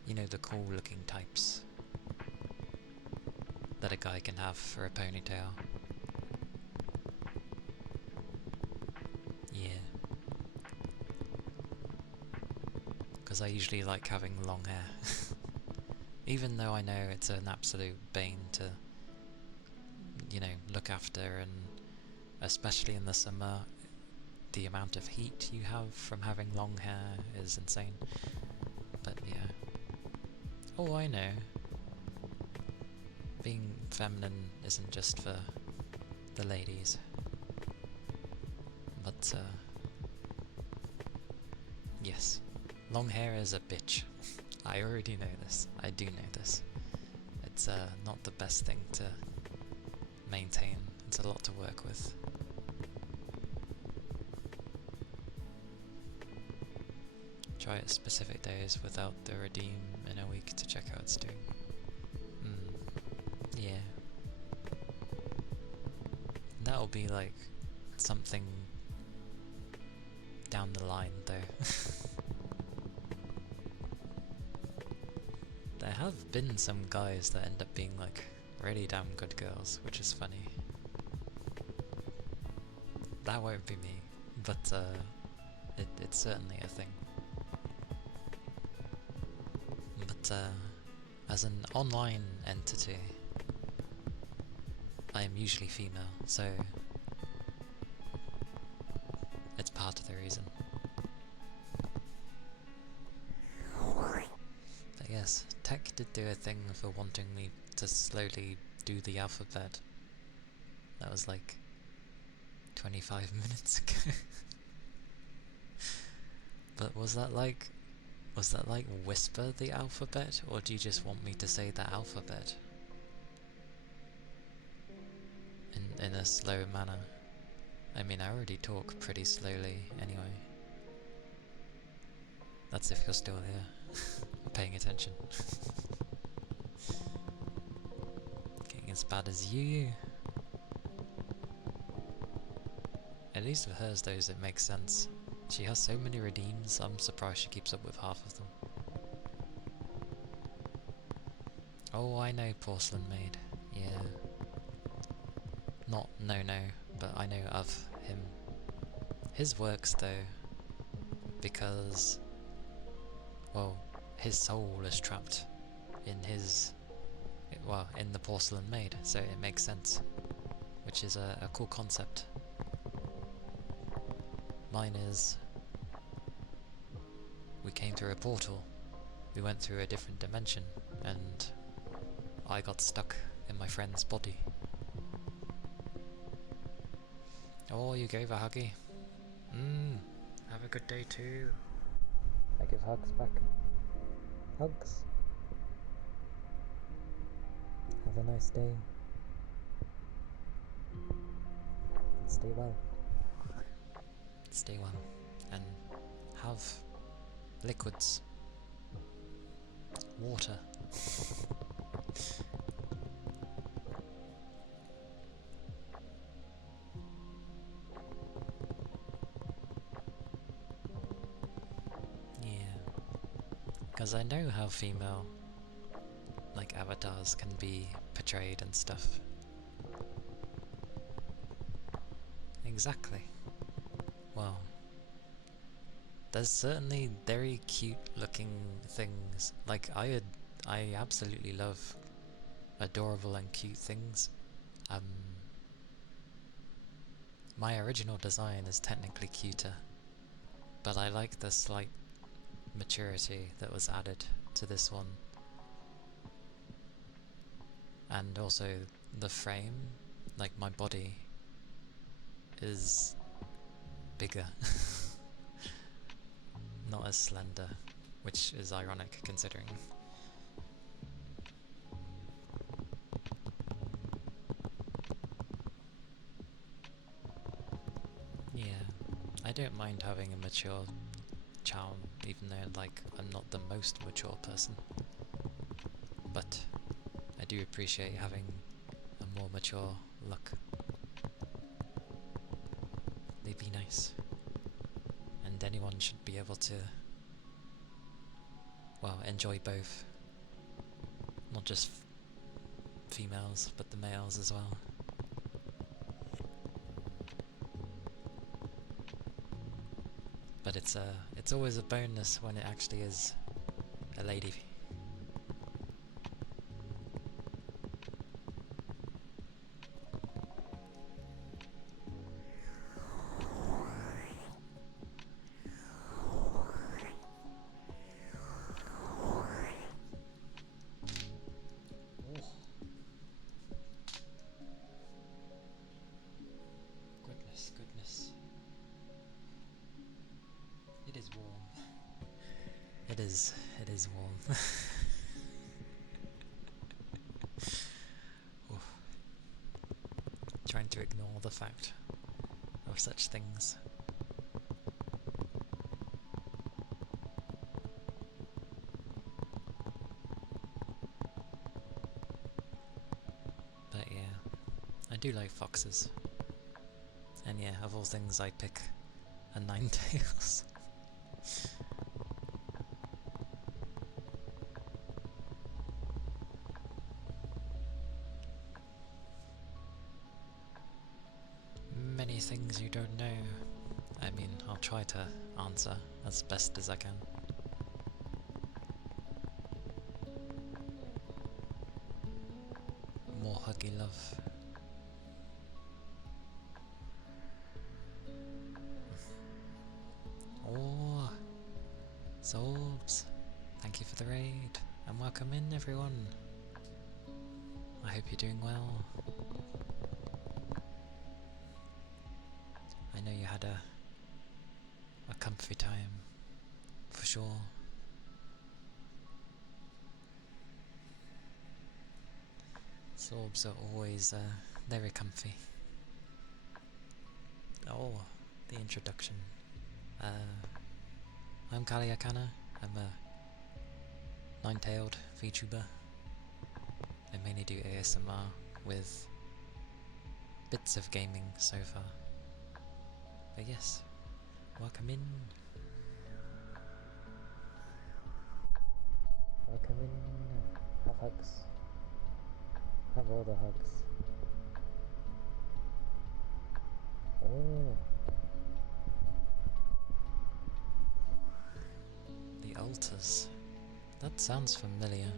You know, the cool looking types that a guy can have for a ponytail. Yeah. Because I usually like having long hair. Even though I know it's an absolute bane to, you know, look after, and especially in the summer, the amount of heat you have from having long hair is insane. But yeah. Oh, I know. Being feminine isn't just for the ladies. But, yes. Long hair is a bitch. I already know this. I do know this. It's not the best thing to maintain. It's a lot to work with. Try it specific days without the redeem in a week to check how it's doing. Yeah. That'll be like something down the line though. There have been some guys that end up being like really damn good girls, which is funny. That won't be me, but it's certainly a thing. But as an online entity, I am usually female, so it's part of the reason. But yes, tech did do a thing for wanting me to slowly do the alphabet. That was like 25 minutes ago. But was that like whisper the alphabet, or do you just want me to say the alphabet in a slow manner? I mean, I already talk pretty slowly anyway. That's if you're still here, paying attention. Getting as bad as you. At least with hers, those it makes sense. She has so many redeems, I'm surprised she keeps up with half of them. Oh, I know Porcelain Maid. Yeah. Not no, but I know of him. His works though, because, well, his soul is trapped in in the Porcelain Maid, so it makes sense, which is a cool concept. Mine is, we came through a portal, we went through a different dimension, and I got stuck in my friend's body. Oh, you gave a huggy? Have a good day too. I give hugs back. Hugs. Have a nice day. And stay well. Stay well. And have liquids. Water. Because I know how female, like, avatars can be portrayed and stuff. Exactly. Well, there's certainly very cute looking things. Like, I absolutely love adorable and cute things. My original design is technically cuter, but I like the slight maturity that was added to this one, and also the frame, like my body is bigger, not as slender, which is ironic considering. Yeah, I don't mind having a mature charm, even though, like, I'm not the most mature person. But I do appreciate having a more mature look. They'd be nice. And anyone should be able to, well, enjoy both. Not just females, but the males as well. But it's always a bonus when it actually is a lady. Goodness. It is warm. It is warm. Trying to ignore the fact of such things. But yeah, I do like foxes. And yeah, of all things I pick a Ninetales. Many things you don't know. I mean, I'll try to answer as best as I can. More huggy love. Oh, Solbs, thank you for the raid, and welcome in everyone. I hope you're doing well. I know you had a comfy time, for sure. Solbs are always very comfy. Oh, the introduction. I'm Calia Kana. I'm a nine-tailed VTuber. I mainly do ASMR with bits of gaming so far. But yes, welcome in. Welcome in. Have hugs. Have all the hugs. Oh. The altars. That sounds familiar.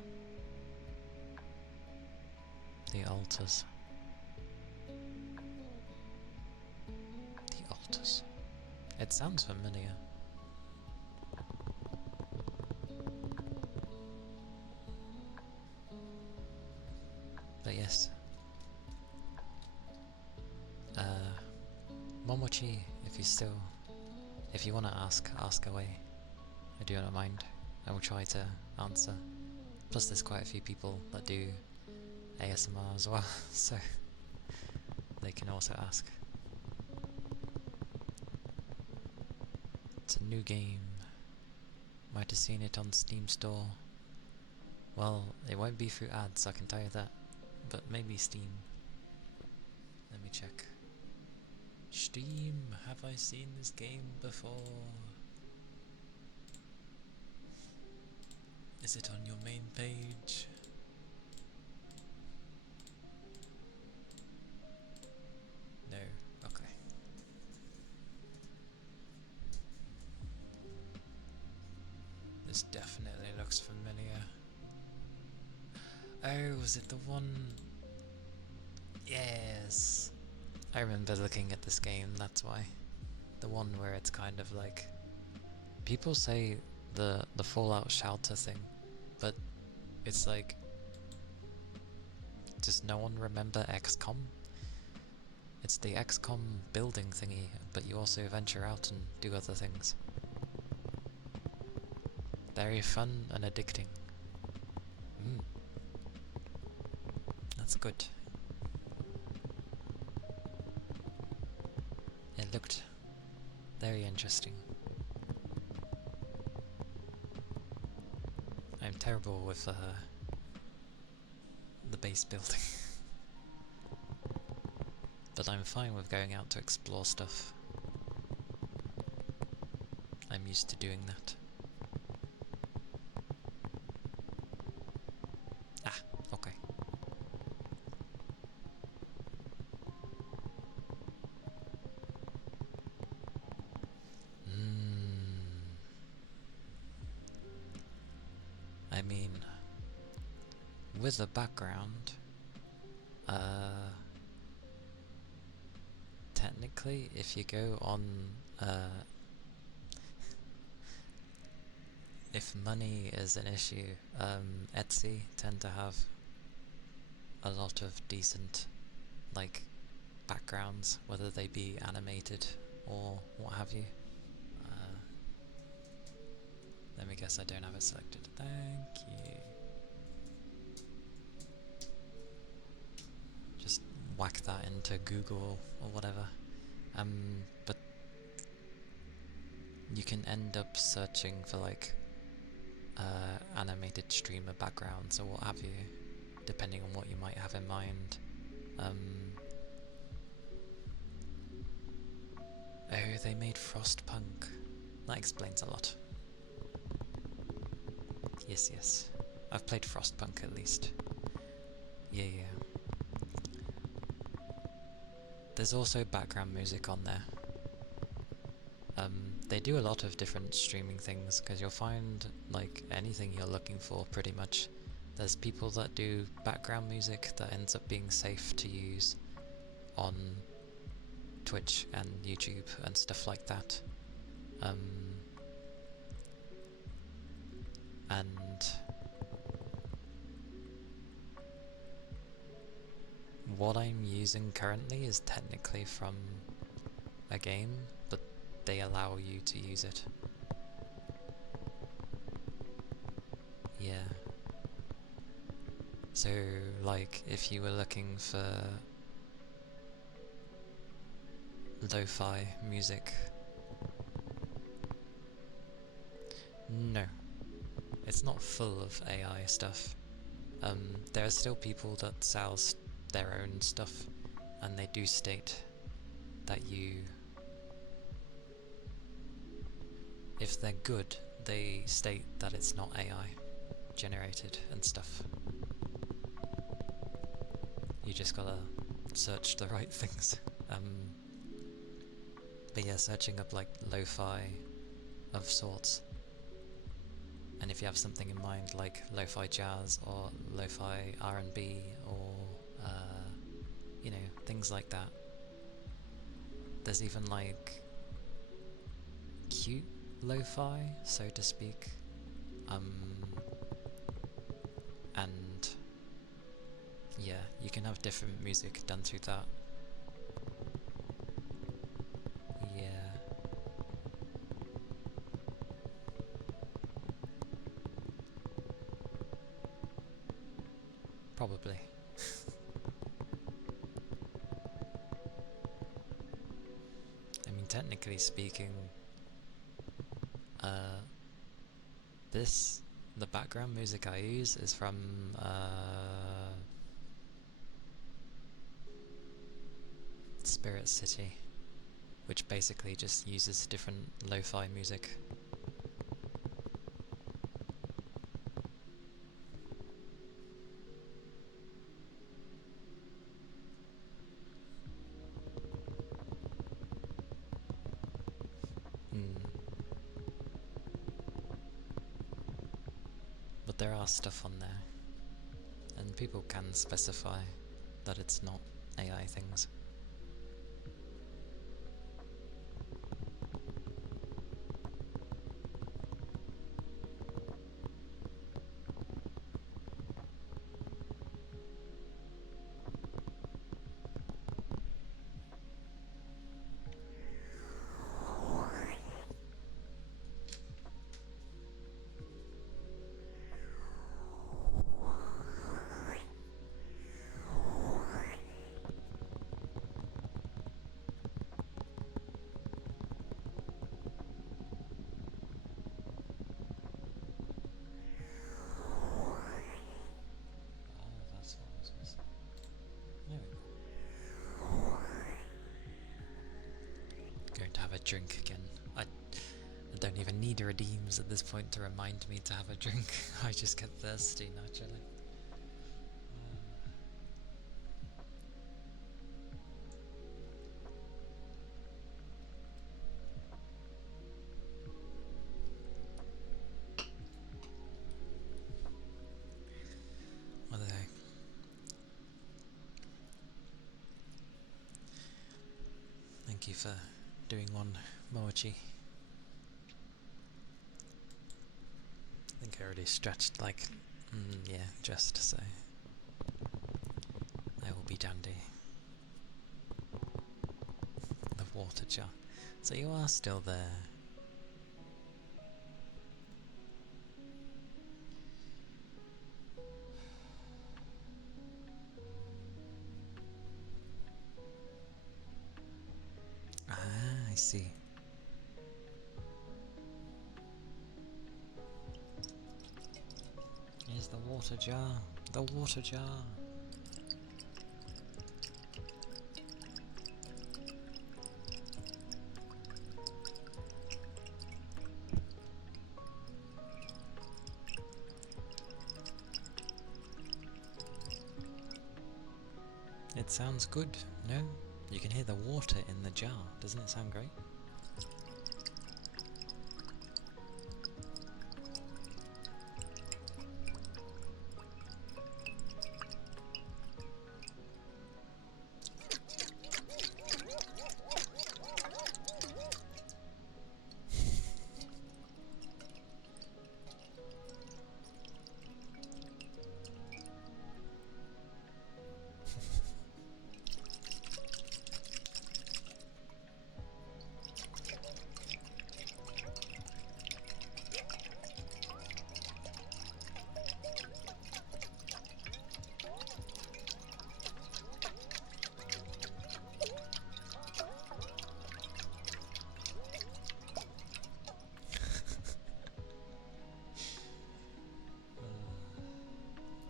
The altars. The altars. It sounds familiar. But yes. Momochi, if you want to ask away. I do not mind. I will try to answer. Plus there's quite a few people that do ASMR as well, so they can also ask. It's a new game. Might have seen it on Steam Store. Well, it won't be through ads, I can tell you that. But maybe Steam. Let me check. Steam, have I seen this game before? Is it on your main page? No, okay. This definitely looks familiar. Oh, was it the one? Yes. I remember looking at this game, that's why. The one where it's kind of like... People say the Fallout shelter thing, but it's like... Does no one remember XCOM? It's the XCOM building thingy, but you also venture out and do other things. Very fun and addicting. That's good. It looked very interesting. I'm terrible with the base building. But I'm fine with going out to explore stuff. I'm used to doing that. Ah, okay. mean, with a background, technically, if you go on, if money is an issue, Etsy tend to have a lot of decent, like, backgrounds, whether they be animated or what have you. Let me guess I don't have it selected. Thank you. Just whack that into Google or whatever. But you can end up searching for like animated streamer backgrounds or what have you, depending on what you might have in mind. Oh, they made Frostpunk. That explains a lot. Yes, yes. I've played Frostpunk at least. Yeah, yeah. There's also background music on there. They do a lot of different streaming things, because you'll find, like, anything you're looking for, pretty much. There's people that do background music that ends up being safe to use on Twitch and YouTube and stuff like that. And what I'm using currently is technically from a game, but they allow you to use it. Yeah. So, like, if you were looking for lo-fi music... No. It's not full of AI stuff. There are still people that sell their own stuff, and they do state that if they're good, they state that it's not AI generated and stuff. You just gotta search the right things. But yeah, searching up like lo-fi of sorts, and if you have something in mind like lo-fi jazz or lo-fi R&B or you know, things like that. There's even like cute lo-fi, so to speak, and yeah, you can have different music done through that. Yeah. Probably. I mean, technically speaking, the background music I use is from, Spirit City, which basically just uses different lo-fi music. But there are stuff on there, and people can specify that it's not AI things. Going to have a drink again. I don't even need redeems at this point to remind me to have a drink. I just get thirsty naturally. thank you for doing one, Mochi. I think I already stretched like, yeah, just so. I will be dandy. The water jar. So you are still there. Ah, I see. Here's the water jar. The water jar. It sounds good, no? You can hear the water in the jar. Doesn't it sound great?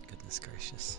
Goodness gracious.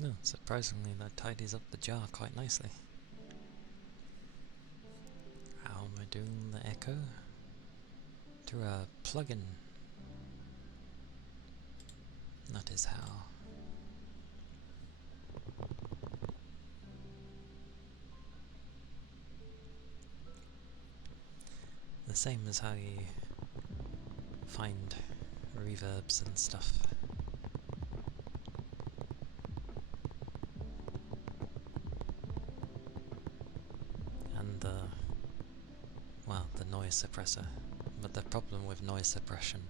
No, surprisingly that tidies up the jar quite nicely. How am I doing the echo? Through a plugin. That is how. The same as how you find reverbs and stuff. And the noise suppressor. But the problem with noise suppression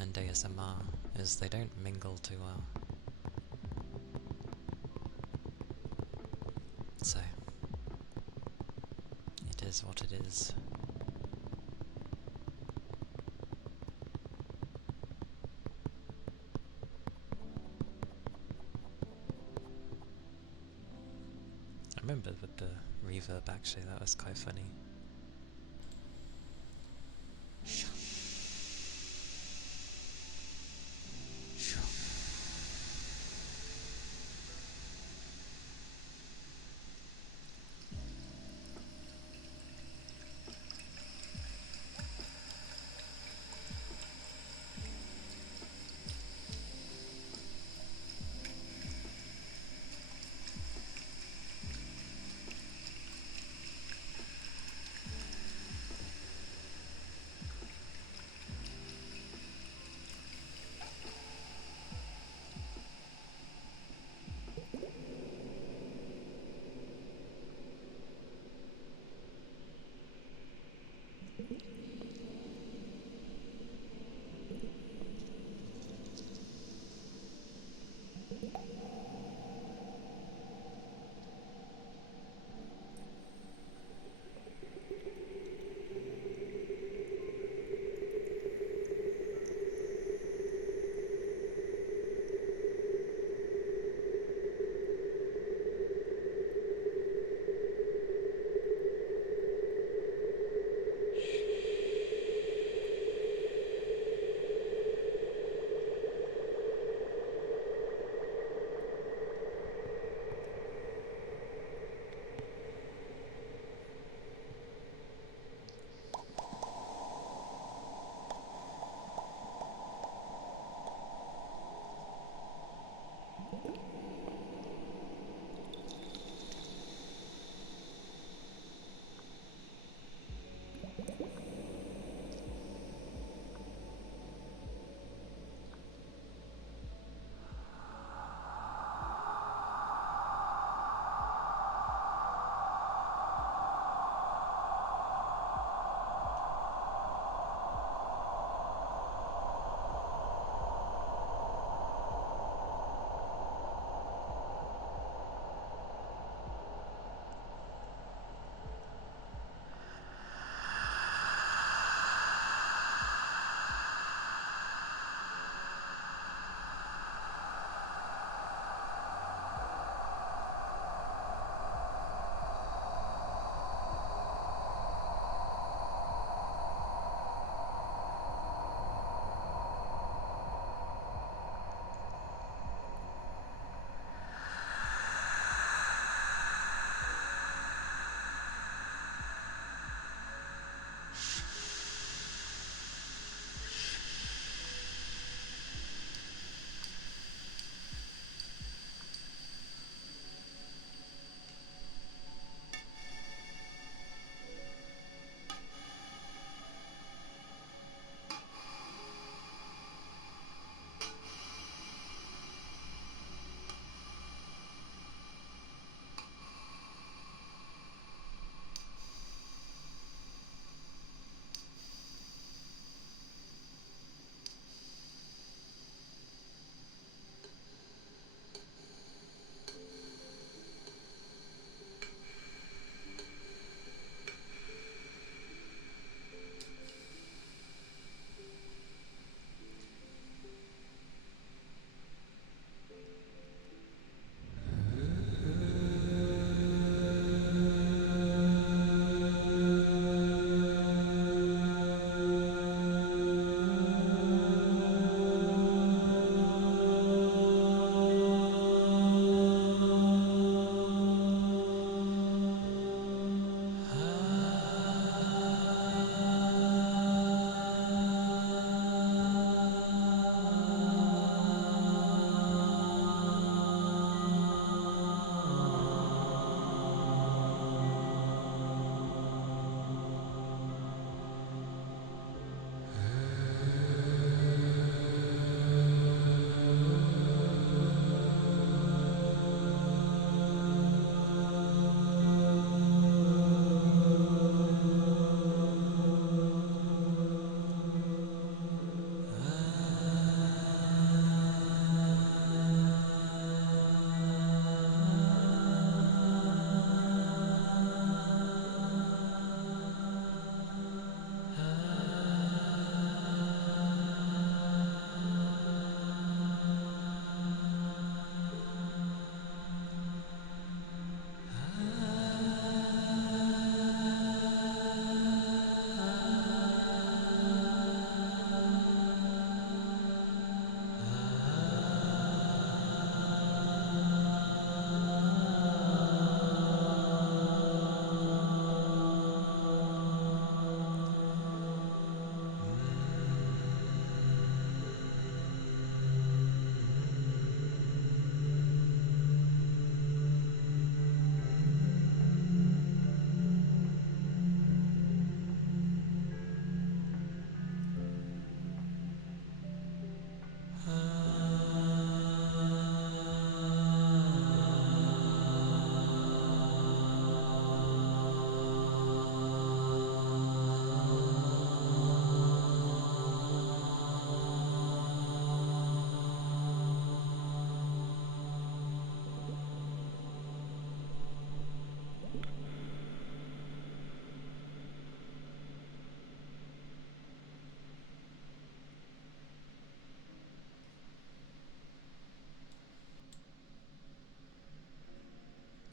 and ASMR is they don't mingle too well. So, it is what it is. I remember with the reverb actually, that was quite funny.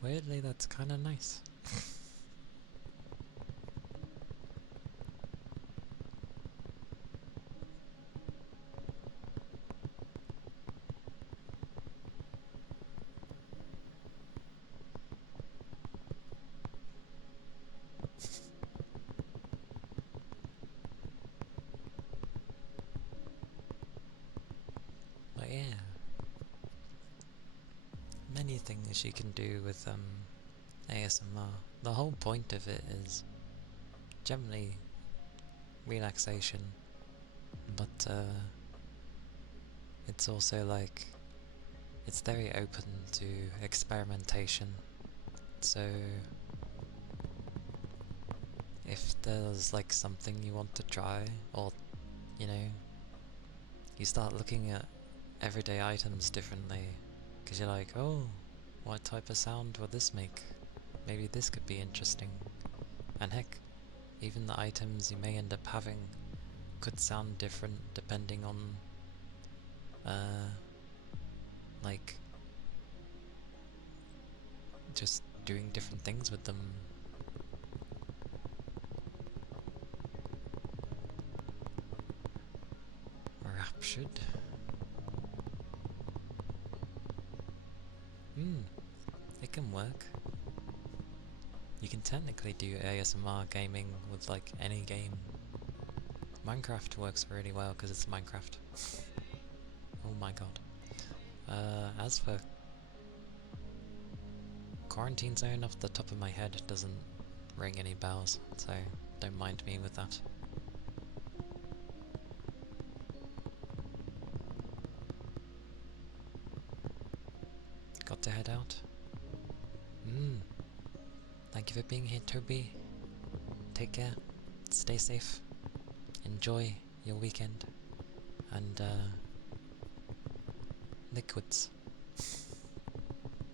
Weirdly, that's kind of nice. But yeah, many things you can do with ASMR. The whole point of it is generally relaxation, but it's also like, it's very open to experimentation. So if there's like something you want to try, or you know, you start looking at everyday items differently, because you're like, oh, what type of sound will this make? Maybe this could be interesting. And heck, even the items you may end up having could sound different depending on like just doing different things with them. Raptured. It can work. You can technically do ASMR gaming with like any game. Minecraft works really well because it's Minecraft. Oh my god. As for Quarantine Zone, off the top of my head, doesn't ring any bells, so don't mind me with that. Got to head out? Thank you for being here, Toby. Take care. Stay safe. Enjoy your weekend. And, liquids.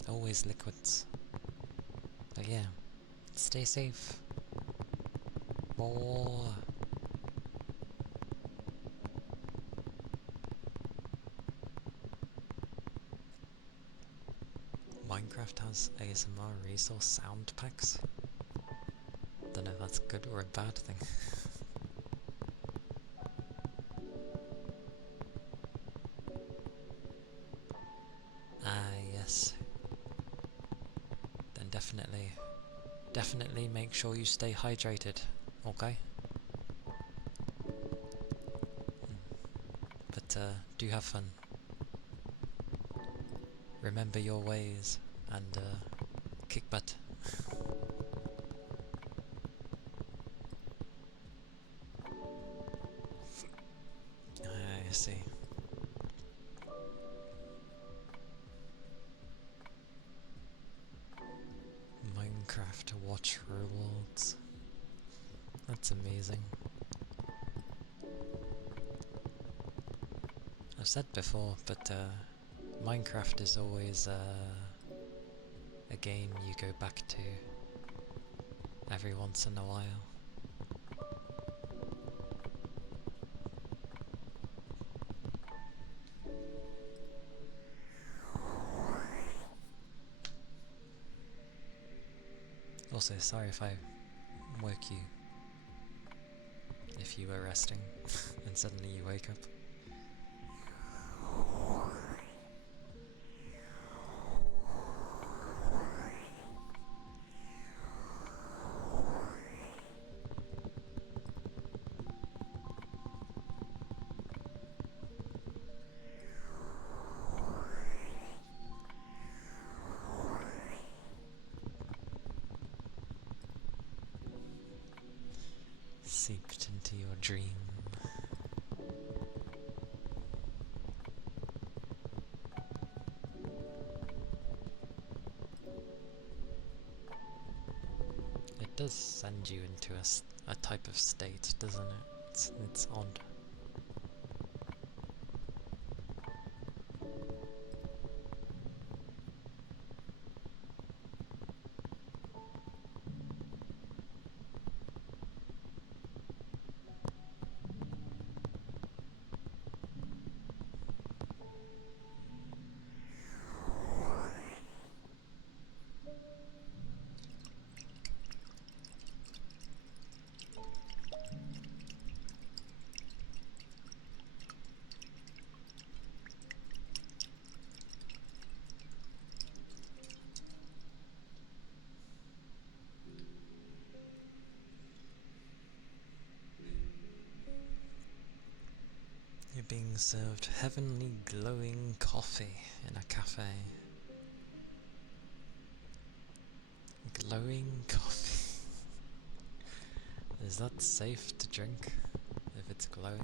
Always liquids. But yeah, stay safe. More. Minecraft has ASMR resource sound packs. Don't know if that's a good or a bad thing. Yes. Then definitely make sure you stay hydrated, okay? But do have fun. Remember your ways and kick butt. I see. Minecraft watch rewards. That's amazing. I've said before, but Minecraft is always a game you go back to every once in a while. Also, sorry if I woke you, if you were resting and suddenly you wake up. Seeped into your dream. It does send you into a type of state, doesn't it? It's odd. being served heavenly glowing coffee in a cafe. Glowing coffee. Is that safe to drink if it's glowing?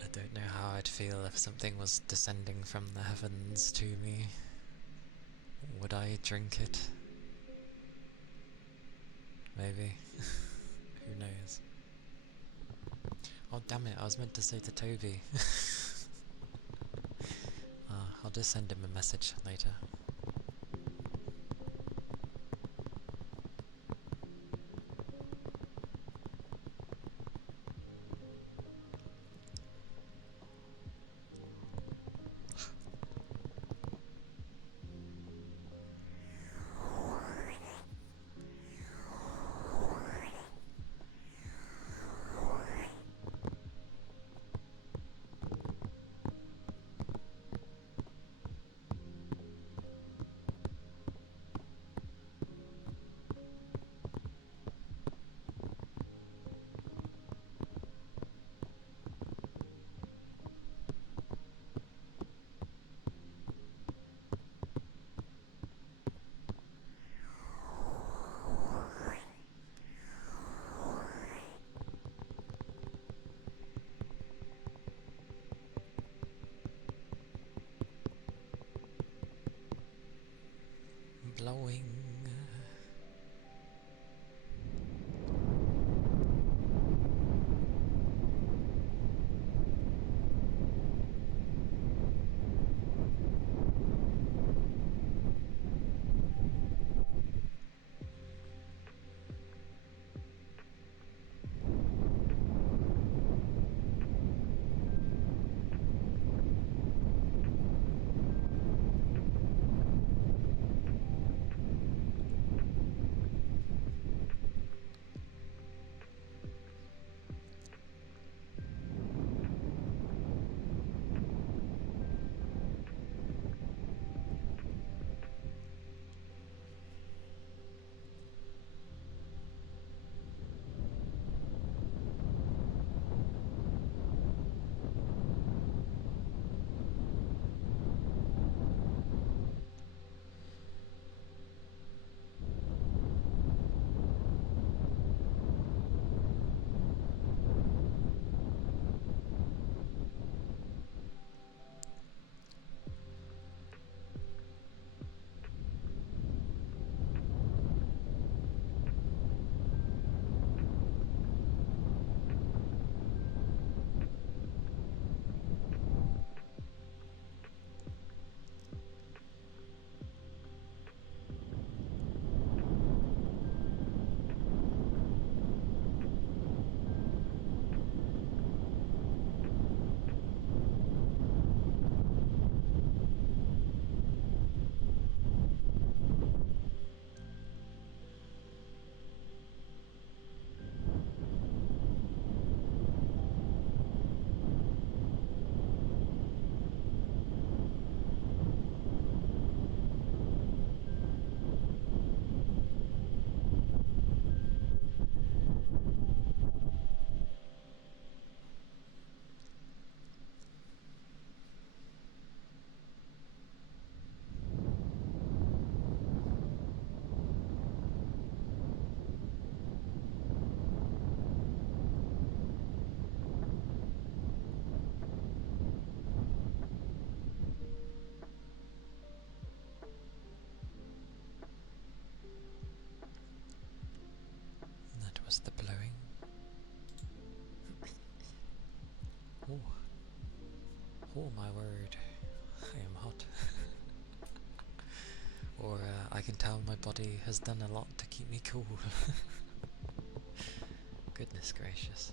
I don't know how I'd feel if something was descending from the heavens to me. Would I drink it? Maybe. Who knows? Oh damn it, I was meant to say to Toby. I'll just send him a message later. Blowing. That was the blowing. Oh. Oh my word. I am hot. Or I can tell my body has done a lot to keep me cool. Goodness gracious.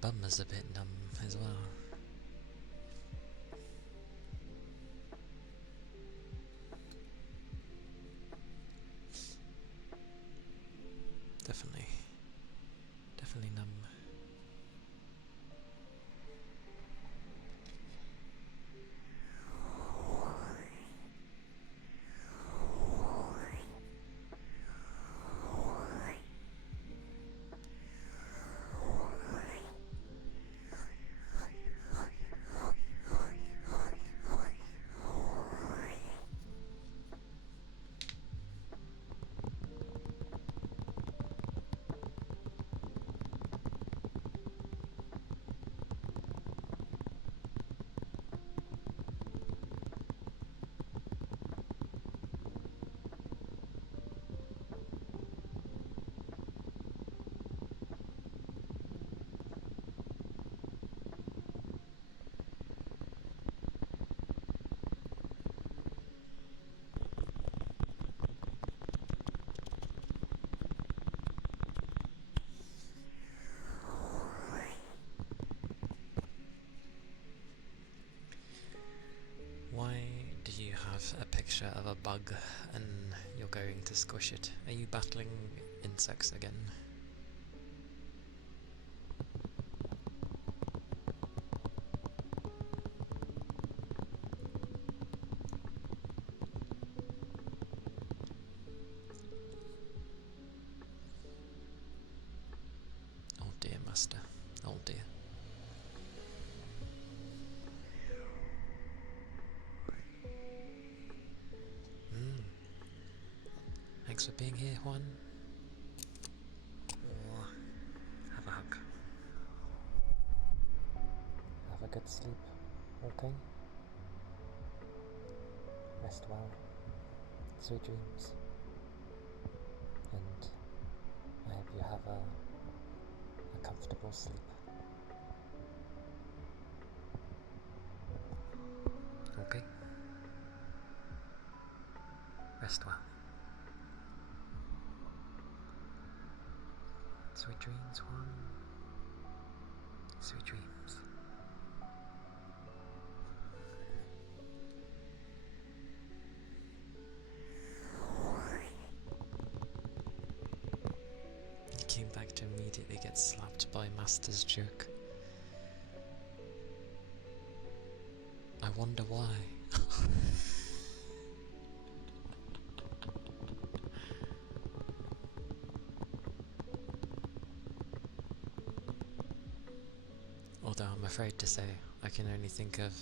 bum is a bit numb as well. Definitely numb. Why do you have a picture of a bug and you're going to squish it? Are you battling insects again? Oh dear, master. Oh dear. Thanks for being here, Juan. Oh, have a hug. Have a good sleep, okay? Rest well. Sweet dreams. And I hope you have a comfortable sleep. Okay? Rest well. Sweet dreams, Juan. Sweet dreams. He came back to immediately get slapped by Master's joke. I wonder why. Although I'm afraid to say, I can only think of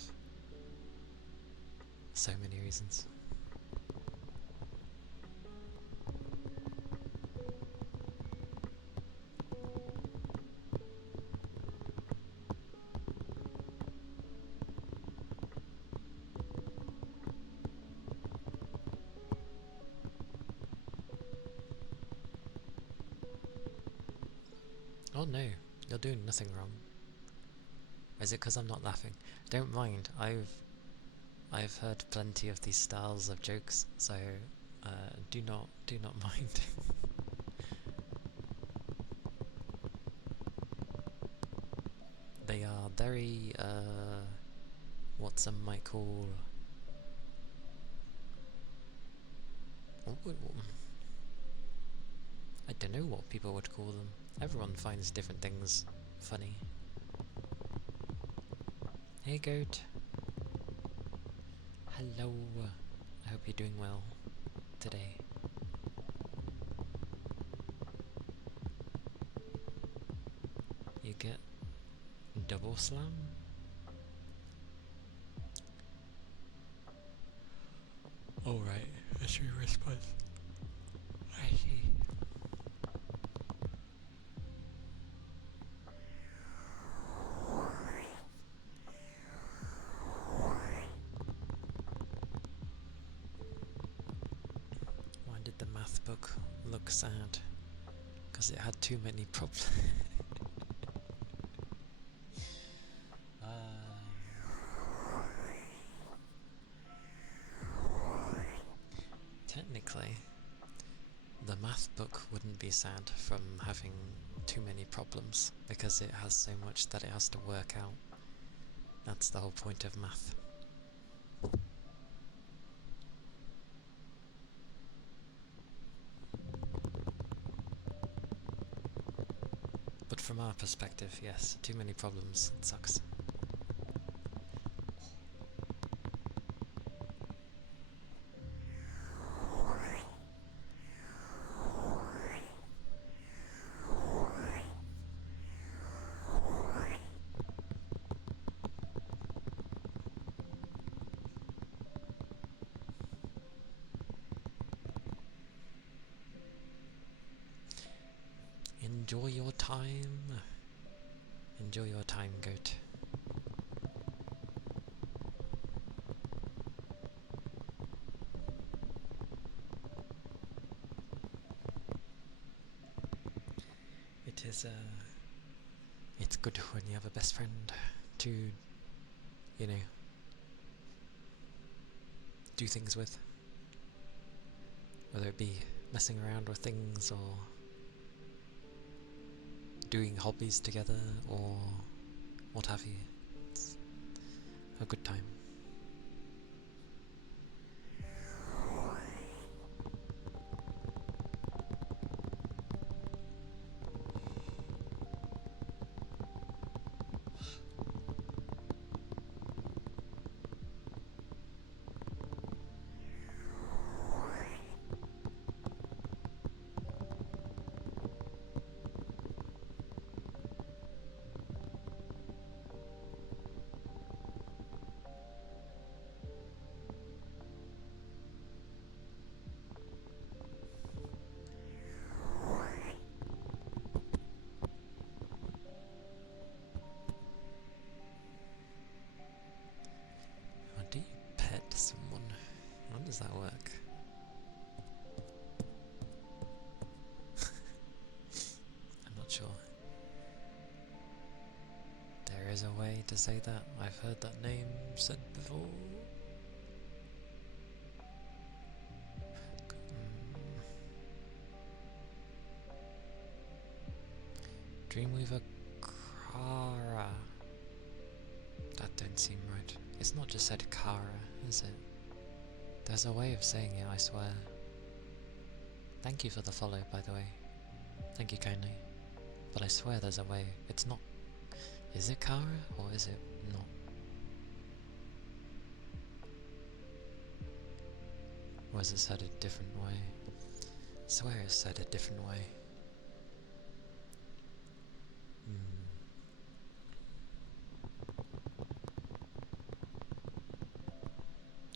so many reasons. Oh no, you're doing nothing wrong. Is it because I'm not laughing? Don't mind, I've heard plenty of these styles of jokes, so do not mind. They are very what some might call I don't know what people would call them. Everyone finds different things funny. Hey goat. Hello. I hope you're doing well today. You get double slam? Alright, that's your response. I see. Why did the math book look sad? Because it had too many problems. Technically, the math book wouldn't be sad from having too many problems, because it has so much that it has to work out. That's the whole point of math. But from our perspective, yes, too many problems, it sucks. Enjoy your time. Enjoy your time, goat. It is, it's good when you have a best friend to, you know, do things with. Whether it be messing around with things, or doing hobbies together, or what have you. It's a good time. How do you pet someone? How does that work? I'm not sure. There is a way to say that. I've heard that name said before. Dreamweaver Kara. That don't seem right. It's not just said Kara, is it? There's a way of saying it, I swear. Thank you for the follow, by the way. Thank you kindly. But I swear there's a way. It's not... Is it Kara, or is it not? Or is it said a different way? I swear it's said a different way.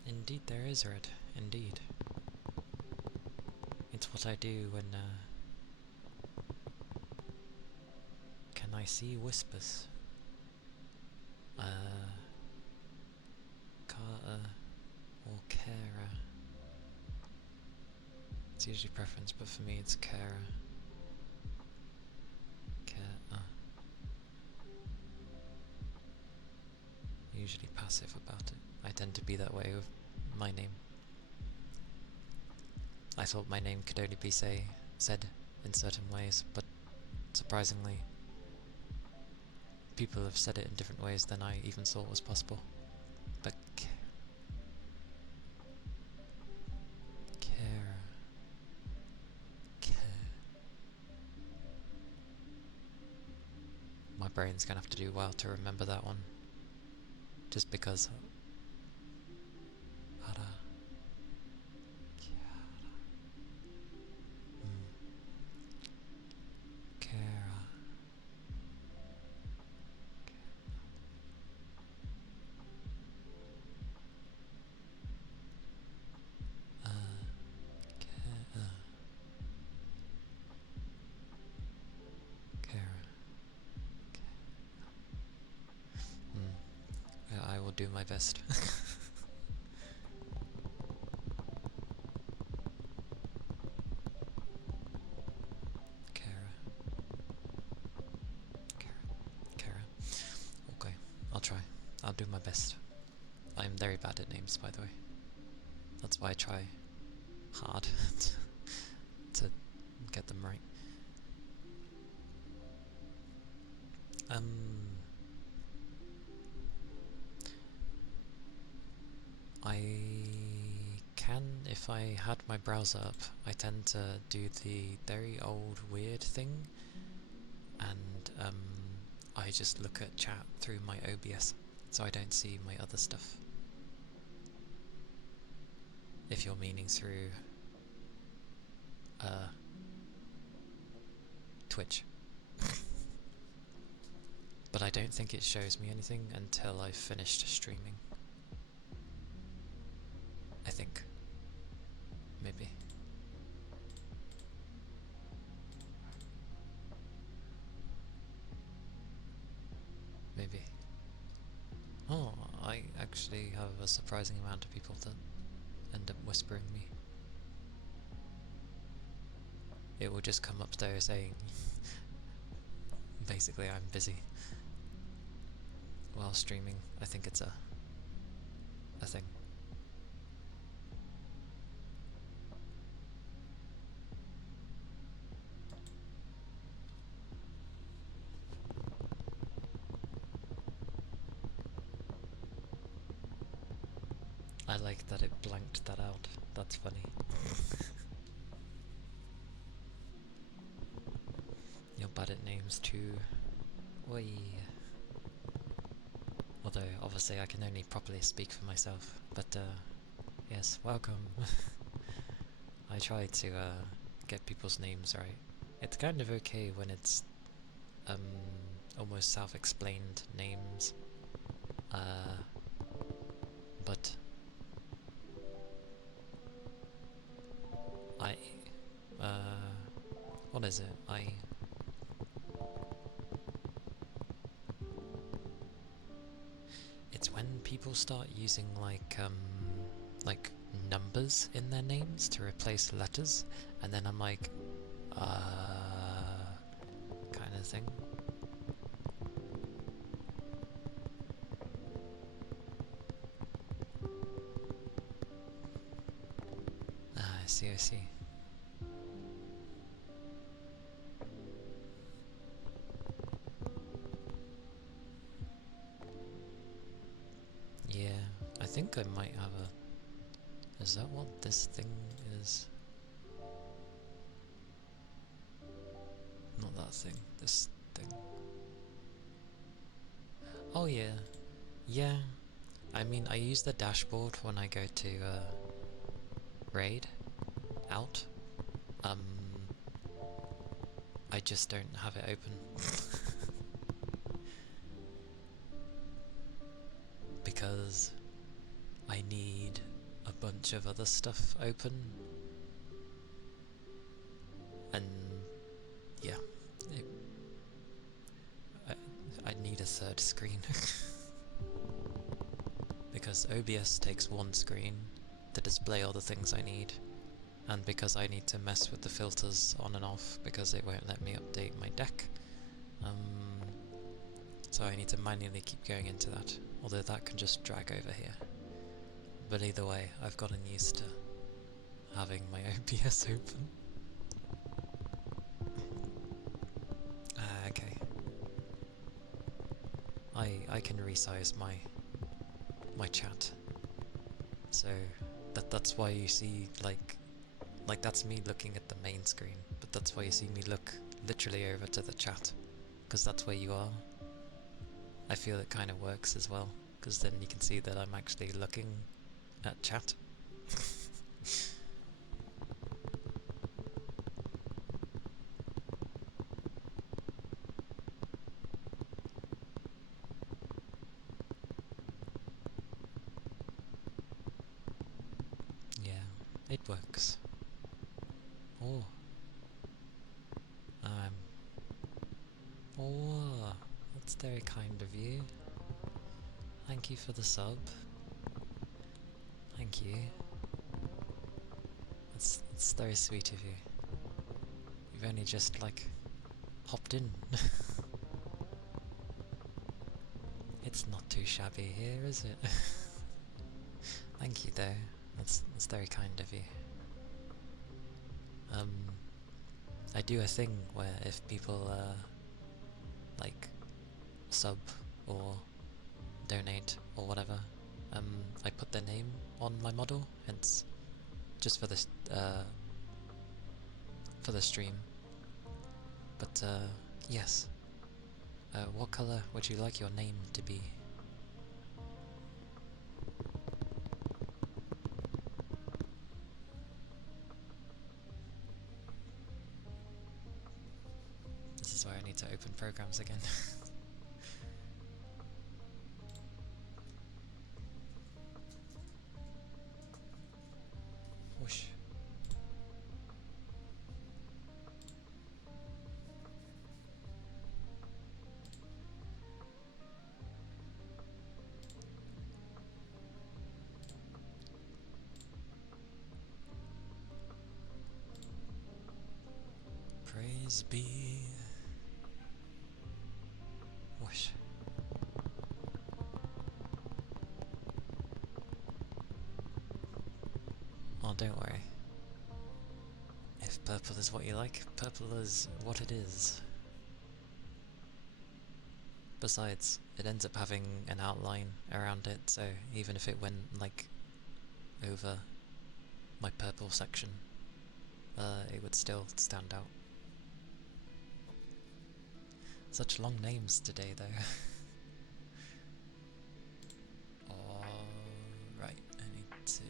Indeed there is, Red. Indeed. It's what I do when, Can I see whispers? Carter or Kara. It's usually preference, but for me it's Kara. Kara. Usually passive about it. I tend to be that way with my name. I thought my name could only be said in certain ways, but surprisingly, people have said it in different ways than I even thought was possible. But Care. My brain's gonna have to do well to remember that one. Just because. I will do my best. Kara. Okay, I'll try. I'll do my best. I'm very bad at names, by the way. That's why I try hard to get them right. I can, if I had my browser up, I tend to do the very old weird thing, and I just look at chat through my OBS, so I don't see my other stuff. If you're meaning through Twitch. But I don't think it shows me anything until I've finished streaming. I think. Maybe. Maybe. Oh, I actually have a surprising amount of people that end up whispering me. It will just come up there saying, basically, I'm busy while streaming. I think it's a thing. I like that it blanked that out. That's funny. You're bad at names too. Oi. Although, obviously I can only properly speak for myself, but yes, welcome. I try to get people's names right. It's kind of okay when it's almost self-explained names, but what is it? It's when people start using like numbers in their names to replace letters, and then I'm like, kind of thing. I see, I see. Yeah, I think I might have a... Is that what this thing is? Not that thing, this thing. Oh yeah, yeah. I mean, I use the dashboard when I go to raid out. I just don't have it open. Because I need a bunch of other stuff open. And yeah, I need a third screen. Because OBS takes one screen to display all the things I need, and because I need to mess with the filters on and off because it won't let me update my deck, so I need to manually keep going into that, although that can just drag over here. But either way, I've gotten used to having my OBS open. Okay. I can resize my chat, so that's why you see like that's me looking at the main screen, but that's why you see me look literally over to the chat, because that's where you are. I feel it kind of works as well, because then you can see that I'm actually looking at chat. Yeah, it works. Oh. Oh, that's very kind of you. Thank you for the sub. Thank you. That's very sweet of you. You've only just, like, hopped in. It's not too shabby here, is it? Thank you, though. That's very kind of you. I do a thing where if people, like, sub or donate or whatever, I put their name on my model, hence just for the stream. But yes, what color would you like your name to be? This is why I need to open programs again. Whoosh. Praise be. Whoosh. Oh, don't worry. If purple is what you like, purple is what it is. Besides, it ends up having an outline around it, so even if it went, like, over my purple section, it would still stand out. Such long names today, though. Alright, I need to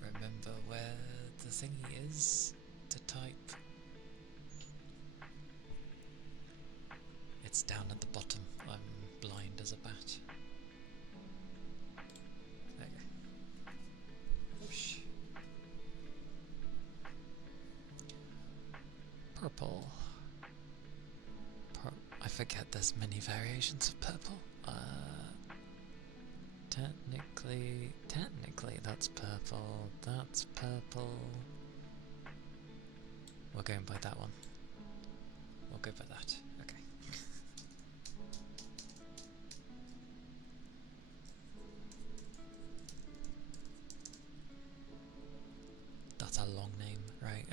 remember where the thingy is to type. It's down at the bottom. I'm blind as a bat. There you go. Whoosh. Purple. I forget there's many variations of purple. Technically that's purple. That's purple. We're going by that one. We'll go by that. Okay. That's a long name, right?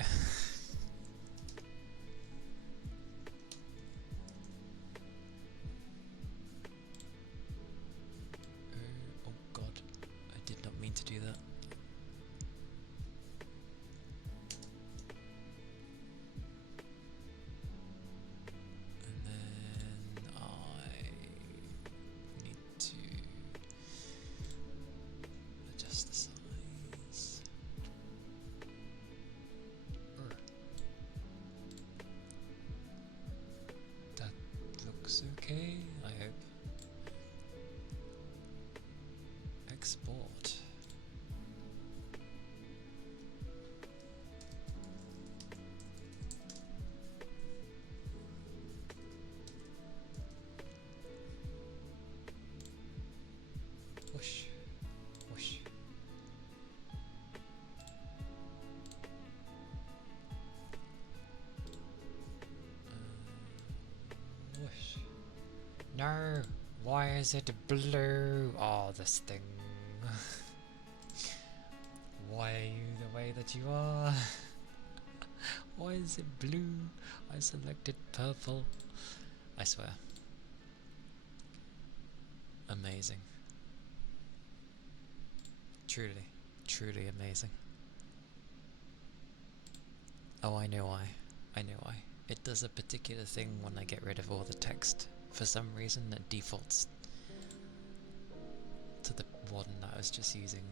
Oh god, I did not mean to do that. And then I need to adjust the size. That looks okay, I hope. Export. Whoosh. Whoosh. Whoosh. No! Why is it blue? Oh, this thing. Why are you the way that you are? Why is it blue? I selected purple. I swear. Amazing. Truly, truly amazing. Oh, I know why. I know why. It does a particular thing when I get rid of all the text. For some reason, it defaults to the one that I was just using.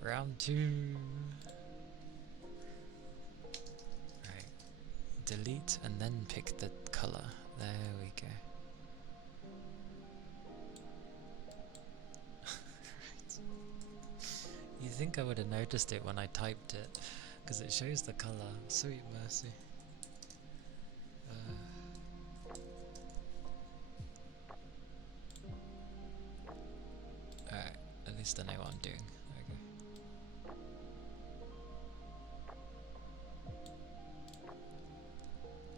Round 2. Right. Delete and then pick the color. There we go. Right. You think I would have noticed it when I typed it, because it shows the color. Sweet mercy. Alright, at least I know what I'm doing. Okay.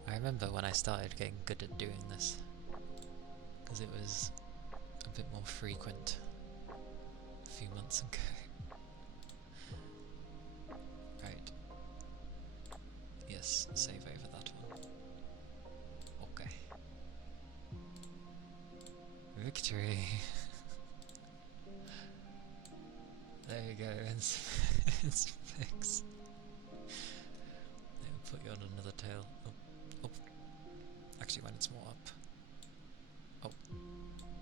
I remember when I started getting good at doing this, because it was a bit more frequent a few months ago. Right. Yes, save over that one. Victory. There you go, it's fixed. They will put you on another tail. Oh, oh. Actually, when it's more up. Oh,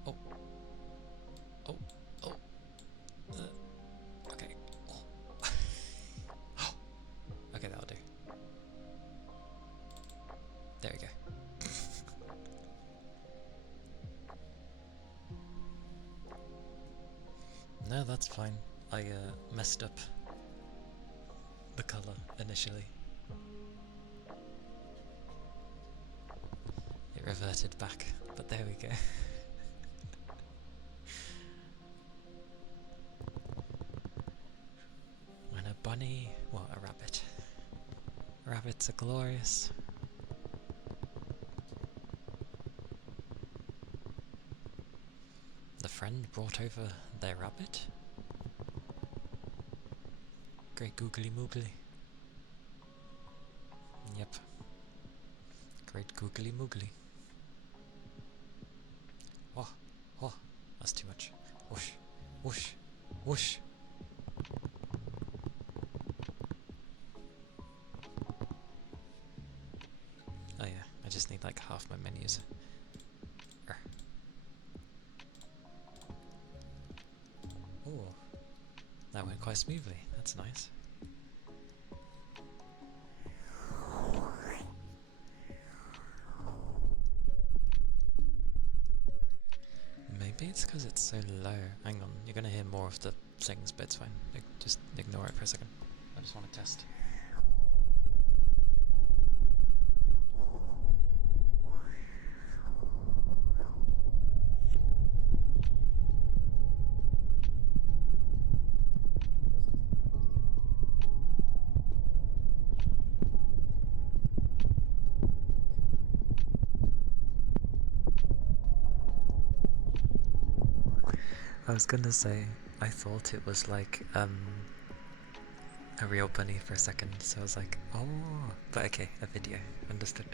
oh, oh, oh. Okay. Oh. Okay, that'll do. There we go. No, that's fine. I messed up the colour initially. It reverted back, but there we go. When a bunny, well, a rabbit. Rabbits are glorious. The friend brought over their rabbit? Great googly moogly. Yep. Great googly moogly. Oh, oh, that's too much. Whoosh, whoosh, whoosh. Oh yeah, I just need like half my menus. Oh, that went quite smoothly. That's nice. Maybe it's because it's so low. Hang on, you're gonna hear more of the things, but it's fine. Just ignore it for a second. I just want to test. I was gonna say, I thought it was like, a real bunny for a second, so I was like, oh, but okay, a video, understood.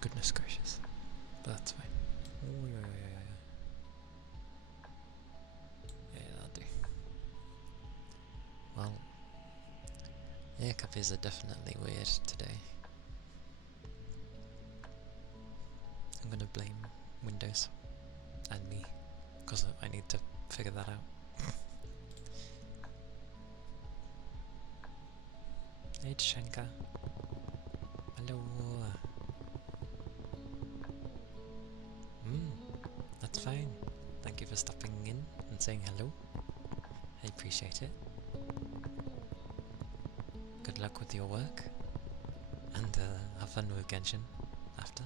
Goodness gracious. But that's fine. Oh, yeah. Yeah, that'll do. Well, yeah, copies are definitely weird today. I'm gonna blame Windows and me, because I need to figure that out. Hey Shanka. Hello. That's fine. Thank you for stopping in and saying hello. I appreciate it. Good luck with your work, and have fun with Genshin after.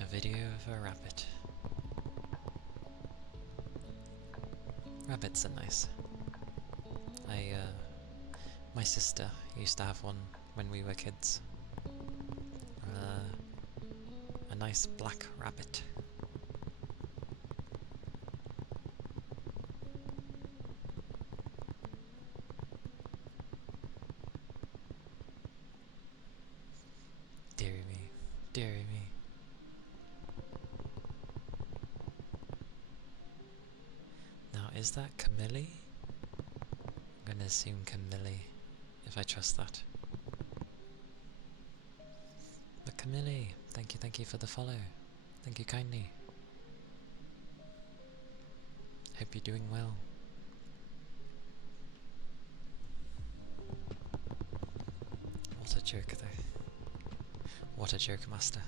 A video of a rabbit. Rabbits are nice. My sister used to have one when we were kids. A nice black rabbit. Deary me, deary me. Now, is that Camille? I'm gonna assume Camille, if I trust that. But Camille, thank you for the follow. Thank you kindly. Hope you're doing well. What a jerk though. What a jerk master.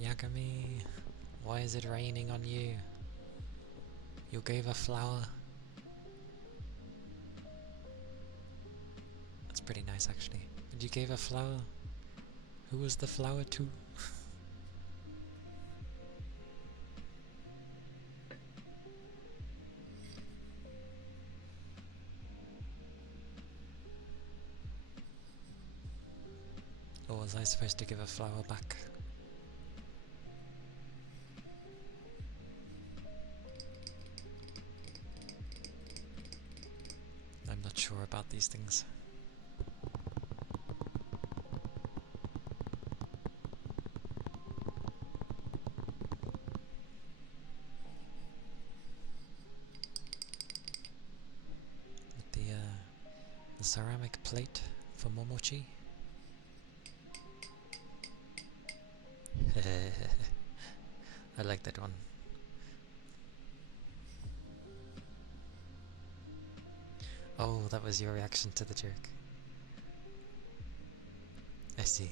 Yagami, why is it raining on you? You gave a flower. That's pretty nice actually. But you gave a flower? Who was the flower to? Or was I supposed to give a flower back? I'm not sure about these things. With the ceramic plate for Momochi. I like that one. Oh, that was your reaction to the jerk. I see.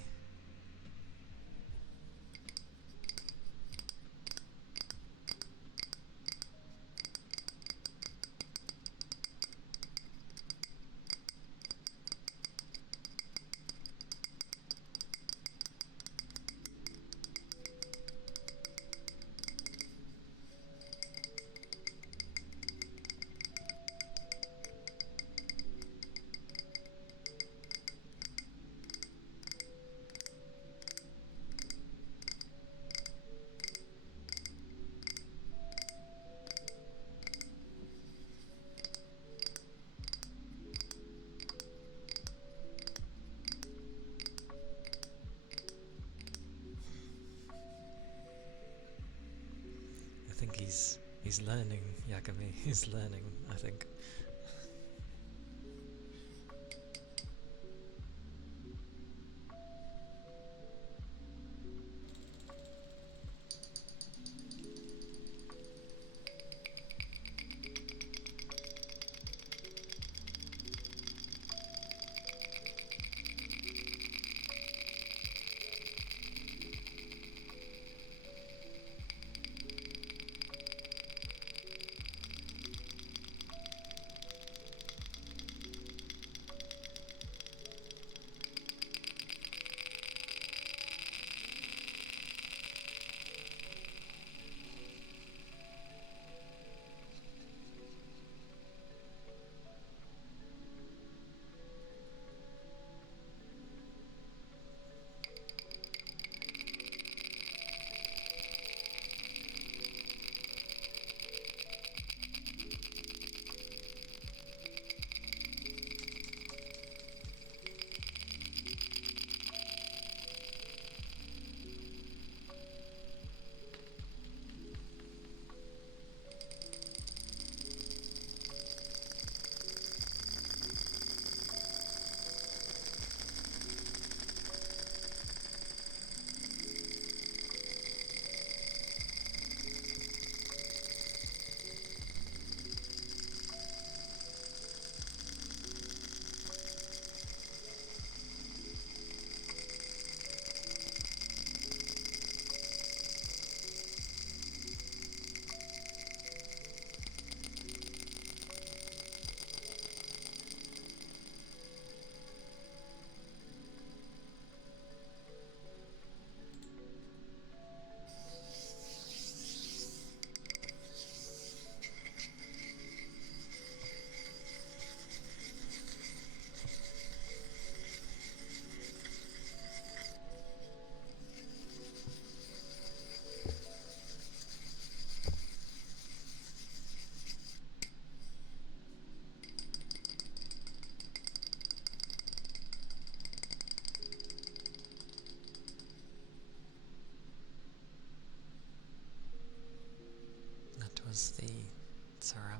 I think he's learning, Yagami. He's learning, I think.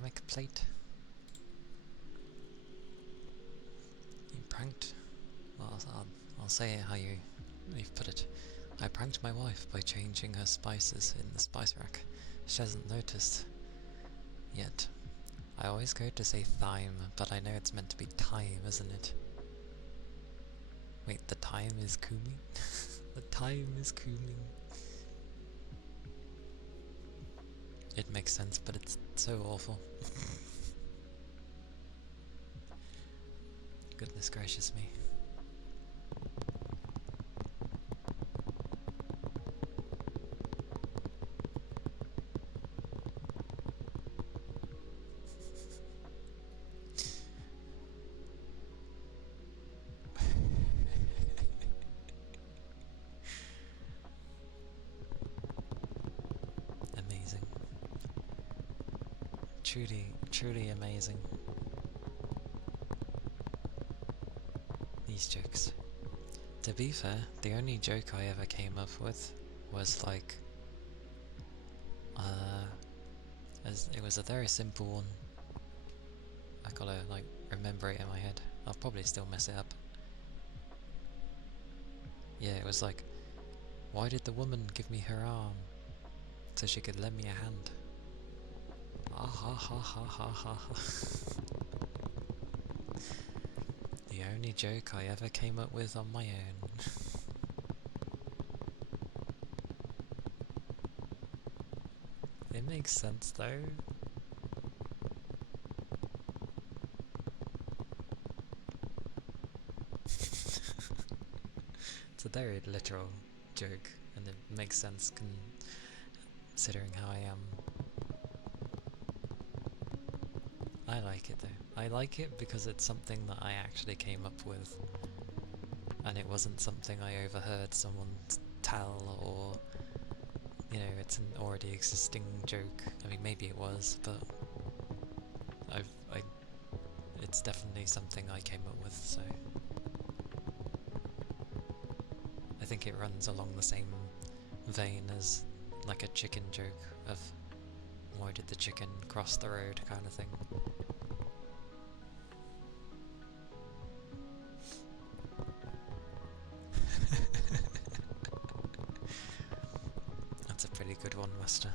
ceramic plate. You pranked? Well, I'll say it how you've put it. I pranked my wife by changing her spices in the spice rack. She hasn't noticed yet. I always go to say thyme, but I know it's meant to be thyme, isn't it? Wait, the thyme is cumin? The thyme is cumin. It makes sense, but it's so awful. Goodness gracious me. Amazing. Truly, truly amazing. These jokes. To be fair, the only joke I ever came up with was like, as it was a very simple one. I gotta like remember it in my head. I'll probably still mess it up. Yeah, it was like, why did the woman give me her arm? So she could lend me a hand. Ah ha ha ha ha ha ha. The only joke I ever came up with on my own. It makes sense though. It's a very literal joke, and it makes sense considering how I am. I like it though. I like it because it's something that I actually came up with, and it wasn't something I overheard someone tell, or you know, it's an already existing joke. I mean, maybe it was, but it's definitely something I came up with, so I think it runs along the same vein as like a chicken joke of why did the chicken cross the road kind of thing. That's a pretty good one, Master.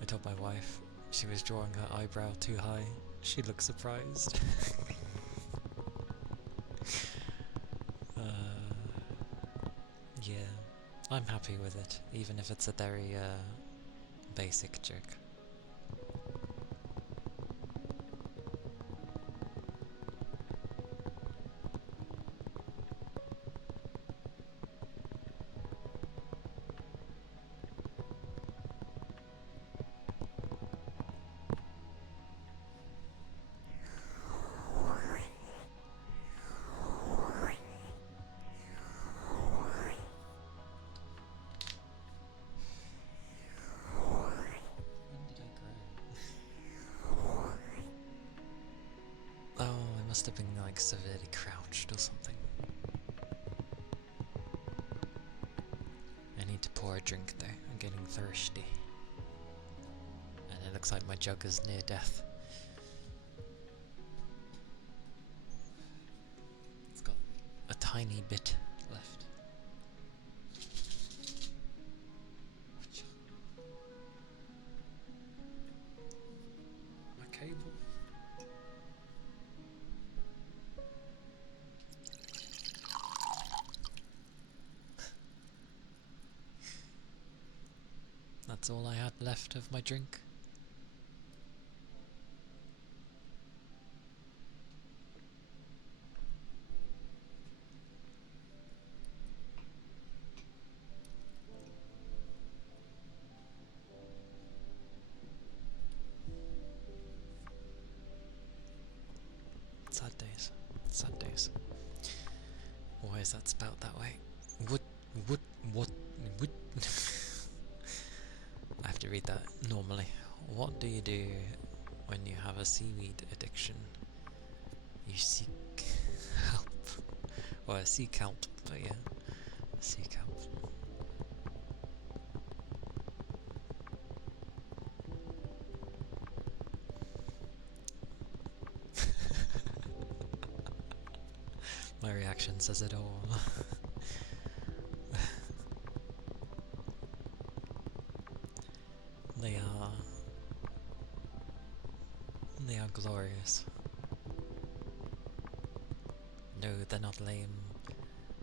I told my wife she was drawing her eyebrow too high. She looked surprised. Yeah, I'm happy with it, even if it's a very basic joke. Oh, I must have been like severely crouched or something. I need to pour a drink though, I'm getting thirsty. And it looks like my jug is near death. It's got a tiny bit left. My cable. That's all I had left of my drink. Sad days. Sad days. Why is that spelled that way? What? I have to read that normally. What do you do when you have a seaweed addiction? You seek help. Or seek help, but yeah. Seek help. My reaction says it all. They are... They are glorious. No, they're not lame.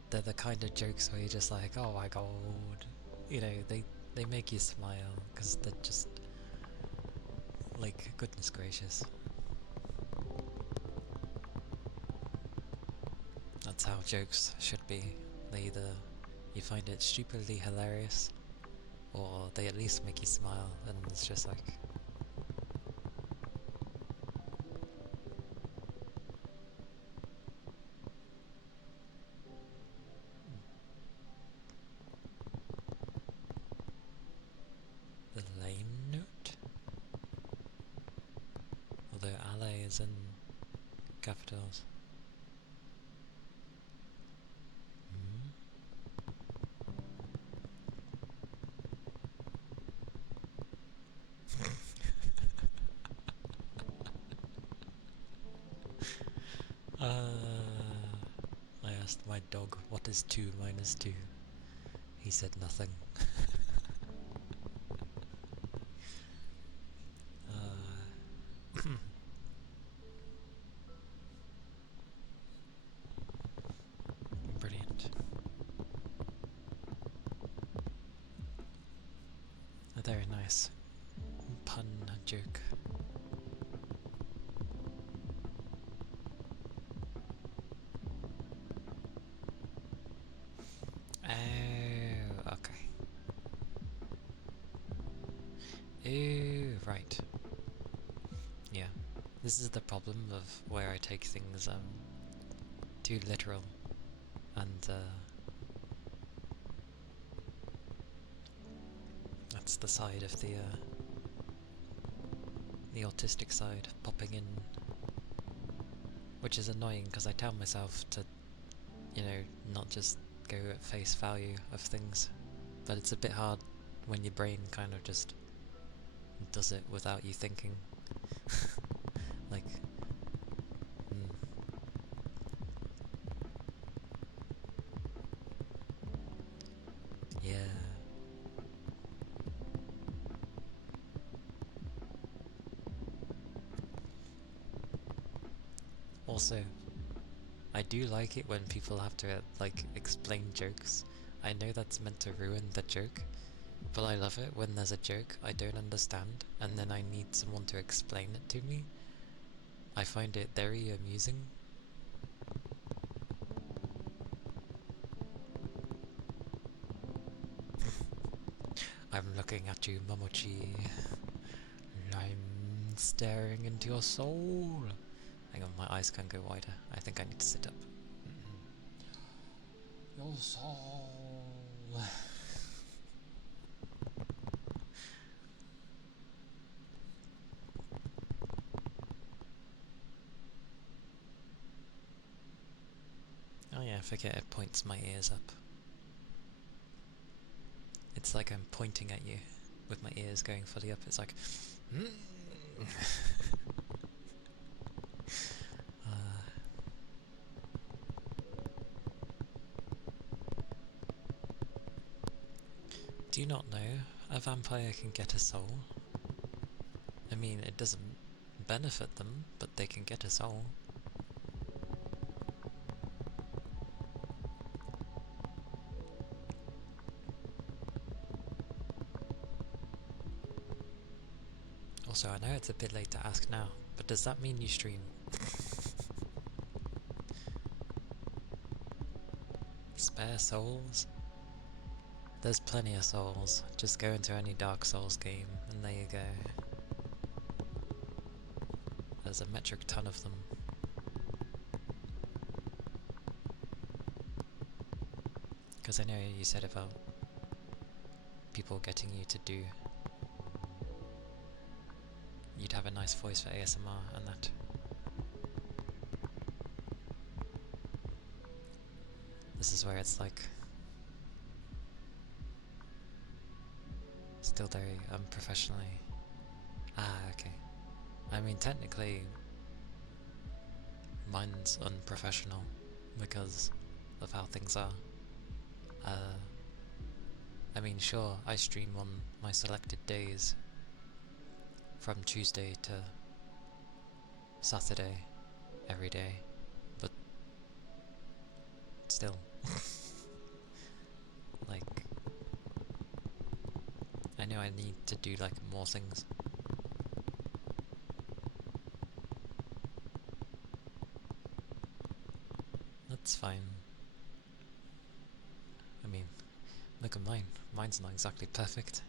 They're the kind of jokes where you're just like, oh my god. You know, they make you smile, because they're just... like, goodness gracious. That's how jokes should be. They either... you find it stupidly hilarious, or they at least make you smile, and it's just like... the lame note? Although ally is in capitals. Hmm? I asked my dog, what is 2 minus 2? He said nothing. Brilliant. A very nice pun joke. Oh, okay. Oh, right. Yeah. This is the problem of where I take things too literal, and that's the side of the autistic side popping in, which is annoying because I tell myself to, you know, not just go at face value of things, but it's a bit hard when your brain kind of just does it without you thinking. Like, yeah. Also, I do like it when people have to, like, explain jokes. I know that's meant to ruin the joke, but I love it when there's a joke I don't understand, and then I need someone to explain it to me. I find it very amusing. I'm looking at you, Momochi. I'm staring into your soul. Hang on, my eyes can't go wider. I think I need to sit up. Your soul. Oh yeah, I forget it points my ears up. It's like I'm pointing at you with my ears going fully up. It's like... do you not know a vampire can get a soul? I mean, it doesn't benefit them, but they can get a soul. Also, I know it's a bit late to ask now, but does that mean you stream? Spare souls? There's plenty of souls. Just go into any Dark Souls game, and there you go. There's a metric ton of them. Because I know you said about people getting you to do... you'd have a nice voice for ASMR and that. This is where it's like... still very unprofessionally... Ah, okay. I mean, technically... mine's unprofessional. because of how things are. I mean, sure, I stream on my selected days from Tuesday to Saturday every day, but still, like, I know I need to do like more things. That's fine. I mean, look at mine. Mine's not exactly perfect,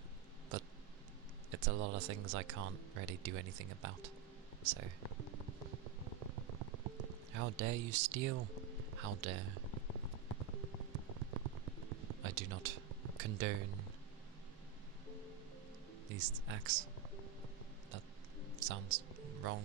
but it's a lot of things I can't really do anything about. So, how dare you steal? How dare. I do not condone these acts. That sounds wrong.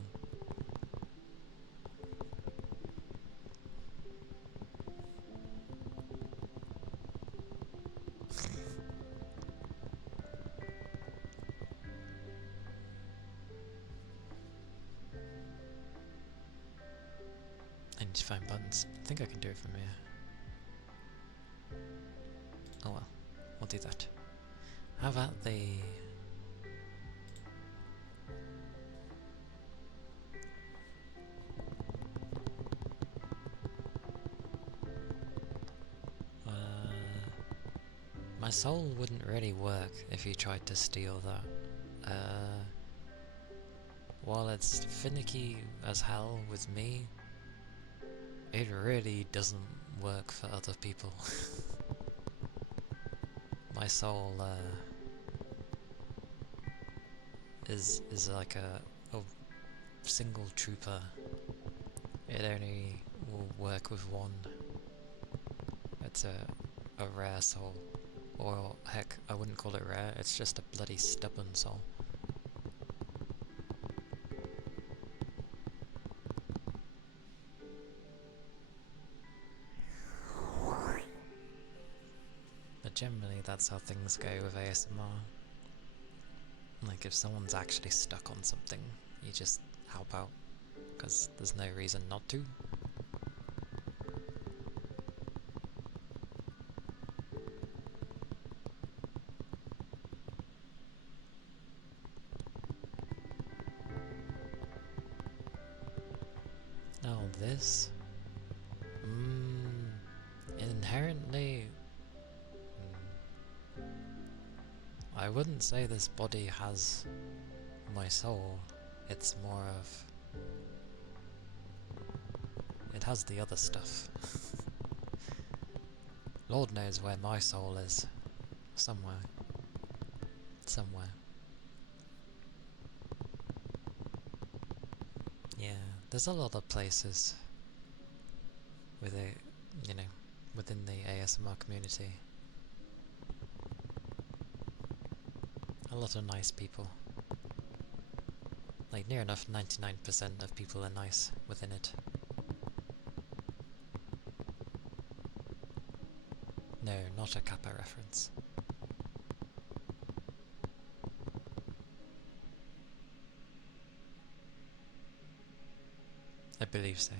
I need to find buttons. I think I can do it from here. Oh well, we'll do that. How about the... my soul wouldn't really work if you tried to steal that. While it's finicky as hell with me, it really doesn't work for other people. My soul is like a single trooper. It only will work with one. It's a rare soul. Or heck, I wouldn't call it rare, it's just a bloody stubborn soul. But generally that's how things go with ASMR. Like if someone's actually stuck on something, you just help out, because there's no reason not to. Now this... inherently... I wouldn't say this body has my soul. It's more of... it has the other stuff. Lord knows where my soul is. Somewhere. Somewhere. Yeah, there's a lot of places with within the ASMR community. A lot of nice people. Like near enough 99% of people are nice within it. No, not a Kappa reference. I believe so.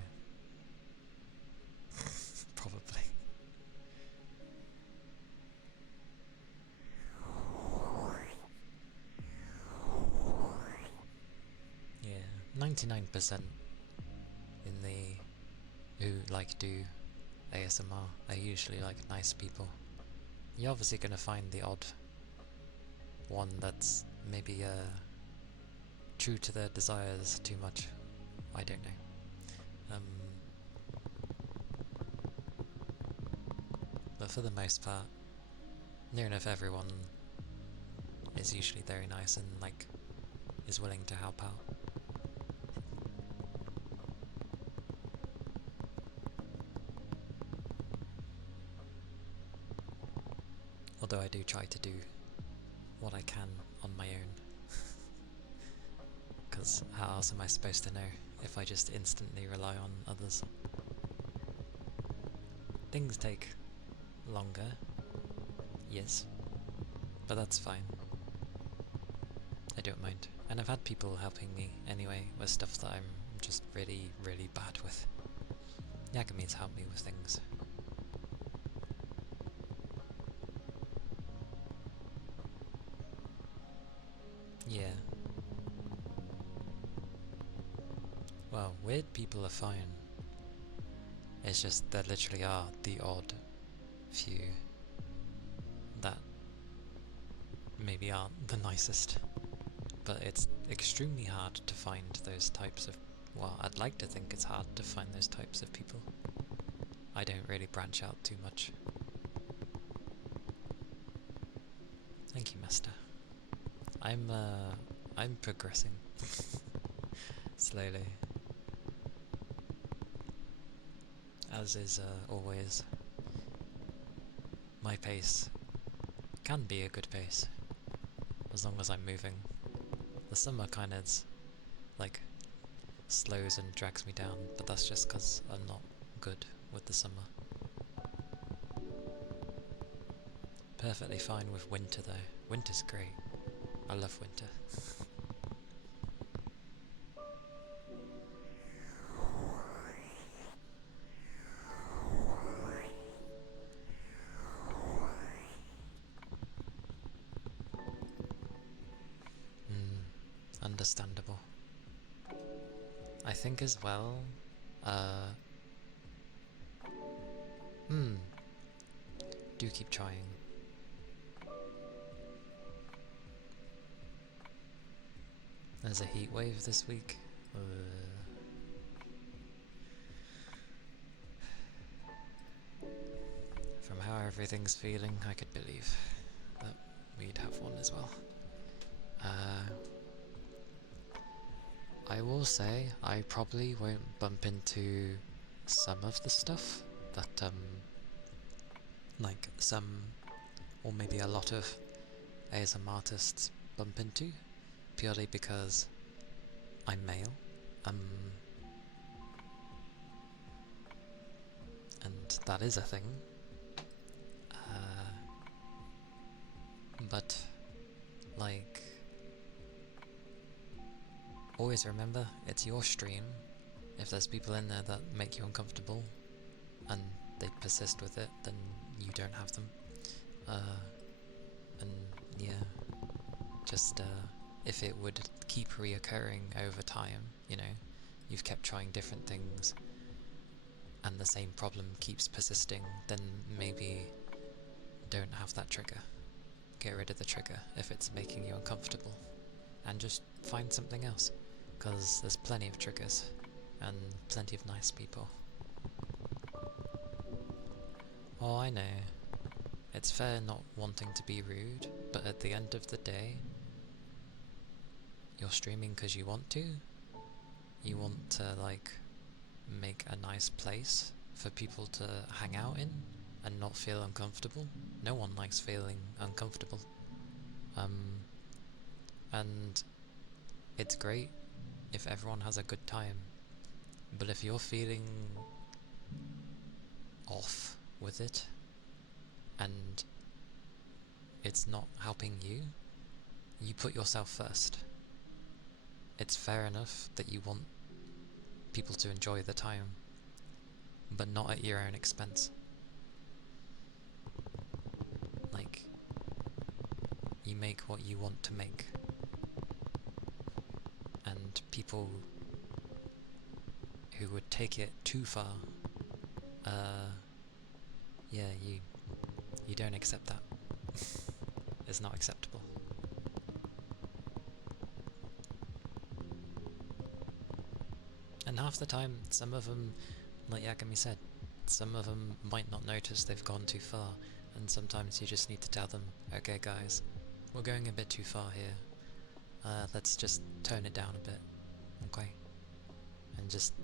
Probably. Yeah, 99% in the who do ASMR are usually like nice people. You're obviously gonna find the odd one that's maybe true to their desires too much. I don't know. But for the most part, near enough everyone is usually very nice and is willing to help out. Although I do try to do what I can on my own. Because how else am I supposed to know if I just instantly rely on others? Things take longer, yes, but that's fine. I don't mind. And I've had people helping me anyway with stuff that I'm just really, really bad with. Yagami's helped me with things. Yeah. Well, weird people are fine. It's just there literally are the odd few that maybe aren't the nicest. But it's extremely hard to find those types of... Well, I'd like to think it's hard to find those types of people. I don't really branch out too much. Thank you, Master. I'm progressing. Slowly. As is always. My pace can be a good pace, as long as I'm moving. The summer kind of, like, slows and drags me down, but that's just because I'm not good with the summer. Perfectly fine with winter though. Winter's great. I love winter. Understandable. I think as well, do keep trying. There's a heat wave this week. From how everything's feeling, I could believe that we'd have one as well. I will say, I probably won't bump into some of the stuff that, like some, or maybe a lot of ASM artists bump into, purely because I'm male, and that is a thing, but, like, always remember, it's your stream. If there's people in there that make you uncomfortable, and they persist with it, then you don't have them. And yeah, just if it would keep reoccurring over time, you know, you've kept trying different things, and the same problem keeps persisting, then maybe don't have that trigger. Get rid of the trigger if it's making you uncomfortable, and just find something else, because there's plenty of triggers, and plenty of nice people. Oh, I know. It's fair not wanting to be rude, but at the end of the day, you're streaming because you want to. You want to, like, make a nice place for people to hang out in and not feel uncomfortable. No one likes feeling uncomfortable. And it's great if everyone has a good time, but if you're feeling off with it and it's not helping you, you put yourself first. It's fair enough that you want people to enjoy the time, but not at your own expense. Like, you make what you want to make, and people who would take it too far, yeah, you don't accept that. It's not acceptable. And half the time, some of them, like Yagami said, some of them might not notice they've gone too far, and sometimes you just need to tell them, okay guys, we're going a bit too far here, let's just tone it down a bit, okay? And just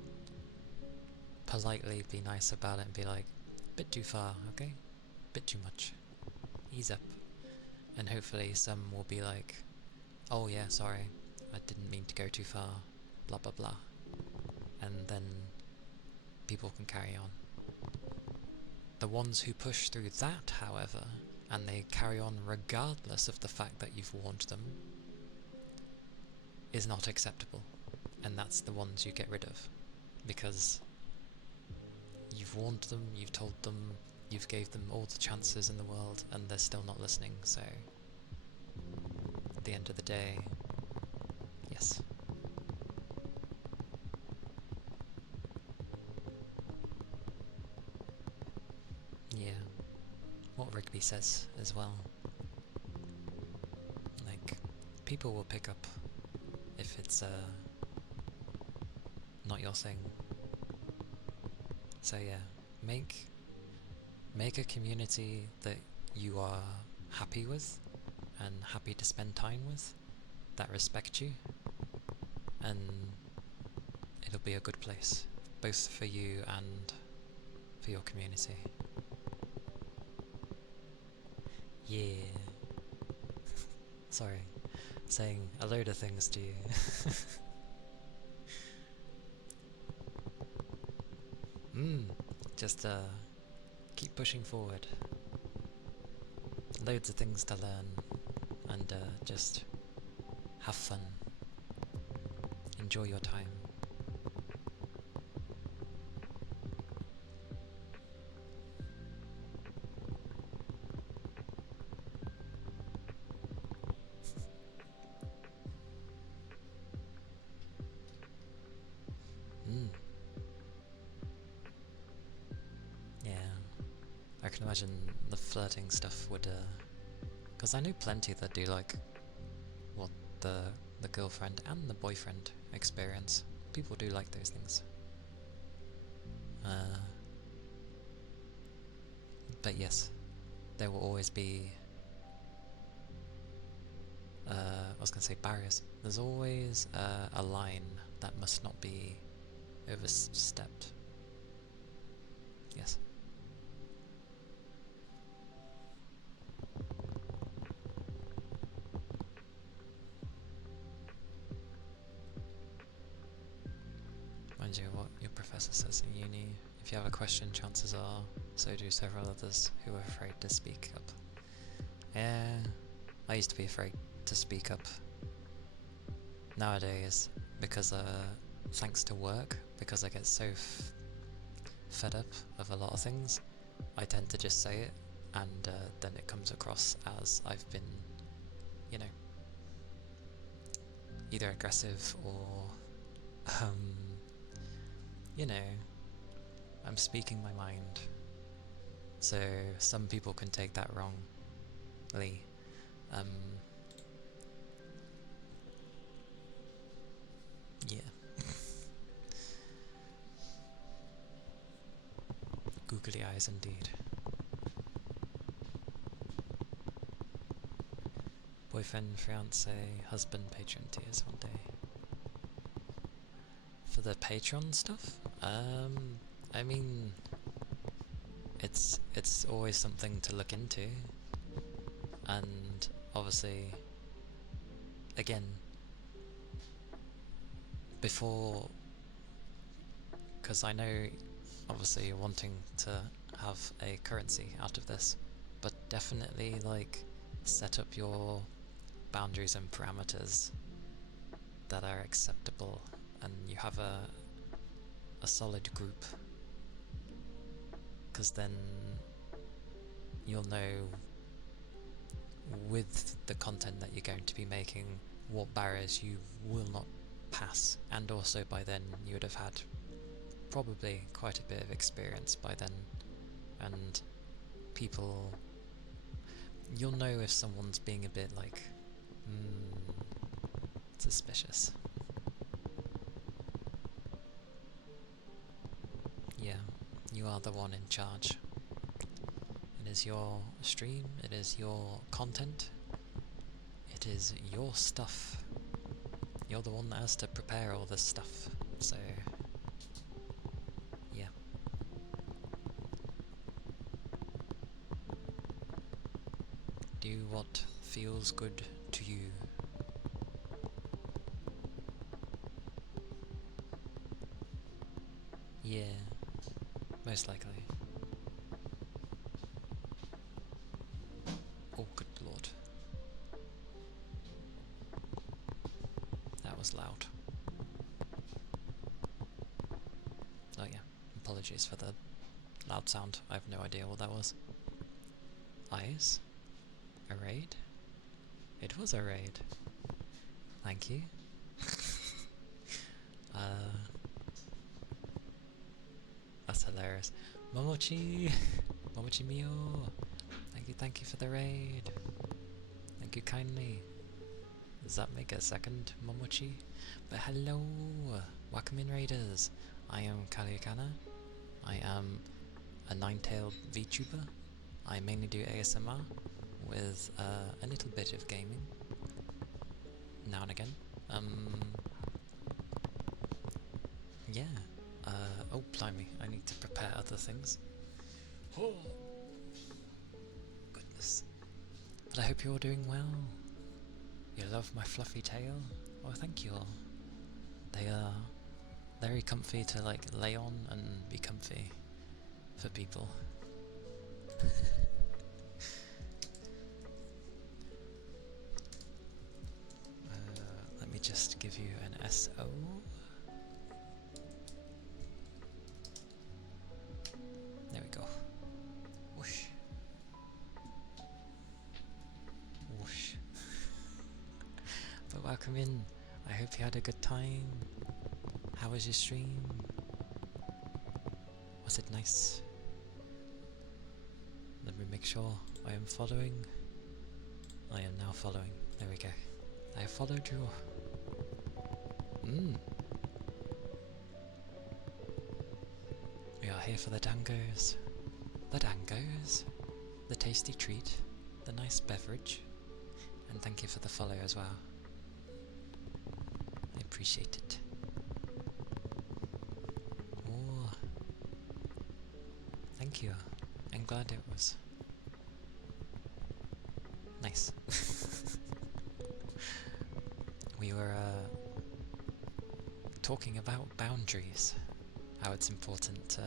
politely be nice about it and be like, bit too far, okay? Bit too much. Ease up. And hopefully some will be like, oh yeah, sorry, I didn't mean to go too far, blah blah blah. And then people can carry on. The ones who push through that, however, and they carry on regardless of the fact that you've warned them, is not acceptable. And that's the ones you get rid of. Because you've warned them, you've told them, you've gave them all the chances in the world, and they're still not listening, so at the end of the day, yes. Yeah, what Rigby says as well. Like, people will pick up if it's not your thing. So yeah, make a community that you are happy with and happy to spend time with, that respect you, and it'll be a good place, both for you and for your community. Yeah. Sorry, saying a load of things to you. Just keep pushing forward. Loads of things to learn, and just have fun. Enjoy your time. Yeah, I can imagine the flirting stuff would, because I know plenty that do like what the girlfriend and the boyfriend experience. People do like those things. But yes, there will always be, I was going to say barriers. There's always a line that must not be overstepped. Yes. Mind you, what your professor says in uni, if you have a question, chances are so do several others who are afraid to speak up. Yeah, I used to be afraid to speak up. Nowadays, because thanks to work, because I get so fed up of a lot of things, I tend to just say it, and then it comes across as I've been, you know, either aggressive or, you know, I'm speaking my mind. So some people can take that wrongly. Yeah. Googly eyes indeed. Boyfriend, fiance, husband, patron tiers one day. For the Patreon stuff, I mean, it's always something to look into, and obviously, again, before, because I know, obviously, you're wanting to have a currency out of this, but definitely like set up your boundaries and parameters that are acceptable, and you have a solid group, because then you'll know with the content that you're going to be making what barriers you will not pass, and also by then you would have had probably quite a bit of experience by then, and people, you'll know if someone's being a bit like suspicious. Yeah, you are the one in charge. It is your stream, it is your content, it is your stuff. You're the one that has to prepare all this stuff, so yeah. Do what feels good to you. Yeah, most likely. Oh, good lord. That was loud. Oh yeah, apologies for the Loud sound. I have no idea what that was. Eyes? A raid? It was a raid. Thank you. That's hilarious. Momochi! Momochi Mio! Thank you for the raid. Thank you kindly. Does that make a second Momochi? But hello! Welcome in, raiders. I am Calia Kana. I am a nine-tailed VTuber. I mainly do ASMR with a little bit of gaming now and again. Yeah. Oh, blimey, I need to prepare other things. Oh, goodness. But I hope you're all doing well. You love my fluffy tail? Oh, thank you all. They are very comfy to like lay on and be comfy for people. Let me just give you an SO. There we go. Whoosh. Whoosh. But welcome in. I hope you had a good time. How was your stream? Was it nice? Let me make sure I am following. I am now following. There we go. I have followed you. We are here for the dangos. The dangos. The tasty treat. The nice beverage. And thank you for the follow as well. I appreciate it. Oh, thank you. I'm glad it was nice. We were talking about boundaries, how it's important to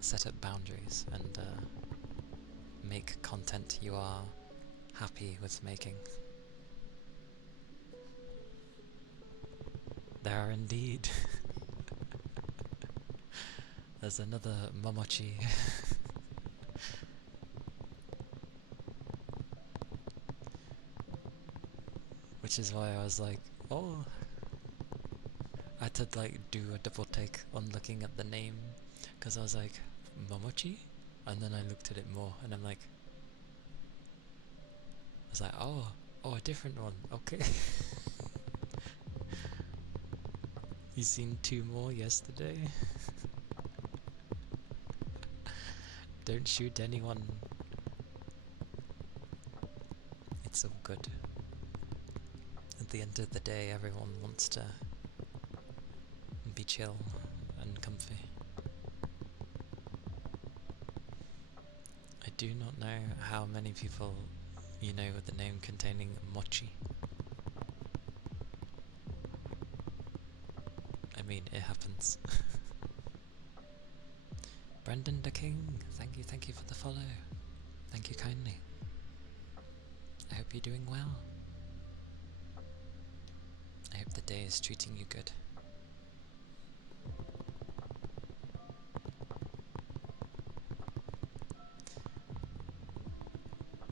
set up boundaries and make content you are happy with making. There are indeed. There's another Momochi. Which is why I was like, oh, I had to like do a double take on looking at the name, because I was like, Momochi? And then I looked at it more and I'm like, I was like, oh, a different one, okay. You seen two more yesterday? Don't shoot anyone. It's all good. At the end of the day, everyone wants to be chill and comfy. I do not know how many people you know with the name containing mochi. I mean, it happens. Brendan the King, thank you for the follow. Thank you kindly. I hope you're doing well. I hope the day is treating you good.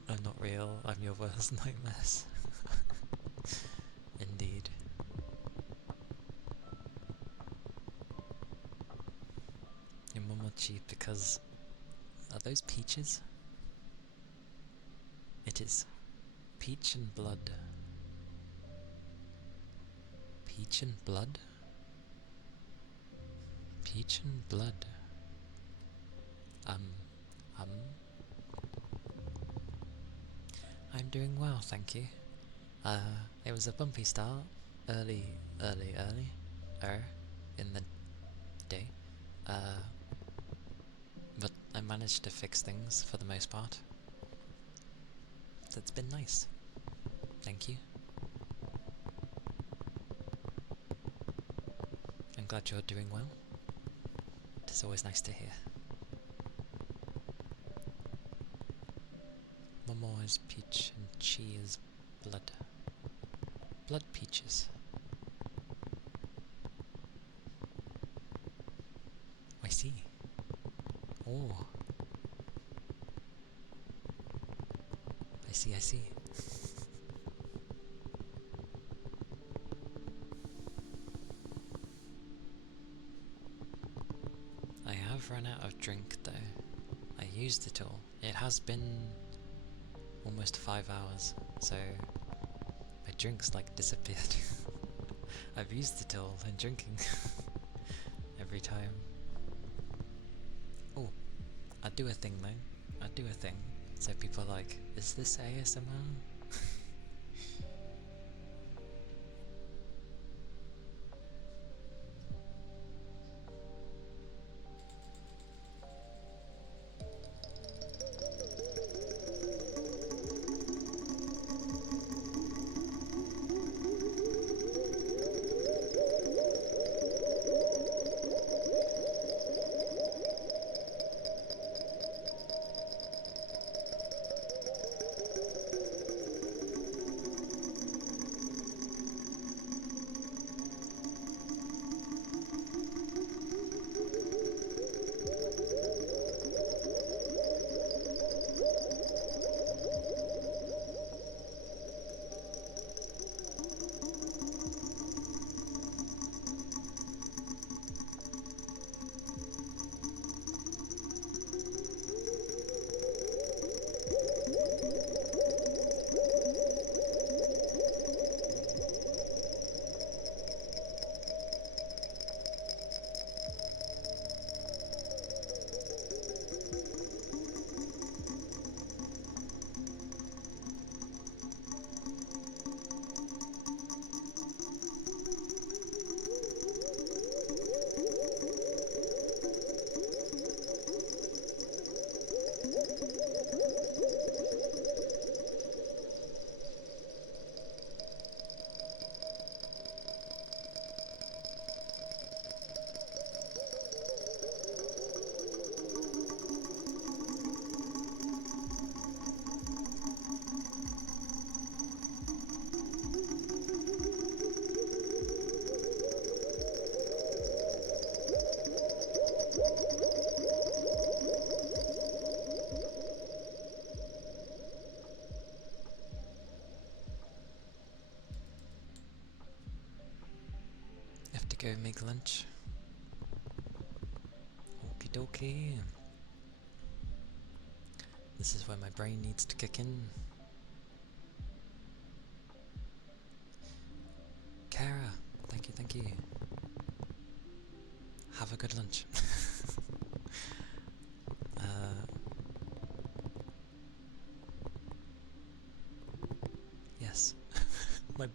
I'm not real, I'm your worst nightmares. Indeed. You're Momochi because... Are those peaches? It is. Peach and blood. Peach and blood? Peach and blood. I'm doing well, thank you. It was a bumpy start, early in the day. But I managed to fix things for the most part. So it's been nice. Thank you. I'm glad you're doing well. It's always nice to hear. Momo is peach and chi is blood. Blood peaches. I see. Oh, I see, I see. I have run out of drink though. I used it all. It has been almost 5 hours, so my drink's like disappeared. I've used it all in drinking every time. Oh, I do a thing though. I do a thing. So people are like, is this ASMR? Have to go make lunch. Okie dokie. This is where my brain needs to kick in. Kara, thank you, thank you. Have a good lunch. Yes. my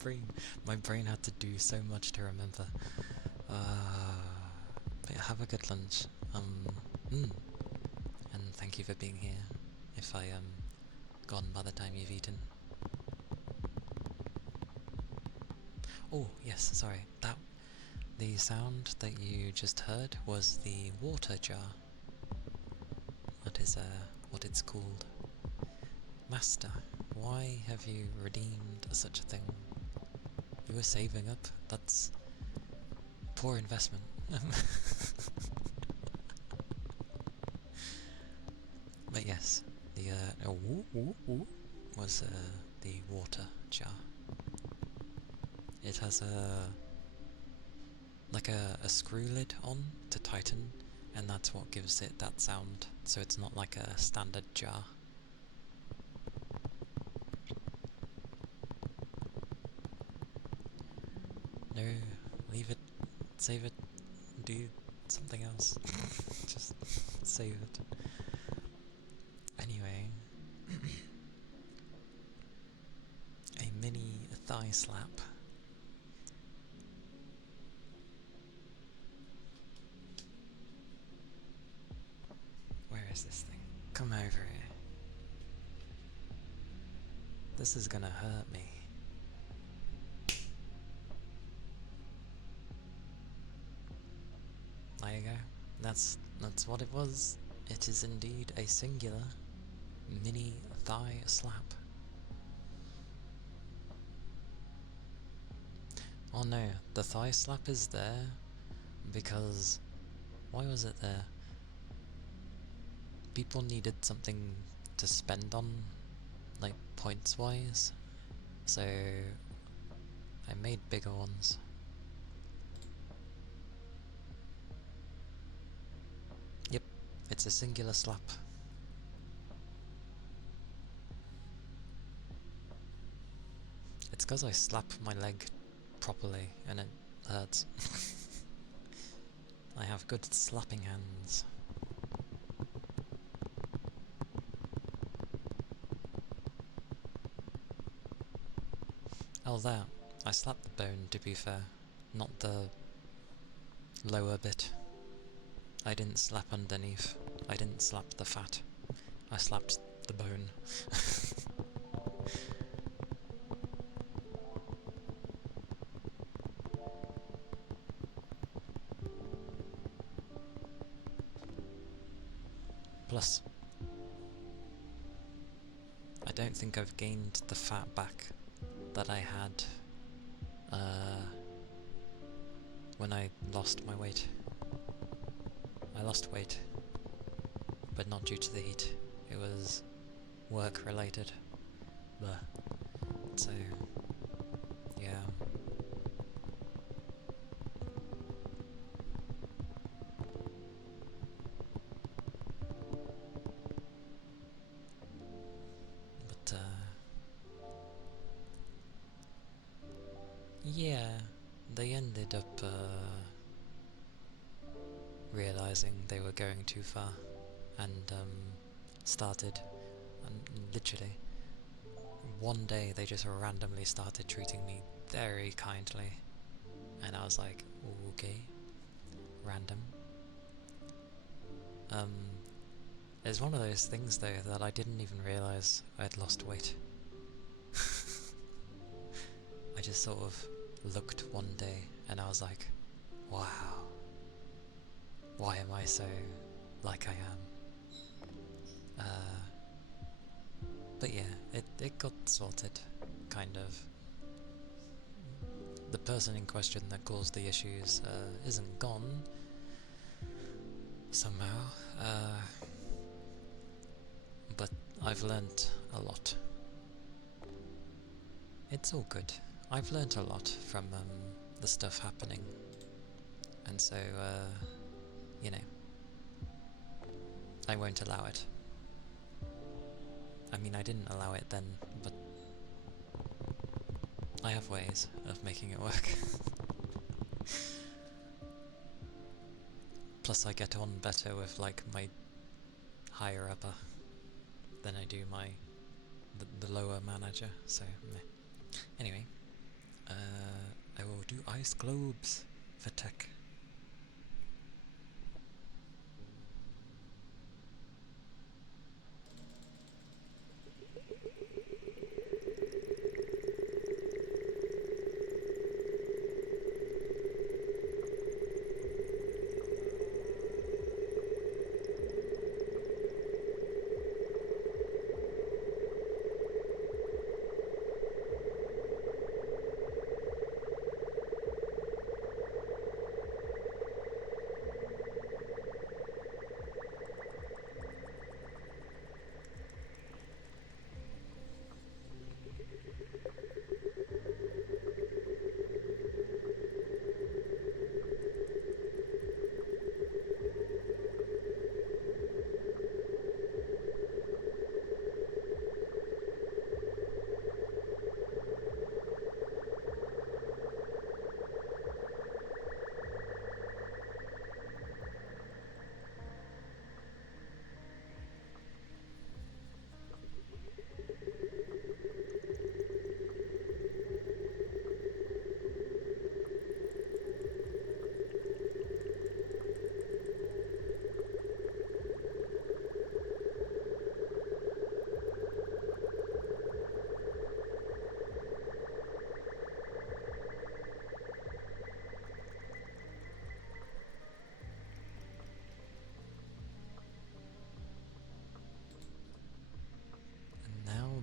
brain had to do so much to remember. But have a good lunch. And thank you for being here. If I am gone by the time you've eaten. Oh yes, sorry. The sound that you just heard was the water jar. That is what it's called. Master, why have you redeemed such a thing? You were saving up. That's poor investment. But yes, the was the water jar. It has like a screw lid on to tighten, and that's what gives it that sound. So it's not like a standard jar. No, leave it, save it, do something else. Just save it. Anyway, a mini thigh slap. Where is this thing? Come over here. This is gonna hurt me. There you go. That's what it was. It is indeed a singular mini thigh slap. Oh no, the thigh slap is there because... why was it there? people needed something to spend on, like points wise, so I made bigger ones. Yep, it's a singular slap. It's because I slap my leg properly and it hurts. I have good slapping hands. Oh, there. I slapped the bone, to be fair. Not the lower bit. I didn't slap underneath. I didn't slap the fat. I slapped the bone. Plus, I don't think I've gained the fat back that I had when I lost my weight. I lost weight, but not due to the heat. It was work related. Blah. So, yeah. But, yeah, they ended up, realizing they were going too far, and, started, and literally, one day they just randomly started treating me very kindly, and I was like, okay, random. It's one of those things though that I didn't even realise I'd lost weight. I just sort of looked one day and I was like, wow, why am I so like I am? But yeah, it got sorted, kind of. The person in question that caused the issues isn't gone, somehow, but I've learnt a lot. It's all good. I've learnt a lot from the stuff happening, and so, you know, I won't allow it. I mean, I didn't allow it then, but I have ways of making it work. Plus I get on better with, like, my higher upper than I do the lower manager, so meh. Anyway, I will do ice globes for tech.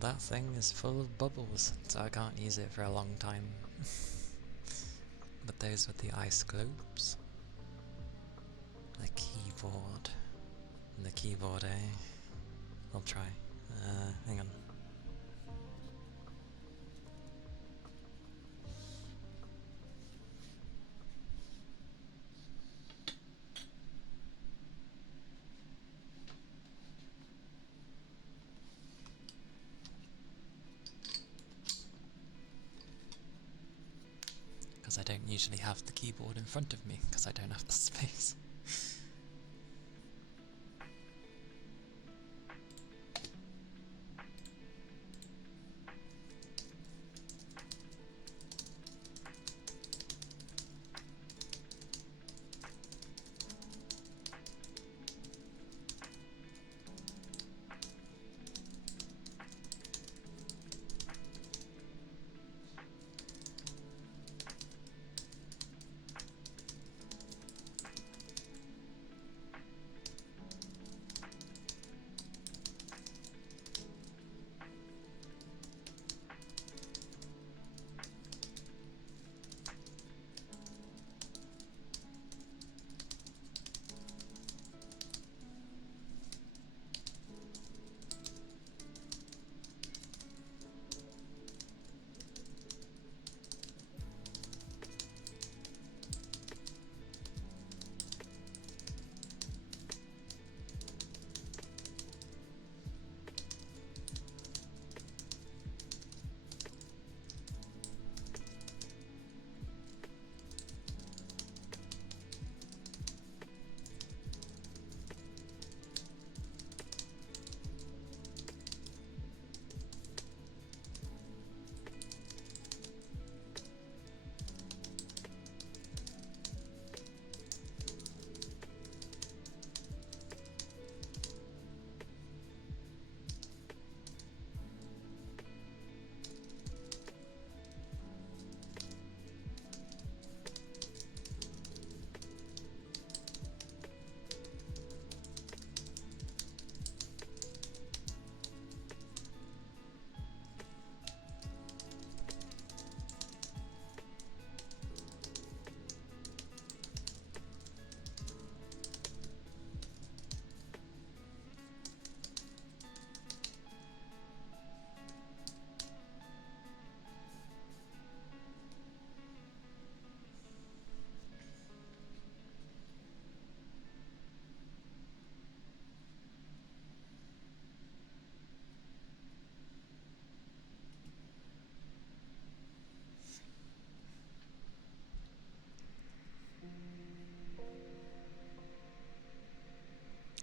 That thing is full of bubbles, so I can't use it for a long time. But those were the ice globes. The keyboard. And the keyboard, eh? I'll try. Hang on. Because I don't usually have the keyboard in front of me, because I don't have the space.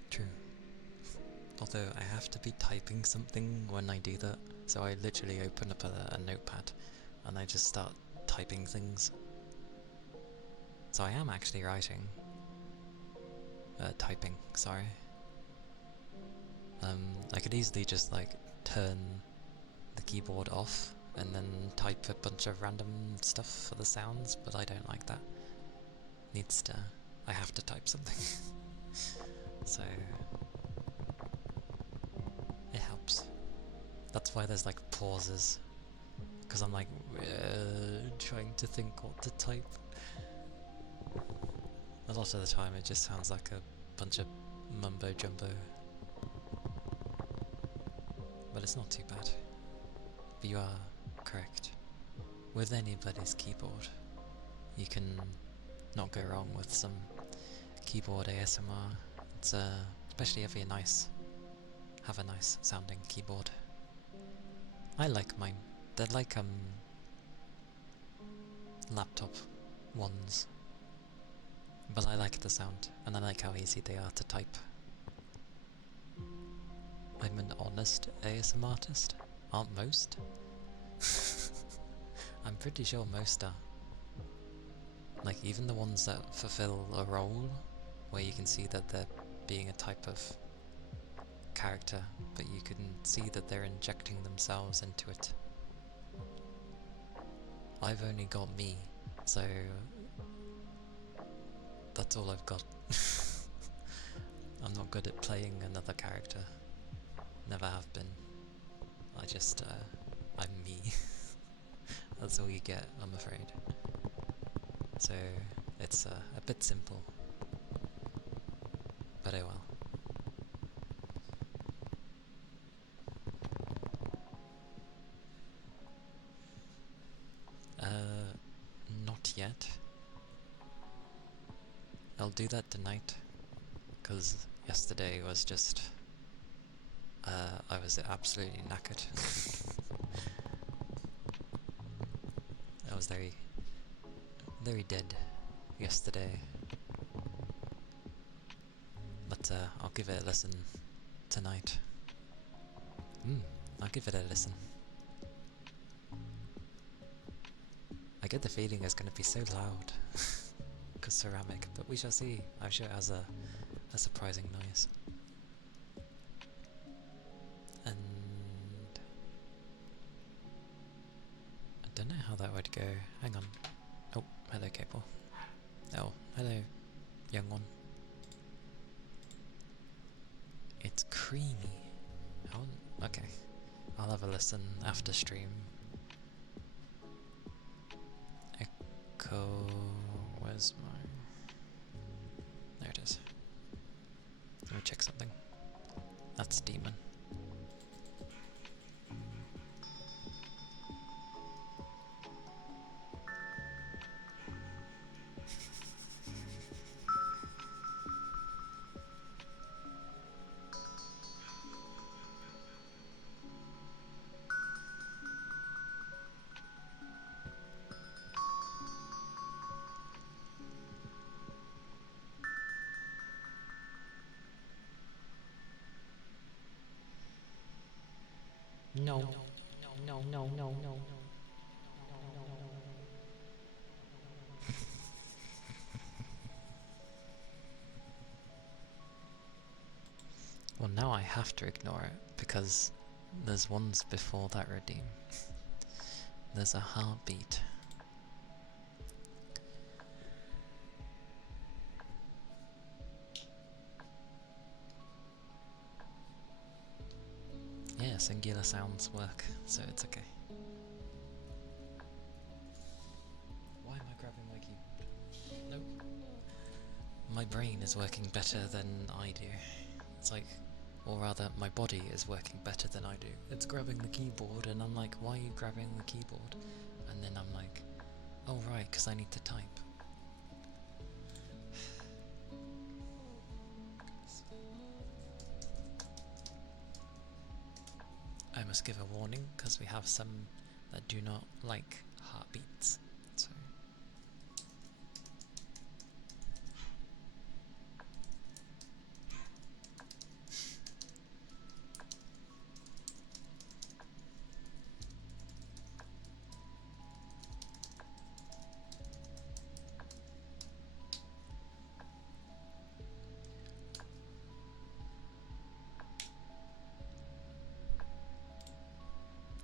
True. Although I have to be typing something when I do that, so I literally open up a notepad and I just start typing things. So I am actually writing. Typing, sorry. I could easily just like turn the keyboard off and then type a bunch of random stuff for the sounds, but I don't like that. I have to type something. So it helps. That's why there's like pauses, because I'm like trying to think what to type. A lot of the time it just sounds like a bunch of mumbo jumbo, but it's not too bad. But you are correct. With anybody's keyboard, you can not go wrong with some keyboard ASMR. It's especially if you have a nice sounding keyboard. I like mine. They're like laptop ones, but I like the sound and I like how easy they are to type. I'm an honest ASMR artist. Aren't most? I'm pretty sure most are. Like even the ones that fulfill a role where you can see that they're being a type of character, but you can see that they're injecting themselves into it. I've only got me, so that's all I've got. I'm not good at playing another character. Never have been. I'm me. That's all you get, I'm afraid. So, it's a bit simple. But oh well. do that tonight, because yesterday was just, I was absolutely knackered. I was very, very dead yesterday. But I'll give it a listen tonight. I'll give it a listen. I get the feeling it's going to be so loud, because ceramic, but we shall see. I'm sure it has a surprising noise. And I don't know how that would go. Hang on. Oh, hello Cable. Oh, hello young one. It's creamy. How? Okay. I'll have a listen after stream. Echo... Where's my... There it is. Let me check something. That's Demon. No. No. Well, now I have to ignore it, because there's ones before that redeem. There's a heartbeat. Yeah, singular sounds work, so it's okay. Why am I grabbing my keyboard? Nope. My brain is working better than I do. It's like, or rather, my body is working better than I do. It's grabbing the keyboard, and I'm like, why are you grabbing the keyboard? And then I'm like, oh right, because I need to type. I must give a warning, because we have some that do not like heartbeats, so...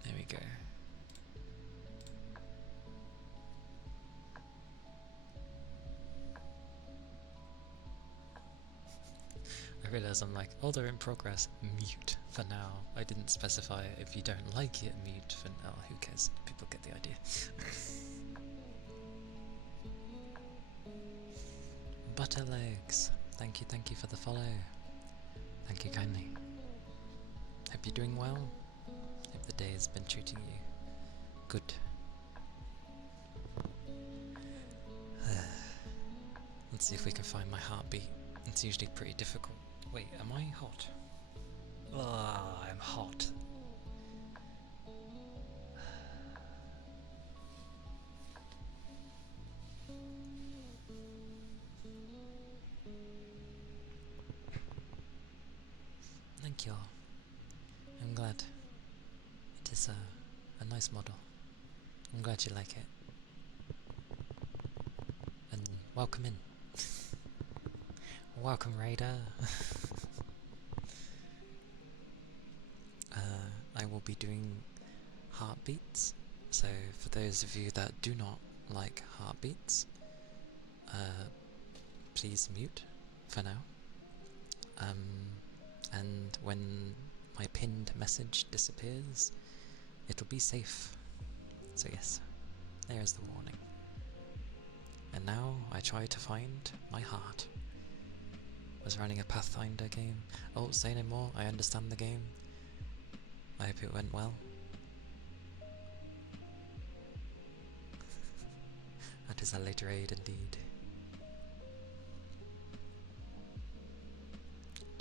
There we go. I realise I'm like, oh, they're in progress, mute for now. I didn't specify if you don't like it, mute for now. Who cares? People get the idea. Butterlegs, thank you for the follow. Thank you kindly. Hope you're doing well. Hope the day has been treating you good. Let's see if we can find my heartbeat. It's usually pretty difficult. Wait, am I hot? Ah, I'm hot. Thank you all. I'm glad. It is a nice model. I'm glad you like it. And welcome in. Welcome, Raider. I will be doing heartbeats. So for those of you that do not like heartbeats, please mute for now. And when my pinned message disappears, it'll be safe. So yes, there's the warning. And now I try to find my heart. Was running a Pathfinder game. Oh, say no more, I understand the game. I hope it went well. That is a later aid indeed.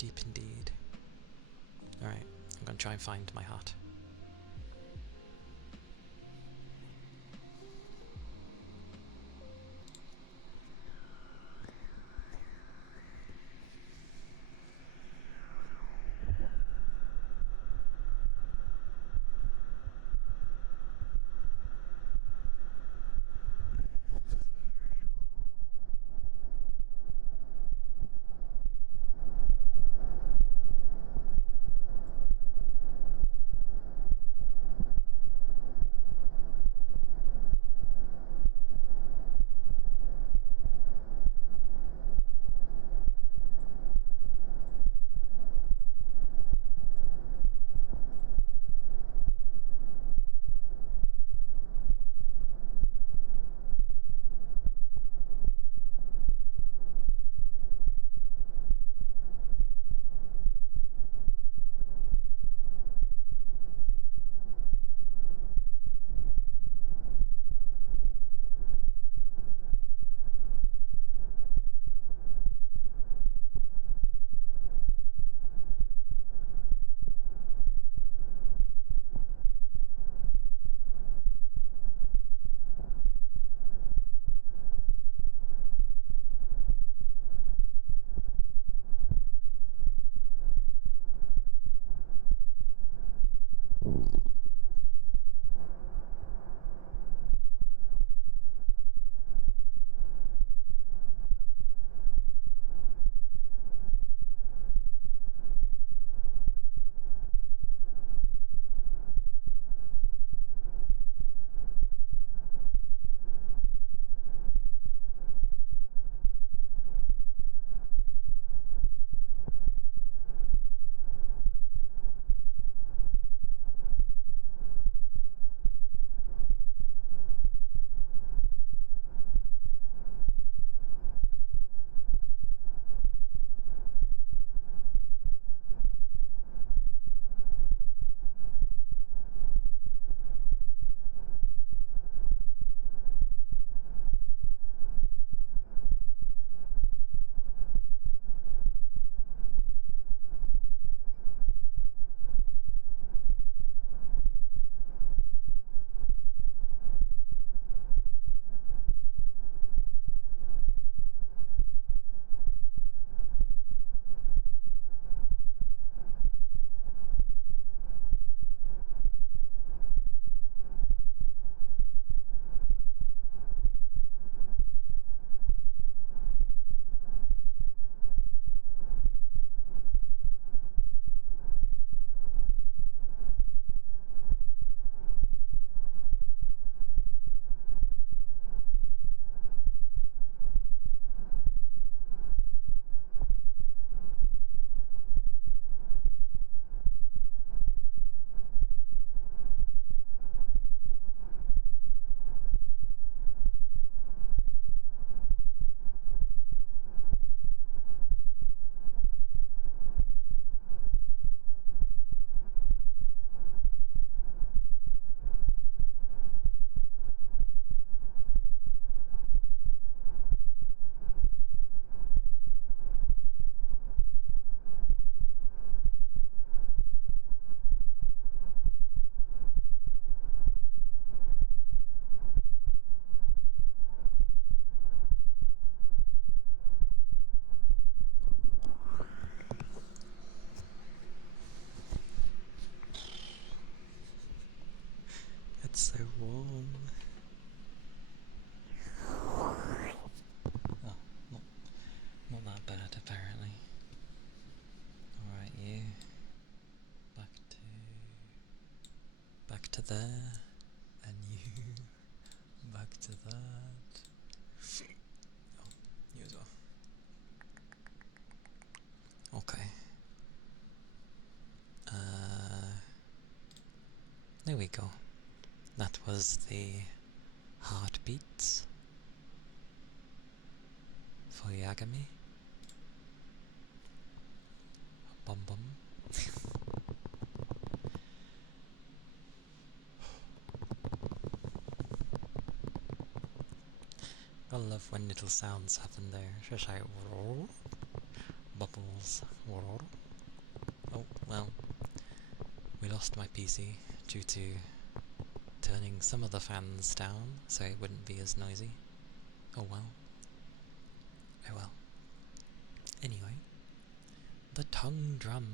deep indeed. Alright, I'm gonna try and find my hat. It's so warm. Oh, not that bad apparently. Alright, you. Back to there. And you. Back to that. Oh, you as well. Okay. There we go. That was the heartbeats for Yagami. Bum bum. I love when little sounds happen there. Just like bubbles. Oh, well, we lost my PC due to turning some of the fans down so it wouldn't be as noisy. Oh well. Oh well. Anyway, the tongue drum.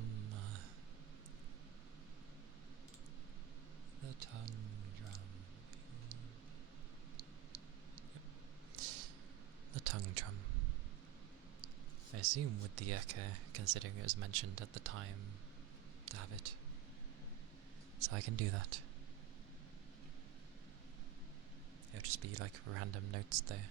The tongue drum. Yep. The tongue drum. I assume with the echo, considering it was mentioned at the time to have it. So I can do that. It'll just be like random notes there.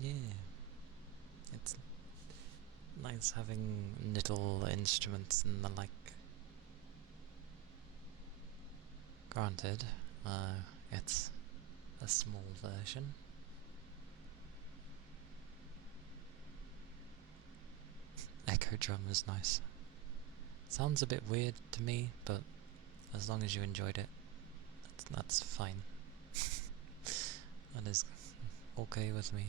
Yeah. It's nice having little instruments and the like. Granted, it's a small version. Echo drum is nice. Sounds a bit weird to me, but as long as you enjoyed it, that's fine. That is okay with me.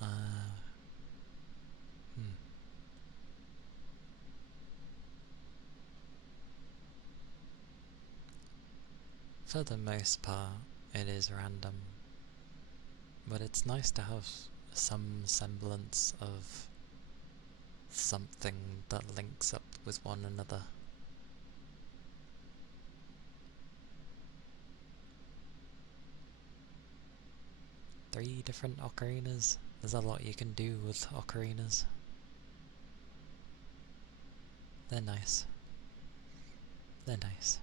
Uh, hmm. For the most part, it is random, but it's nice to have some semblance of something that links up with one another. Three different ocarinas. There's a lot you can do with ocarinas. They're nice. They're nice.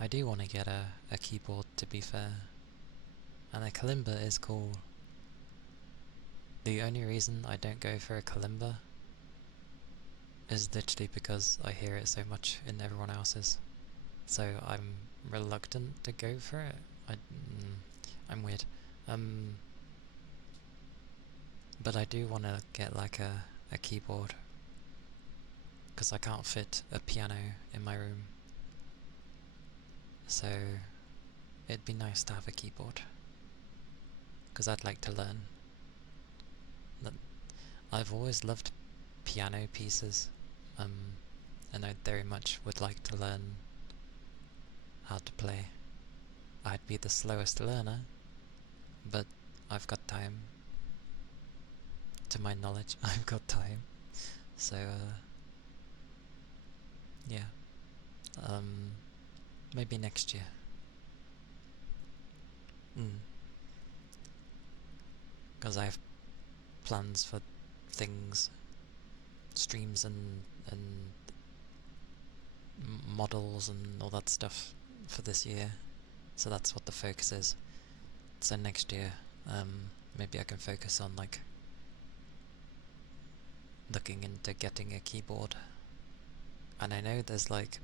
I do want to get a keyboard, to be fair. And a kalimba is cool. The only reason I don't go for a kalimba is literally because I hear it so much in everyone else's. So I'm reluctant to go for it. I'm weird. But I do want to get like a keyboard, because I can't fit a piano in my room. So it'd be nice to have a keyboard, because I'd like to learn. I've always loved piano pieces, and I very much would like to learn how to play. I'd be the slowest learner, but I've got time. To my knowledge, I've got time. So, yeah. Maybe next year. Because I have plans for things, streams and models and all that stuff for this year. So that's what the focus is. So next year, maybe I can focus on like looking into getting a keyboard. And I know there's like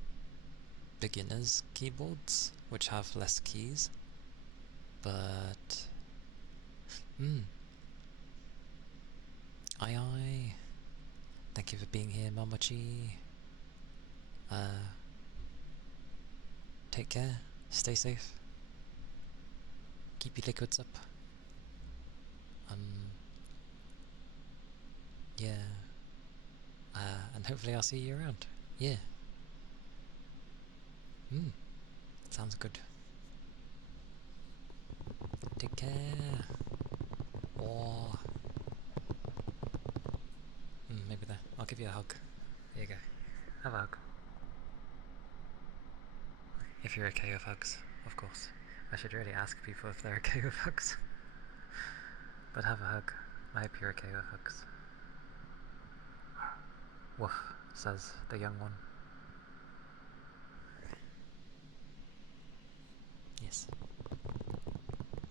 beginners keyboards which have less keys, but aye. Thank you for being here, Mamachi. Take care, stay safe, keep your liquids up. Yeah. And hopefully I'll see you around. Yeah. Sounds good. Take care. Or maybe there. I'll give you a hug. Here you go. Have a hug. If you're okay with hugs, of course. I should really ask people if they're okay with hugs. But have a hug. I hope you're okay with hugs. Woof, says the young one. Yes.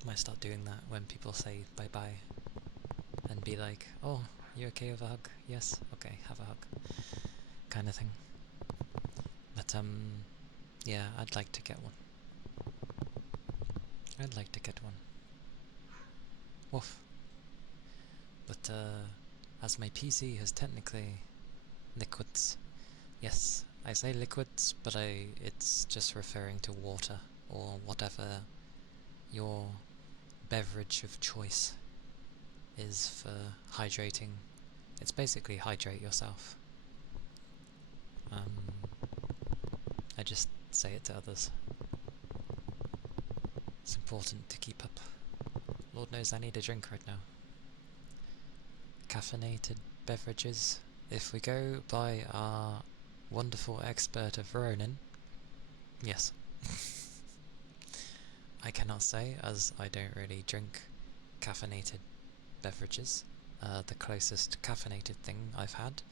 Might start doing that when people say bye-bye. And be like, oh, you okay with a hug? Yes? Okay, have a hug. Kind of thing. But, yeah, I'd like to get one. I'd like to get one. Woof. But, as my PC has technically liquids. Yes, I say liquids, but it's just referring to water, or whatever your beverage of choice is for hydrating. It's basically hydrate yourself. I just say it to others. It's important to keep up. Lord knows I need a drink right now. Caffeinated beverages. If we go by our wonderful expert of Ronin, yes. I cannot say, as I don't really drink caffeinated beverages. The closest caffeinated thing I've had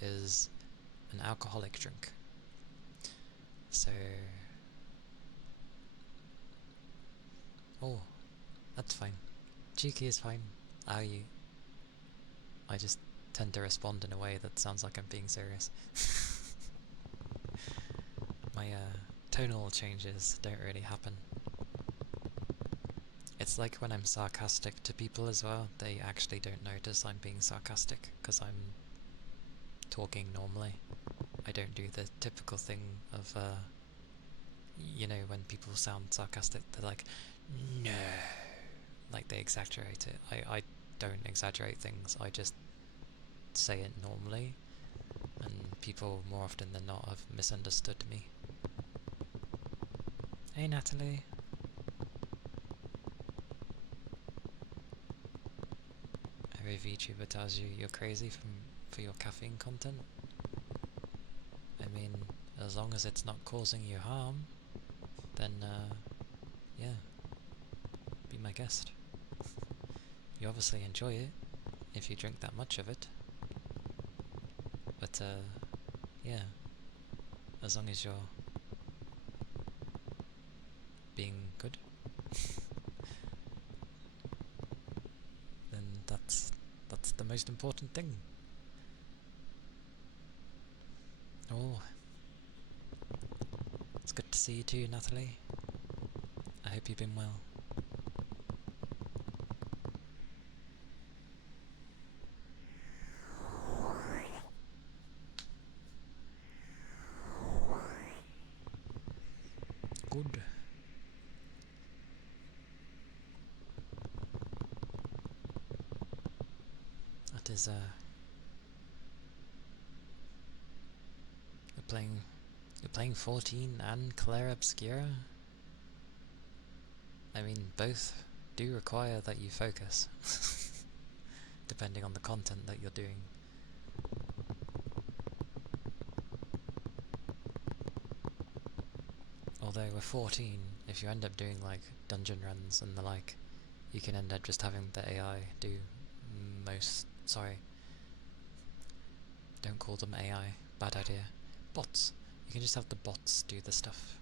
is an alcoholic drink. So... oh, that's fine. Cheeky is fine. I just tend to respond in a way that sounds like I'm being serious. My tonal changes don't really happen. It's like when I'm sarcastic to people as well, they actually don't notice I'm being sarcastic, because I'm talking normally. I don't do the typical thing of, you know, when people sound sarcastic, they're like, no, like they exaggerate it. I don't exaggerate things, I just say it normally, and people more often than not have misunderstood me. Hey Natalie. Every VTuber tells you you're crazy for your caffeine content. I mean, as long as it's not causing you harm, then yeah, be my guest. You obviously enjoy it, if you drink that much of it. But yeah, as long as you're being good, then that's the most important thing. Oh, it's good to see you too, Natalie. I hope you've been well. Good. is you're playing 14 and Claire Obscura? I mean, both do require that you focus, depending on the content that you're doing. Although with 14, if you end up doing like dungeon runs and the like, you can end up just having the AI do sorry, don't call them AI, bad idea. Bots. You can just have the bots do the stuff.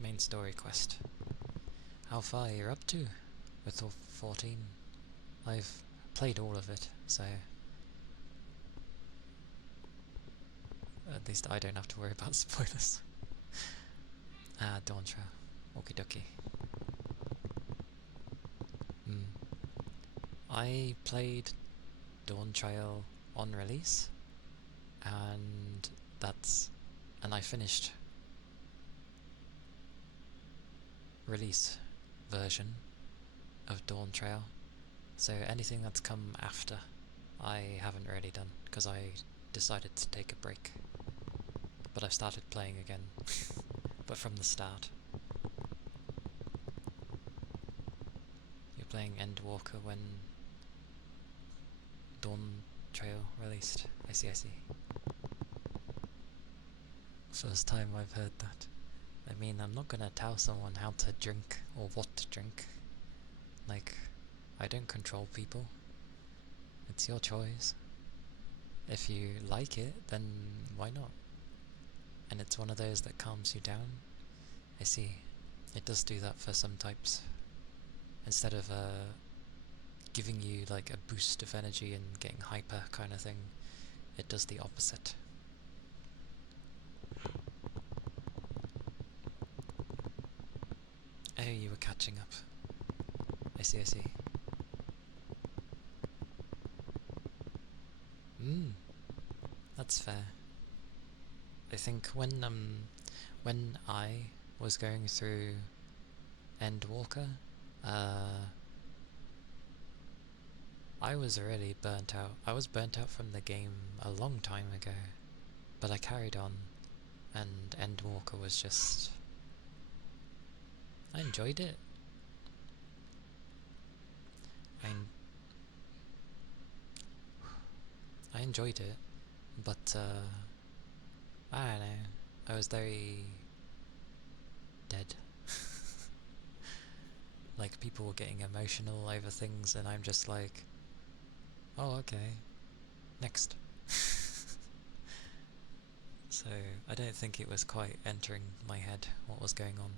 Main story quest. How far are you up to with 14? I've played all of it, so at least I don't have to worry about spoilers. Dawn Trail. Okie dokie. I played Dawn Trail on release, and I finished release version of Dawn Trail, so anything that's come after I haven't really done, because I decided to take a break. But I've started playing again, but from the start. You're playing Endwalker when Dawn Trail released. I see. First time I've heard that. I mean, I'm not gonna tell someone how to drink or what to drink. Like, I don't control people. It's your choice. If you like it, then why not? And it's one of those that calms you down. I see. It does do that for some types. Instead of giving you like a boost of energy and getting hyper kind of thing, it does the opposite. Oh, you were catching up. I see. That's fair. I think when I was going through Endwalker, I was already burnt out. I was burnt out from the game a long time ago, but I carried on, and Endwalker was just... I enjoyed it. I enjoyed it, but I don't know, I was very dead. Like, people were getting emotional over things, and I'm just like, oh, okay, next. So, I don't think it was quite entering my head what was going on.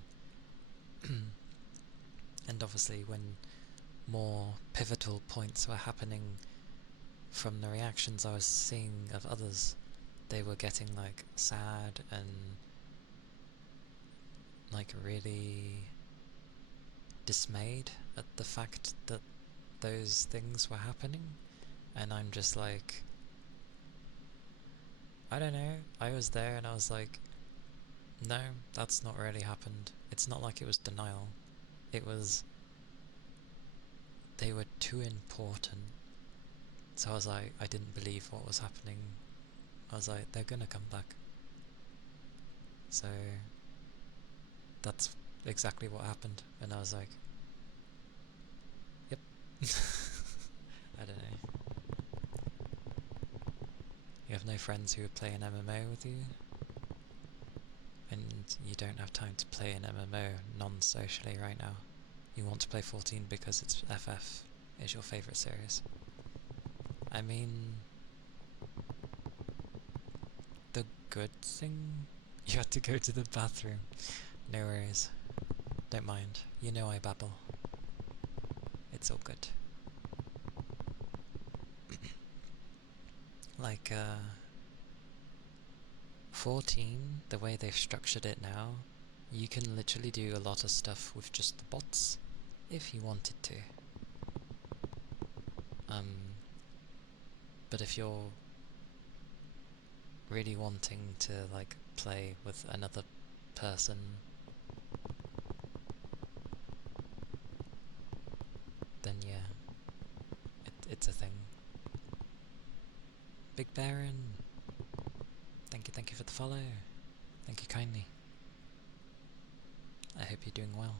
And obviously, when more pivotal points were happening from the reactions I was seeing of others, they were getting like sad and like really dismayed at the fact that those things were happening, and I'm just like, I don't know, I was there and I was like, no, that's not really happened. It's not like it was denial. It was, they were too important. So I was like, I didn't believe what was happening. I was like, they're gonna come back. So that's exactly what happened, and I was like, yep. I don't know. You have no friends who would play an MMO with you? And you don't have time to play an MMO non-socially right now. You want to play 14 because it's FF is your favourite series. I mean, the good thing? You had to go to the bathroom. No worries. Don't mind. You know I babble. It's all good. Like, 14, the way they've structured it now, you can literally do a lot of stuff with just the bots, if you wanted to. But if you're really wanting to, like, play with another person, it's a thing. Big Baron, thank you for the follow. Thank you kindly. I hope you're doing well.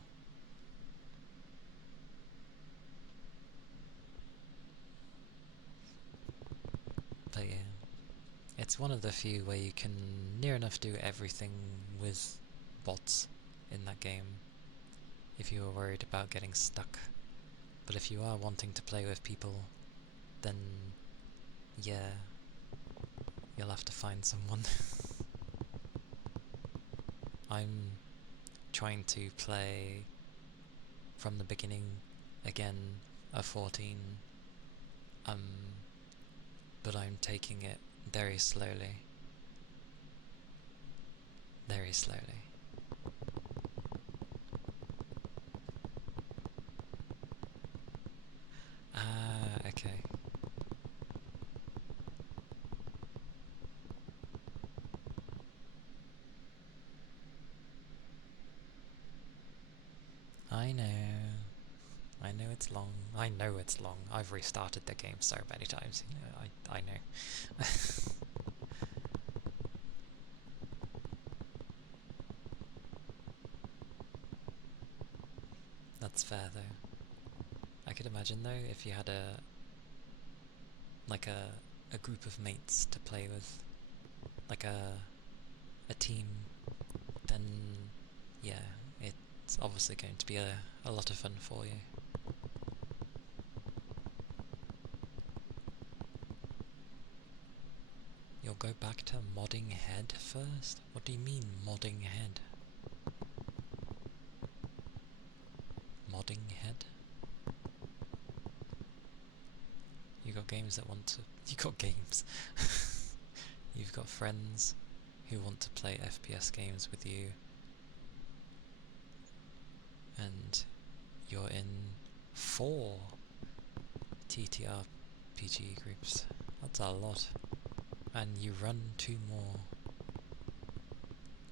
But yeah, it's one of the few where you can near enough do everything with bots in that game, if you were worried about getting stuck. But if you are wanting to play with people, then yeah, you'll have to find someone. I'm trying to play from the beginning again of 14, but I'm taking it very slowly. Very slowly. Ah, okay. I know. I know it's long. I know it's long. I've restarted the game so many times. I know. That's fair though. I could imagine though if you had a group of mates to play with, like a team, then yeah, it's obviously going to be a lot of fun for you. You'll go back to modding head first? What do you mean modding head? Modding head? You got games that want to... You got games. You've got friends who want to play FPS games with you, and you're in 4 TTRPG groups. That's a lot. And you run 2 more.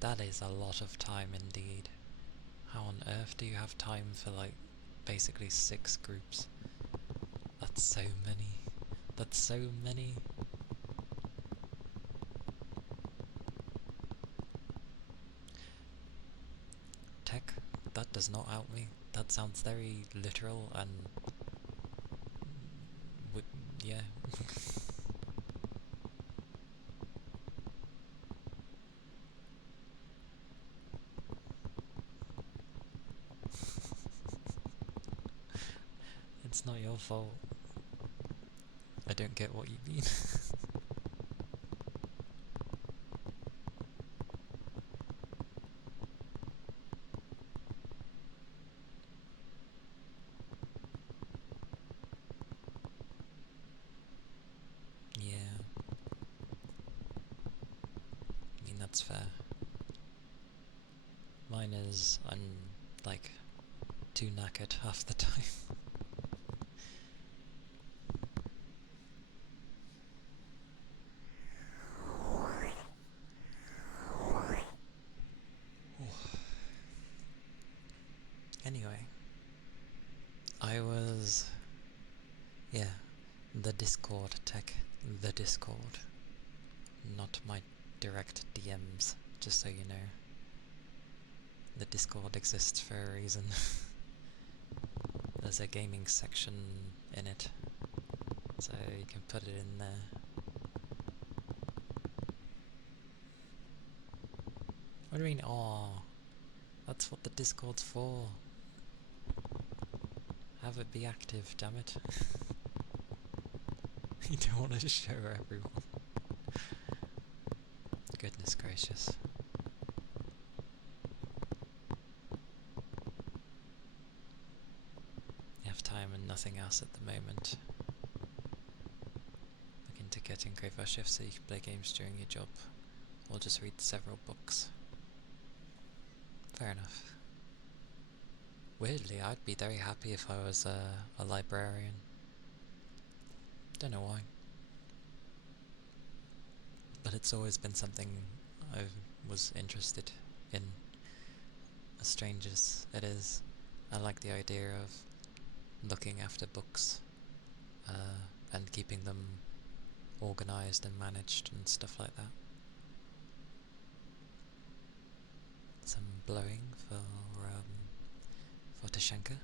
That is a lot of time indeed. How on earth do you have time for like basically 6 groups? That's so many. That's so many. Tech, that does not help me. That sounds very literal and... yeah. It's not your fault. I don't get what you mean. Yeah. I mean, that's fair. Mine is, I'm like too knackered half the time. Anyway, I was... yeah, the Discord tech. The Discord. Not my direct DMs, just so you know. The Discord exists for a reason. There's a gaming section in it, so you can put it in there. What do you mean, aw? That's what the Discord's for. Have it be active, damn it. You don't want to show everyone. Goodness gracious. You have time and nothing else at the moment. Looking to get in graveyard shifts so you can play games during your job, or just read several books. Fair enough. Weirdly, I'd be very happy if I was a librarian. Don't know why. But it's always been something I was interested in. As strange as it is, I like the idea of looking after books and keeping them organised and managed and stuff like that. Some blowing for Tashenka.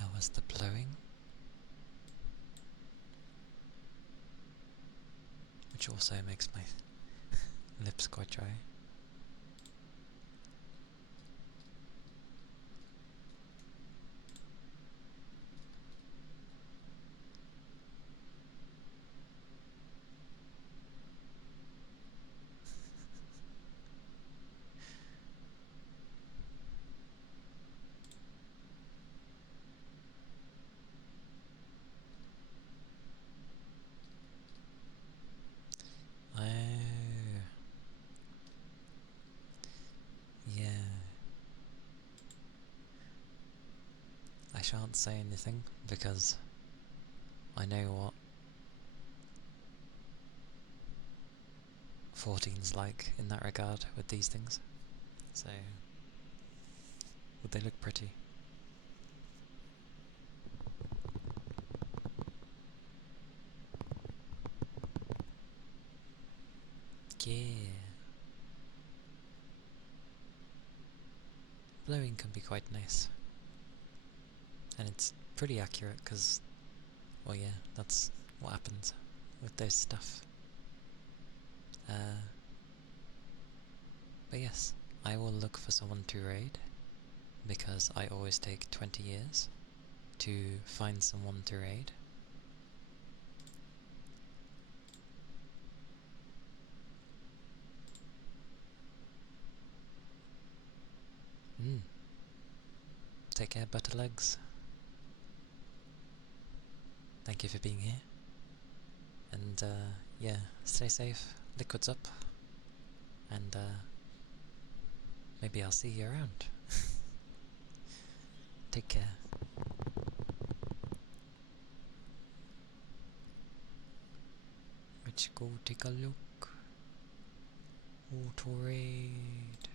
How was the blowing? Which also makes my lips quite dry. Oh, yeah. I shan't say anything because I know what 14's like in that regard with these things. So, would they look pretty? Yeah. Blowing can be quite nice. And it's pretty accurate because, well, yeah, that's what happens with those stuff. But yes, I will look for someone to raid because I always take 20 years to find someone to raid. Take care, Butterlegs. Thank you for being here. And yeah, stay safe, liquids up, and maybe I'll see you around. Take care. Let's go take a look. Auto raid.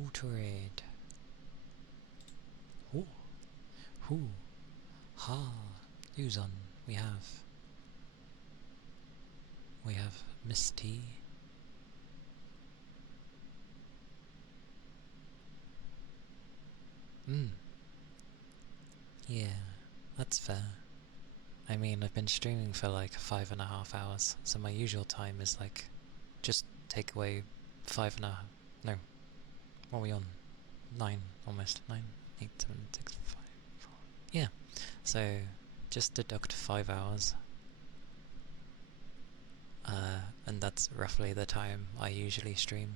Auto raid. Oh. Who? Ha. Who's on? We have Miss T. Yeah, that's fair. I mean, I've been streaming for like 5.5 hours, so my usual time is like, just take away 5.5, no, what are we on? 9, almost, 9, 8, 7, 6, 5, 4, yeah, so just deduct 5 hours, and that's roughly the time I usually stream.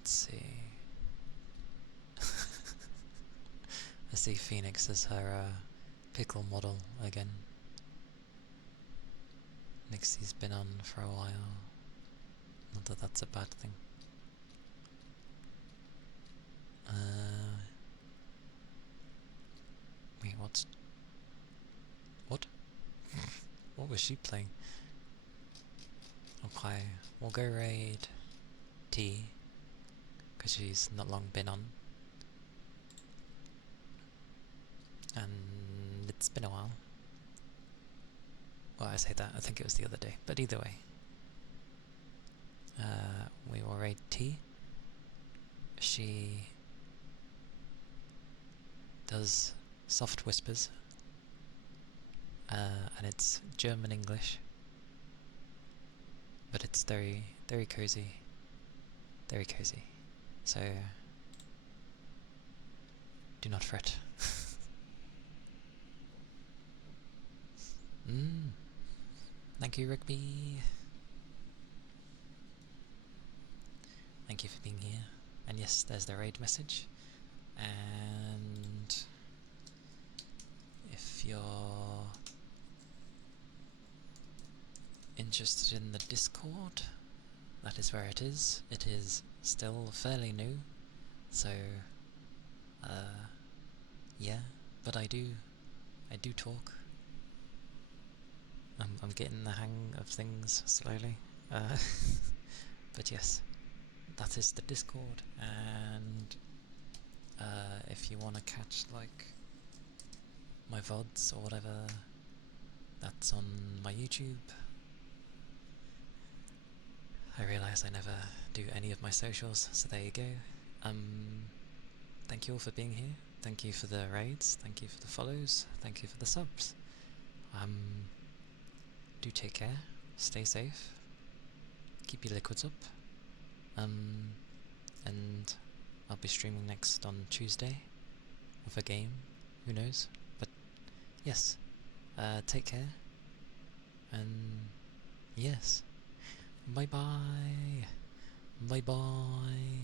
It's see Phoenix as her pickle model again. Nixie's been on for a while. Not that that's a bad thing. Wait, what? What was she playing? Okay, we'll go raid T, because she's not long been on. And it's been a while. Well, I say that, I think it was the other day, but either way. We will raid T. She does soft whispers, and it's German English, but it's very, very cozy. Very cozy. So, do not fret. Thank you, Rugby. Thank you for being here. And yes, there's the raid message. And if you're interested in the Discord, that is where it is. It is still fairly new, so yeah, but I do talk. I'm getting the hang of things slowly, but yes, that is the Discord. And if you want to catch like my VODs or whatever, that's on my YouTube. I realise I never do any of my socials, so there you go. Thank you all for being here. Thank you for the raids. Thank you for the follows. Thank you for the subs. Do take care. Stay safe. Keep your liquids up. And I'll be streaming next on Tuesday with a game. Who knows? But yes. Take care. And yes. Bye bye. Bye bye.